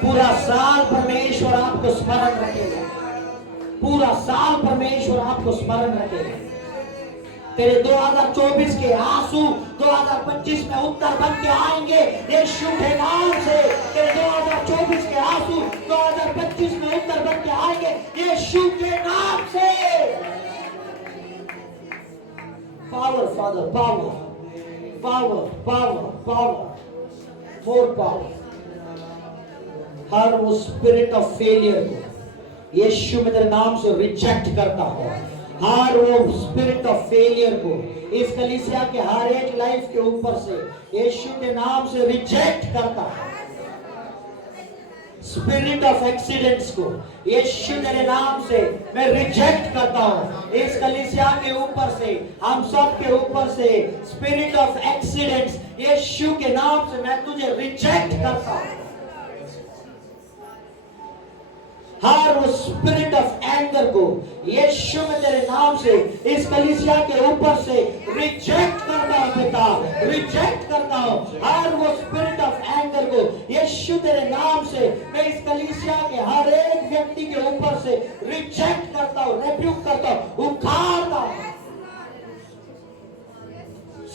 पूरा साल परमेश्वर आपको स्मरण रखेगा, पूरा साल परमेश्वर आपको स्मरण रखेगा। तेरे 2024 के आंसू 2025 में उत्तर बन के आएंगे यीशु के नाम से। तेरे 2024 के आंसू 2025 में उत्तर बन के आएंगे यीशु के नाम से। Power father, power, power, power, power, more power. हर वो स्पिरिट ऑफ फेलियर को यीशु में तेरे नाम से रिजेक्ट करता हूं। हर वो स्पिरिट ऑफ फेलियर को इस कलीसिया के हर एक लाइफ के ऊपर से यीशु के नाम से रिजेक्ट करता हूं। स्पिरिट ऑफ एक्सीडेंट्स को यीशु तेरे नाम से मैं रिजेक्ट करता हूं। इस कलीसिया के ऊपर से, हम सब के ऊपर से स्पिरिट ऑफ एक्सीडेंट्स यीशु के नाम से मैं तुझे रिजेक्ट करता हूं। हर वो स्पिरिट ऑफ एंगर को यीशु में तेरे नाम से इस कलीसिया के ऊपर से रिजेक्ट करता हूं पिता, रिजेक्ट करता हूं। हर वो स्पिरिट ऑफ एंगर को यीशु तेरे नाम से मैं इस कलीसिया के हर एक व्यक्ति के ऊपर से रिजेक्ट करता हूं, रेब्यूक करता हूं, उखाड़ता हूं।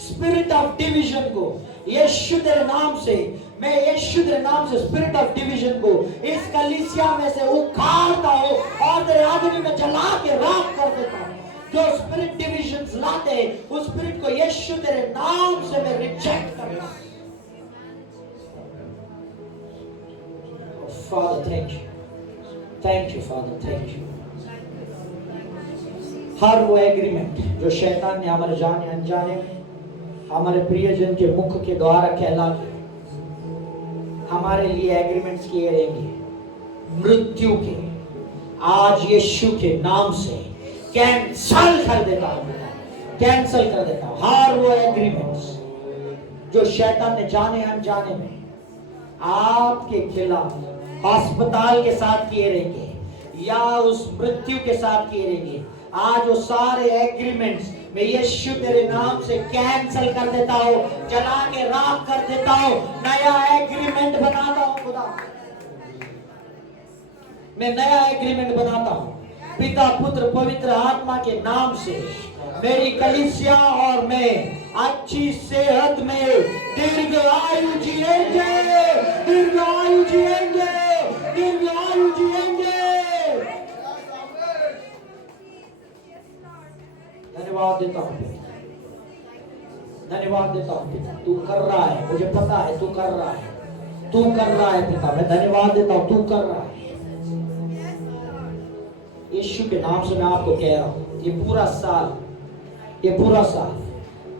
स्पिरिट ऑफ डिवीजन को यीशु तेरे नाम से, मैं यीशु तेरे नाम से स्पिरिट ऑफ डिवीजन को इस कलीसिया में से उखाड़ता हूं और तेरे आदमी में जला के राख कर देता हूं। जो स्पिरिट डिविजन्स लाते हैं उस स्पिरिट को यीशु तेरे नाम से मैं रिजेक्ट करता हूं। Father, thank you. Thank you, Father, thank you. हर वो एग्रीमेंट जो शैतान ने हमारे जाने अनजाने में हमारे प्रियजन के मुख के द्वारा कहला के हमारे लिए एग्रीमेंट्स किए रहेंगे मृत्यु के, आज यीशु के नाम से कैंसल कर देता हूं, कैंसल कर देता हूं। हर वो एग्रीमेंट्स जो शैतान ने जाने अनजाने में आपके खिलाफ अस्पताल के साथ किए रहेंगे या उस मृत्यु के साथ किए रहेंगे, आज वो सारे एग्रीमेंट्स मैं यीशु तेरे नाम से कैंसल कर देता हूं, जला के राख कर देता हूं, नया एग्रीमेंट बनाता हूं खुदा। मैं नया एग्रीमेंट बनाता हूं पिता पुत्र पवित्र आत्मा के नाम से। मेरी कलीसिया और मैं अच्छी सेहत में दीर्घ आयु जिएंगे, दीर्घ आयु जिएंगे, दीर्घ आयु जिएंगे। धन्यवाद देता हूं पिता, धन्यवाद देता हूं पिता, तू कर रहा है, मुझे पता है तू कर रहा है, तू कर रहा है पिता, मैं धन्यवाद देता हूं, तू कर रहा है। यीशु के नाम से मैं आपको कह रहा हूं, ये पूरा साल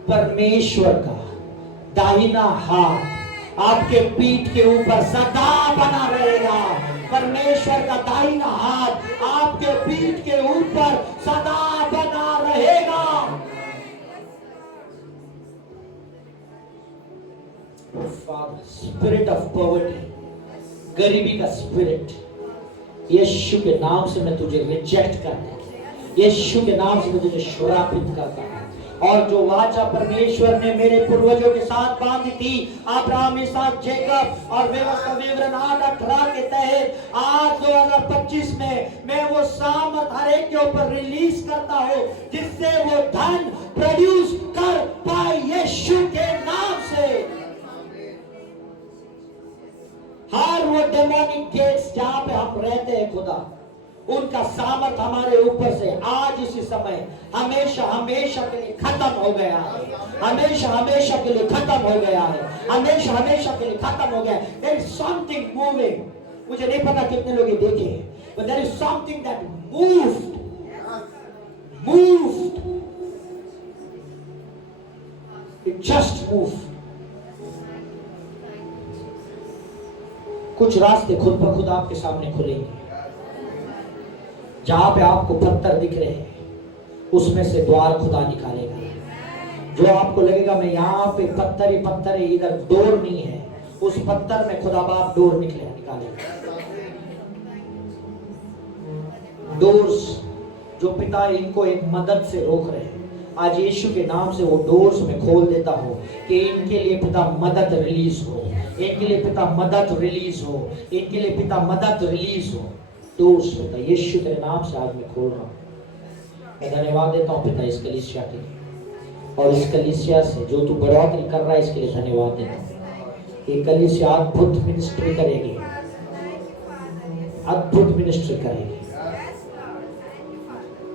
परमेश्वर का दाहिना हाथ आपके पीठ के ऊपर सदा बना रहेगा। परमेश्वर का दाहिना हाथ आपके पीठ के ऊपर सदा बना रहेगा। स्पिरिट ऑफ पॉवर्टी, गरीबी का स्पिरिट, यीशु के नाम से मैं तुझे रिजेक्ट करता हूं, यीशु के नाम से मैं तुझे श्रापित करता हूं। और जो वाचा परमेश्वर ने मेरे पूर्वजों के साथ बांधी थी, अब्राहम, इसहाक, जैकब और व्यवस्था विवरण 8:18 के तहत आज 2025 में मैं वो सामर्थ हर एक के ऊपर रिलीज करता हूं जिससे वो धन प्रोड्यूस कर पाए यीशु के नाम से। हर वो डेमोनिक गेट्स जहां पे हम रहते हैं खुदा, उनका सामर्थ हमारे ऊपर से आज इसी समय हमेशा हमेशा के लिए खत्म हो गया है, हमेशा हमेशा के लिए खत्म हो गया है, हमेशा हमेशा के लिए खत्म हो गया है। There is something moving, मुझे नहीं पता कितने लोग ये देखे, but there is something that moved, it just moved। कुछ रास्ते खुद ब खुद आपके सामने खुलेंगे, जहां पे आपको पत्थर दिख रहे हैं उसमें से द्वार खुदा निकालेगा। जो आपको लगेगा मैं यहाँ पे पत्थर ही पत्थर है, इधर डोर नहीं है, उस पत्थर में खुदा बाप डोर निकालेगा। डोर्स जो पिता इनको एक मदद से रोक रहे हैं, आज यीशु के नाम से वो डोर्स में खोल देता हो कि इनके लिए पिता मदद रिलीज हो, इनके लिए पिता मदद रिलीज हो, इनके लिए पिता मदद रिलीज हो। डोर्स पिता यीशु तेरे नाम से आज मैं खोल रहा हूँ। मैं धन्यवाद देता हूँ पिता इस कलीसिया के लिए, और इस कलीसिया से जो तू बढ़ोतरी कर रहा है इसके लिए धन्यवाद देता हूँ। ये कलीसिया अद्भुत मिनिस्ट्री करेगी, अद्भुत मिनिस्ट्री करेगी।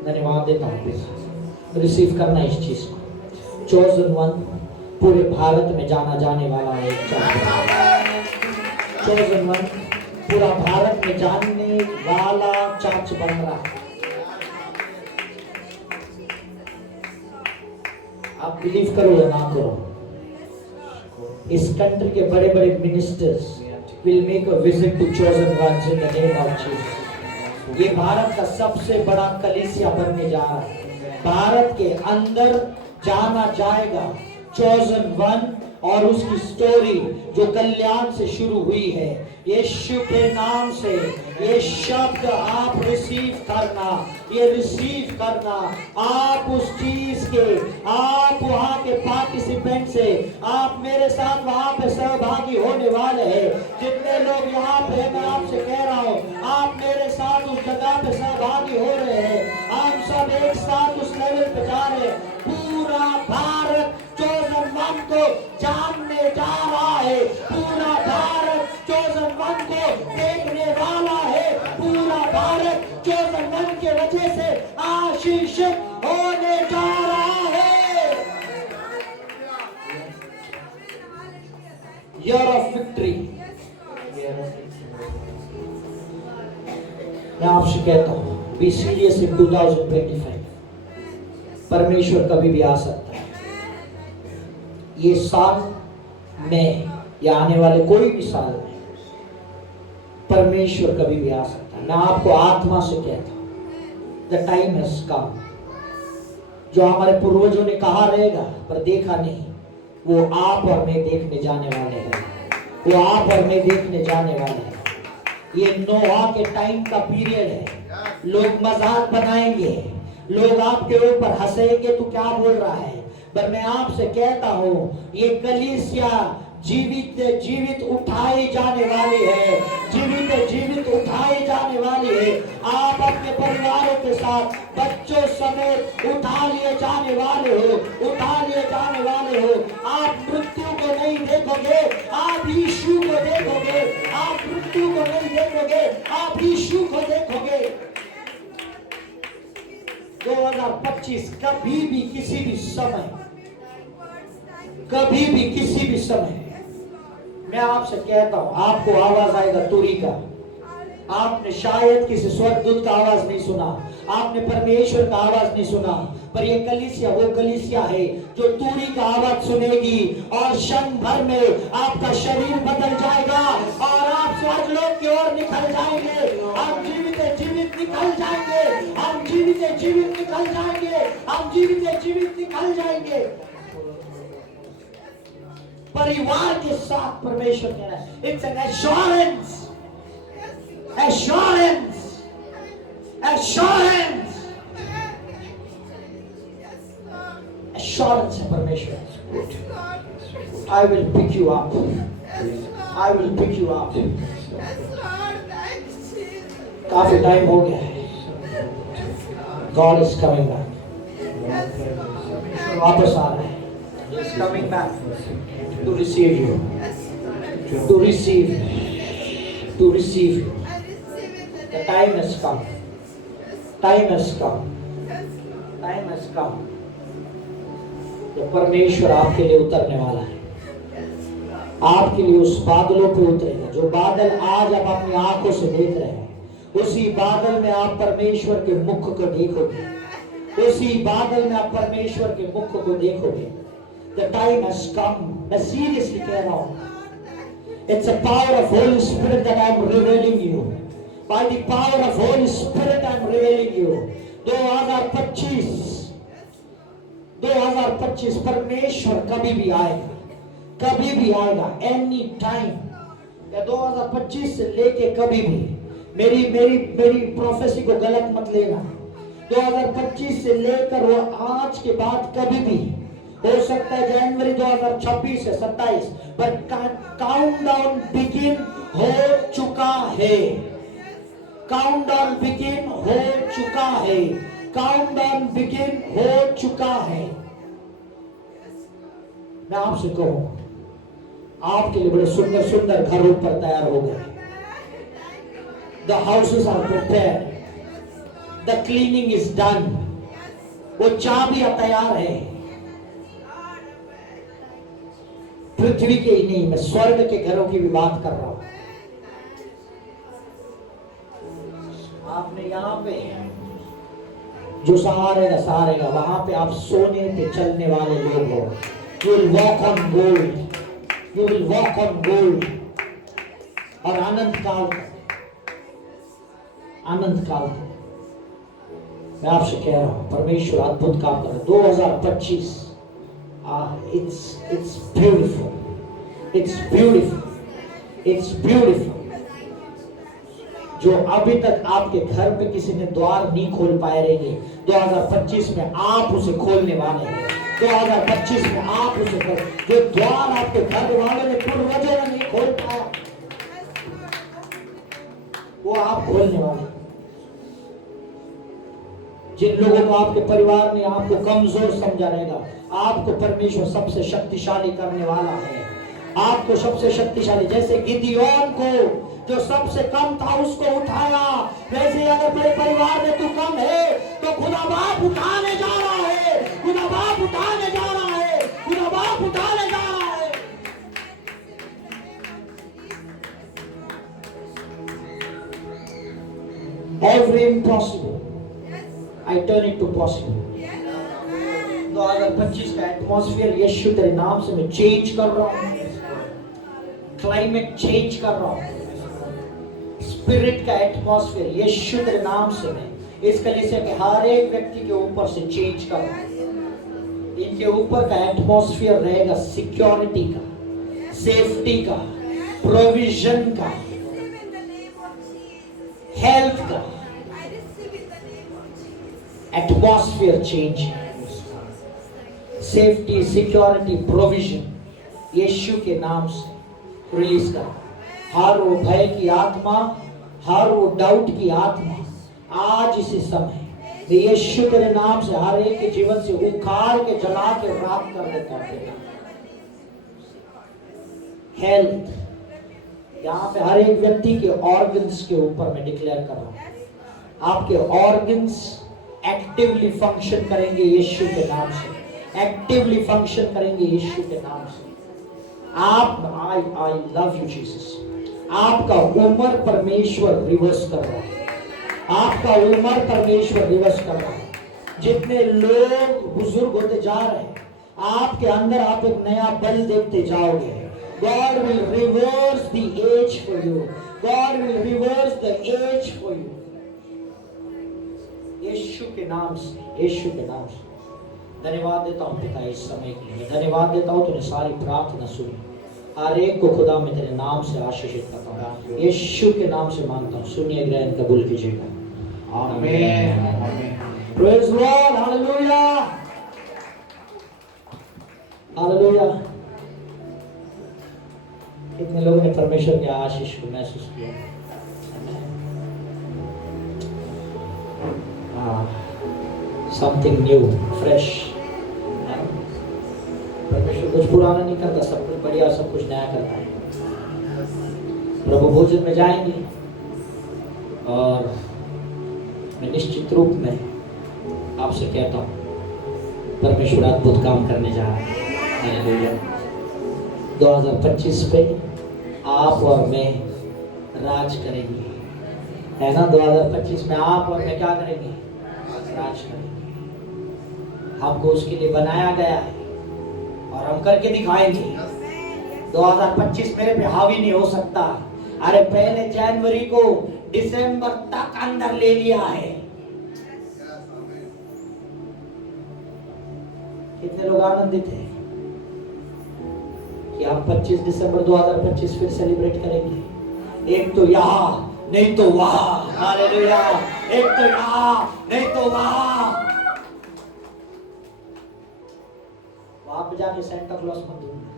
धन्यवाद देता हूँ पिता, रिसीव करना इस चीज को। चोजन वन पूरे भारत में जाना जाने वाला है, चोजन वन पूरा भारत में जानने वाला चर्च बन रहा है। आप बिलीव करो या ना करो, इस कंट्री के बड़े बड़े ministers will make a visit to chosen ones in the name of Jesus. ये भारत का सबसे बड़ा कलीसिया बनने जा रहा है, भारत के अंदर जाना जाएगा चोजन वन, और उसकी स्टोरी जो कल्याण से शुरू हुई है, यीशु के नाम से ये शब्द आप रिसीव करना, ये रिसीव करना। आप उस चीज के, आप वहां के पार्टिसिपेंट से, आप मेरे साथ वहां पे सहभागी होने वाले हैं। जितने लोग यहाँ पे मैं आपसे कह रहा हूँ, आप मेरे साथ उस जगह पे सहभागी हो रहे हैं। हम सब एक साथ उस लेवल पे जा रहे हैं। पूरा भारत chosen one को जानने जा रहा है, पूरा भारत chosen one को देखने वाला है, पूरा भारत chosen one के वजह से आशीषित होने जा रहा है। Year of victory। मैं आपसे कहता हूँ बी सीरियस इन 2025। परमेश्वर कभी भी आ सकता है। ये साल में या आने वाले कोई भी साल में परमेश्वर कभी भी आ सकता है। मैं आपको आत्मा से कहता हूँ द टाइम हैज कम। जो हमारे पूर्वजों ने कहा रहेगा पर देखा नहीं, वो आप और मैं देखने जाने वाले हैं। वो आप और मैं देखने जाने वाले हैं। ये नोहा के टाइम का पीरियड है। लोग मजाक बनाएंगे, लोग आपके ऊपर हंसेंगे, तू क्या बोल रहा है, पर मैं आपसे कहता हूँ ये कलीसिया जीवित जीवित उठाई जाने वाली है, जीवित जीवित उठाई जाने वाली है। आप अपने परिवारों के साथ बच्चों समेत उठा लिए जाने वाले हो, उठा लिए जाने वाले हो। आप मृत्यु को नहीं देखोगे, आप यीशु को देखोगे। आप मृत्यु को नहीं देखोगे, आप यीशु को देखोगे। 2025 कभी भी किसी भी समय, कभी भी किसी भी समय मैं आपसे कहता हूं, आपको आवाज आएगा तुरी का। आपने शायद किसी स्वर्गदूत का आवाज नहीं सुना, आपने परमेश्वर का आवाज नहीं सुना, पर ये कलीसिया वो कलीसिया है जो तुरी का आवाज सुनेगी और क्षण भर में आपका शरीर बदल जाएगा और आप स्वर्गलोक की ओर निकल जाएंगे। हम जीवित जीवित निकल जाएंगे, हम जीवित जीवित निकल जाएंगे, हम जीवित जीवित निकल जाएंगे। परिवार के साथ परमेश्वर कह रहा है, it's an assurance, assurance, assurance, assurance है परमेश्वर। I will pick you up, I will pick you up. काफी टाइम हो गया है। गॉड इज कमिंग बैक, वापस आ रहा है। He is coming back to receive you, to receive you. The time has come. Time has come. Time has come. तो परमेश्वर आपके लिए उतरने वाला है, आपके लिए उस बादलों पे उतरेगा। जो बादल आज आप अपनी आंखों से देख रहे हैं, उसी बादल में आप परमेश्वर के मुख को देखोगे, उसी बादल में आप परमेश्वर के मुख को देखोगे। The time has come. मैं सीरियसली कह रहा हूँ, it's a power of Holy Spirit that I am revealing you. By the power of Holy Spirit I am revealing you. 2025 परमेश्वर कभी भी आएगा, कभी भी आएगा, एनी टाइम। या 2025 से लेके कभी भी, मेरी प्रोफेसी को गलत मत लेना। 2025 से लेकर वो आज के बाद कभी भी हो सकता है जनवरी 2026 से 27, पर काउंटडाउन बिगिन हो चुका है। काउंटडाउन बिगिन हो चुका है। काउंटडाउन बिगिन हो चुका है। मैं आपसे कहूं, आपके लिए बड़े सुंदर सुंदर घर ऊपर तैयार हो गए। The houses are prepared, the cleaning is done. वो चाबियां तैयार है। पृथ्वी के ही नहीं, मैं स्वर्ग के घरों की भी बात कर रहा हूं। आपने यहाँ पे जो सहारेगा वहां पे आप सोने पे चलने वाले लोग हो। You will walk on gold, you will walk on gold. और अनंत काल मैं आपसे कह रहा हूं, परमेश्वर अद्भुत काम कर रहा है। 2025 it's beautiful, it's beautiful, it's beautiful। जो अभी तक आपके घर पे किसी ने द्वार नहीं खोल पाए रहेंगे, 2025 में आप उसे खोलने वाले हैं। 2025 में आप उसे जो द्वार आपके घर वालों ने पूर्वजों ने नहीं खोल पाया, वो आप खोलने वाले। जिन लोगों को आपके परिवार ने आपको कमजोर समझा रहेगा, आपको परमेश्वर सबसे शक्तिशाली करने वाला है। आपको सबसे शक्तिशाली, जैसे गिदियोन को जो सबसे कम था उसको उठाया, वैसे अगर मेरे परिवार में तू कम है तो खुदा बाप उठाने जा रहा है, खुदा बाप उठाने जा रहा है, खुदा बाप उठाने जा रहा है। Every impossible, I turn it to possible. 2025 का एटमॉस्फेयर यीशु तेरे नाम से मैं चेंज कर रहा हूँ, क्लाइमेट चेंज कर रहा हूँ, स्पिरिट का एटमॉस्फेयर यीशु तेरे नाम से मैं इस कलीसिया के हर एक व्यक्ति के ऊपर से चेंज कर रहा हूँ। इनके ऊपर का एटमॉस्फेयर रहेगा सिक्योरिटी का, सेफ्टी का, प्रोविजन का, हेल्थ का। Atmosphere change, safety, security, provision यीशु के नाम से रिलीज कर। हर वो भय की आत्मा, हर वो डाउट की आत्मा आज इसी समय यीशु के नाम से हर एक के जीवन से उखाड़ के जला के राख कर देता है। हेल्थ, यहाँ पे हर एक व्यक्ति के ऑर्गन्स के ऊपर मैं डिक्लेयर कर रहा हूँ, आपके ऑर्गन्स एक्टिवली फंक्शन करेंगे यीशु के नाम से, एक्टिवली फंक्शन करेंगे यीशु के नाम से। आप आई लव यू जीसस। आपका उम्र परमेश्वर रिवर्स कर रहा है, आपका उम्र परमेश्वर रिवर्स कर रहा है। जितने लोग बुजुर्ग होते जा रहे हैं, आपके अंदर आप एक नया बल देखते जाओगे। God will reverse the age for you. God will reverse the age for you. यीशु के नाम से, यीशु के नाम से धन्यवाद देता हूँ पिता इस समय के लिए। धन्यवाद देता हूँ तूने सारी प्रार्थना सुनी, हर एक को खुदा मैं तेरे नाम से आशीषित करता हूँ, यीशु के नाम से मांगता हूँ। सुनिए, ग्रहण कबूल कीजिएगा। आमीन। Praise Lord, hallelujah, hallelujah. कितने लोगों ने परमेश्वर के आशीष को महसूस किया? Something new, fresh. परमेश्वर कुछ पुराना नहीं करता, सब कुछ बढ़िया, सब कुछ नया करता है। प्रभु भोजन में जाएंगे और मैं निश्चित रूप में आपसे कहता हूँ परमेश्वर अद्भुत काम करने जा रहा है। हालेलुया। 2025 पे आप और मैं राज करेंगे, है ना? 2025 में आप और मैं क्या करेंगे? राज करेंगे। हमको उसके लिए बनाया गया है और हम करके दिखाएंगे। 2025 मेरे पे हावी नहीं हो सकता। अरे पहले जनवरी को दिसंबर तक अंदर ले लिया है। कितने लोग आनंदित हैं कि हम 25 दिसंबर 2025 फिर सेलिब्रेट करेंगे? एक तो यहाँ नहीं तो वहाँ। हालेलुया। एक तो यहाँ नहीं तो वहाँ। वहां पे जाके सेंटा क्लॉज मत ढूंढना,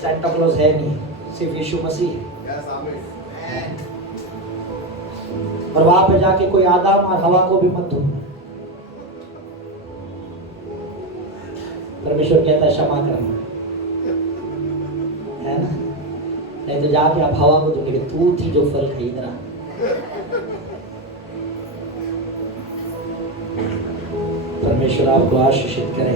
सेंटा क्लॉज है नहीं, सिर्फ यीशु मसीह है। और वहां पे जाके कोई आदम और हवा को भी मत ढूंढना। परमेश्वर कहता है क्षमा करना, है ना? नहीं तो जाके आप हवा को ढूंढेंगे, तू थी जो फल खरीद रहा। परमेश्वर आपको आशीषित करे।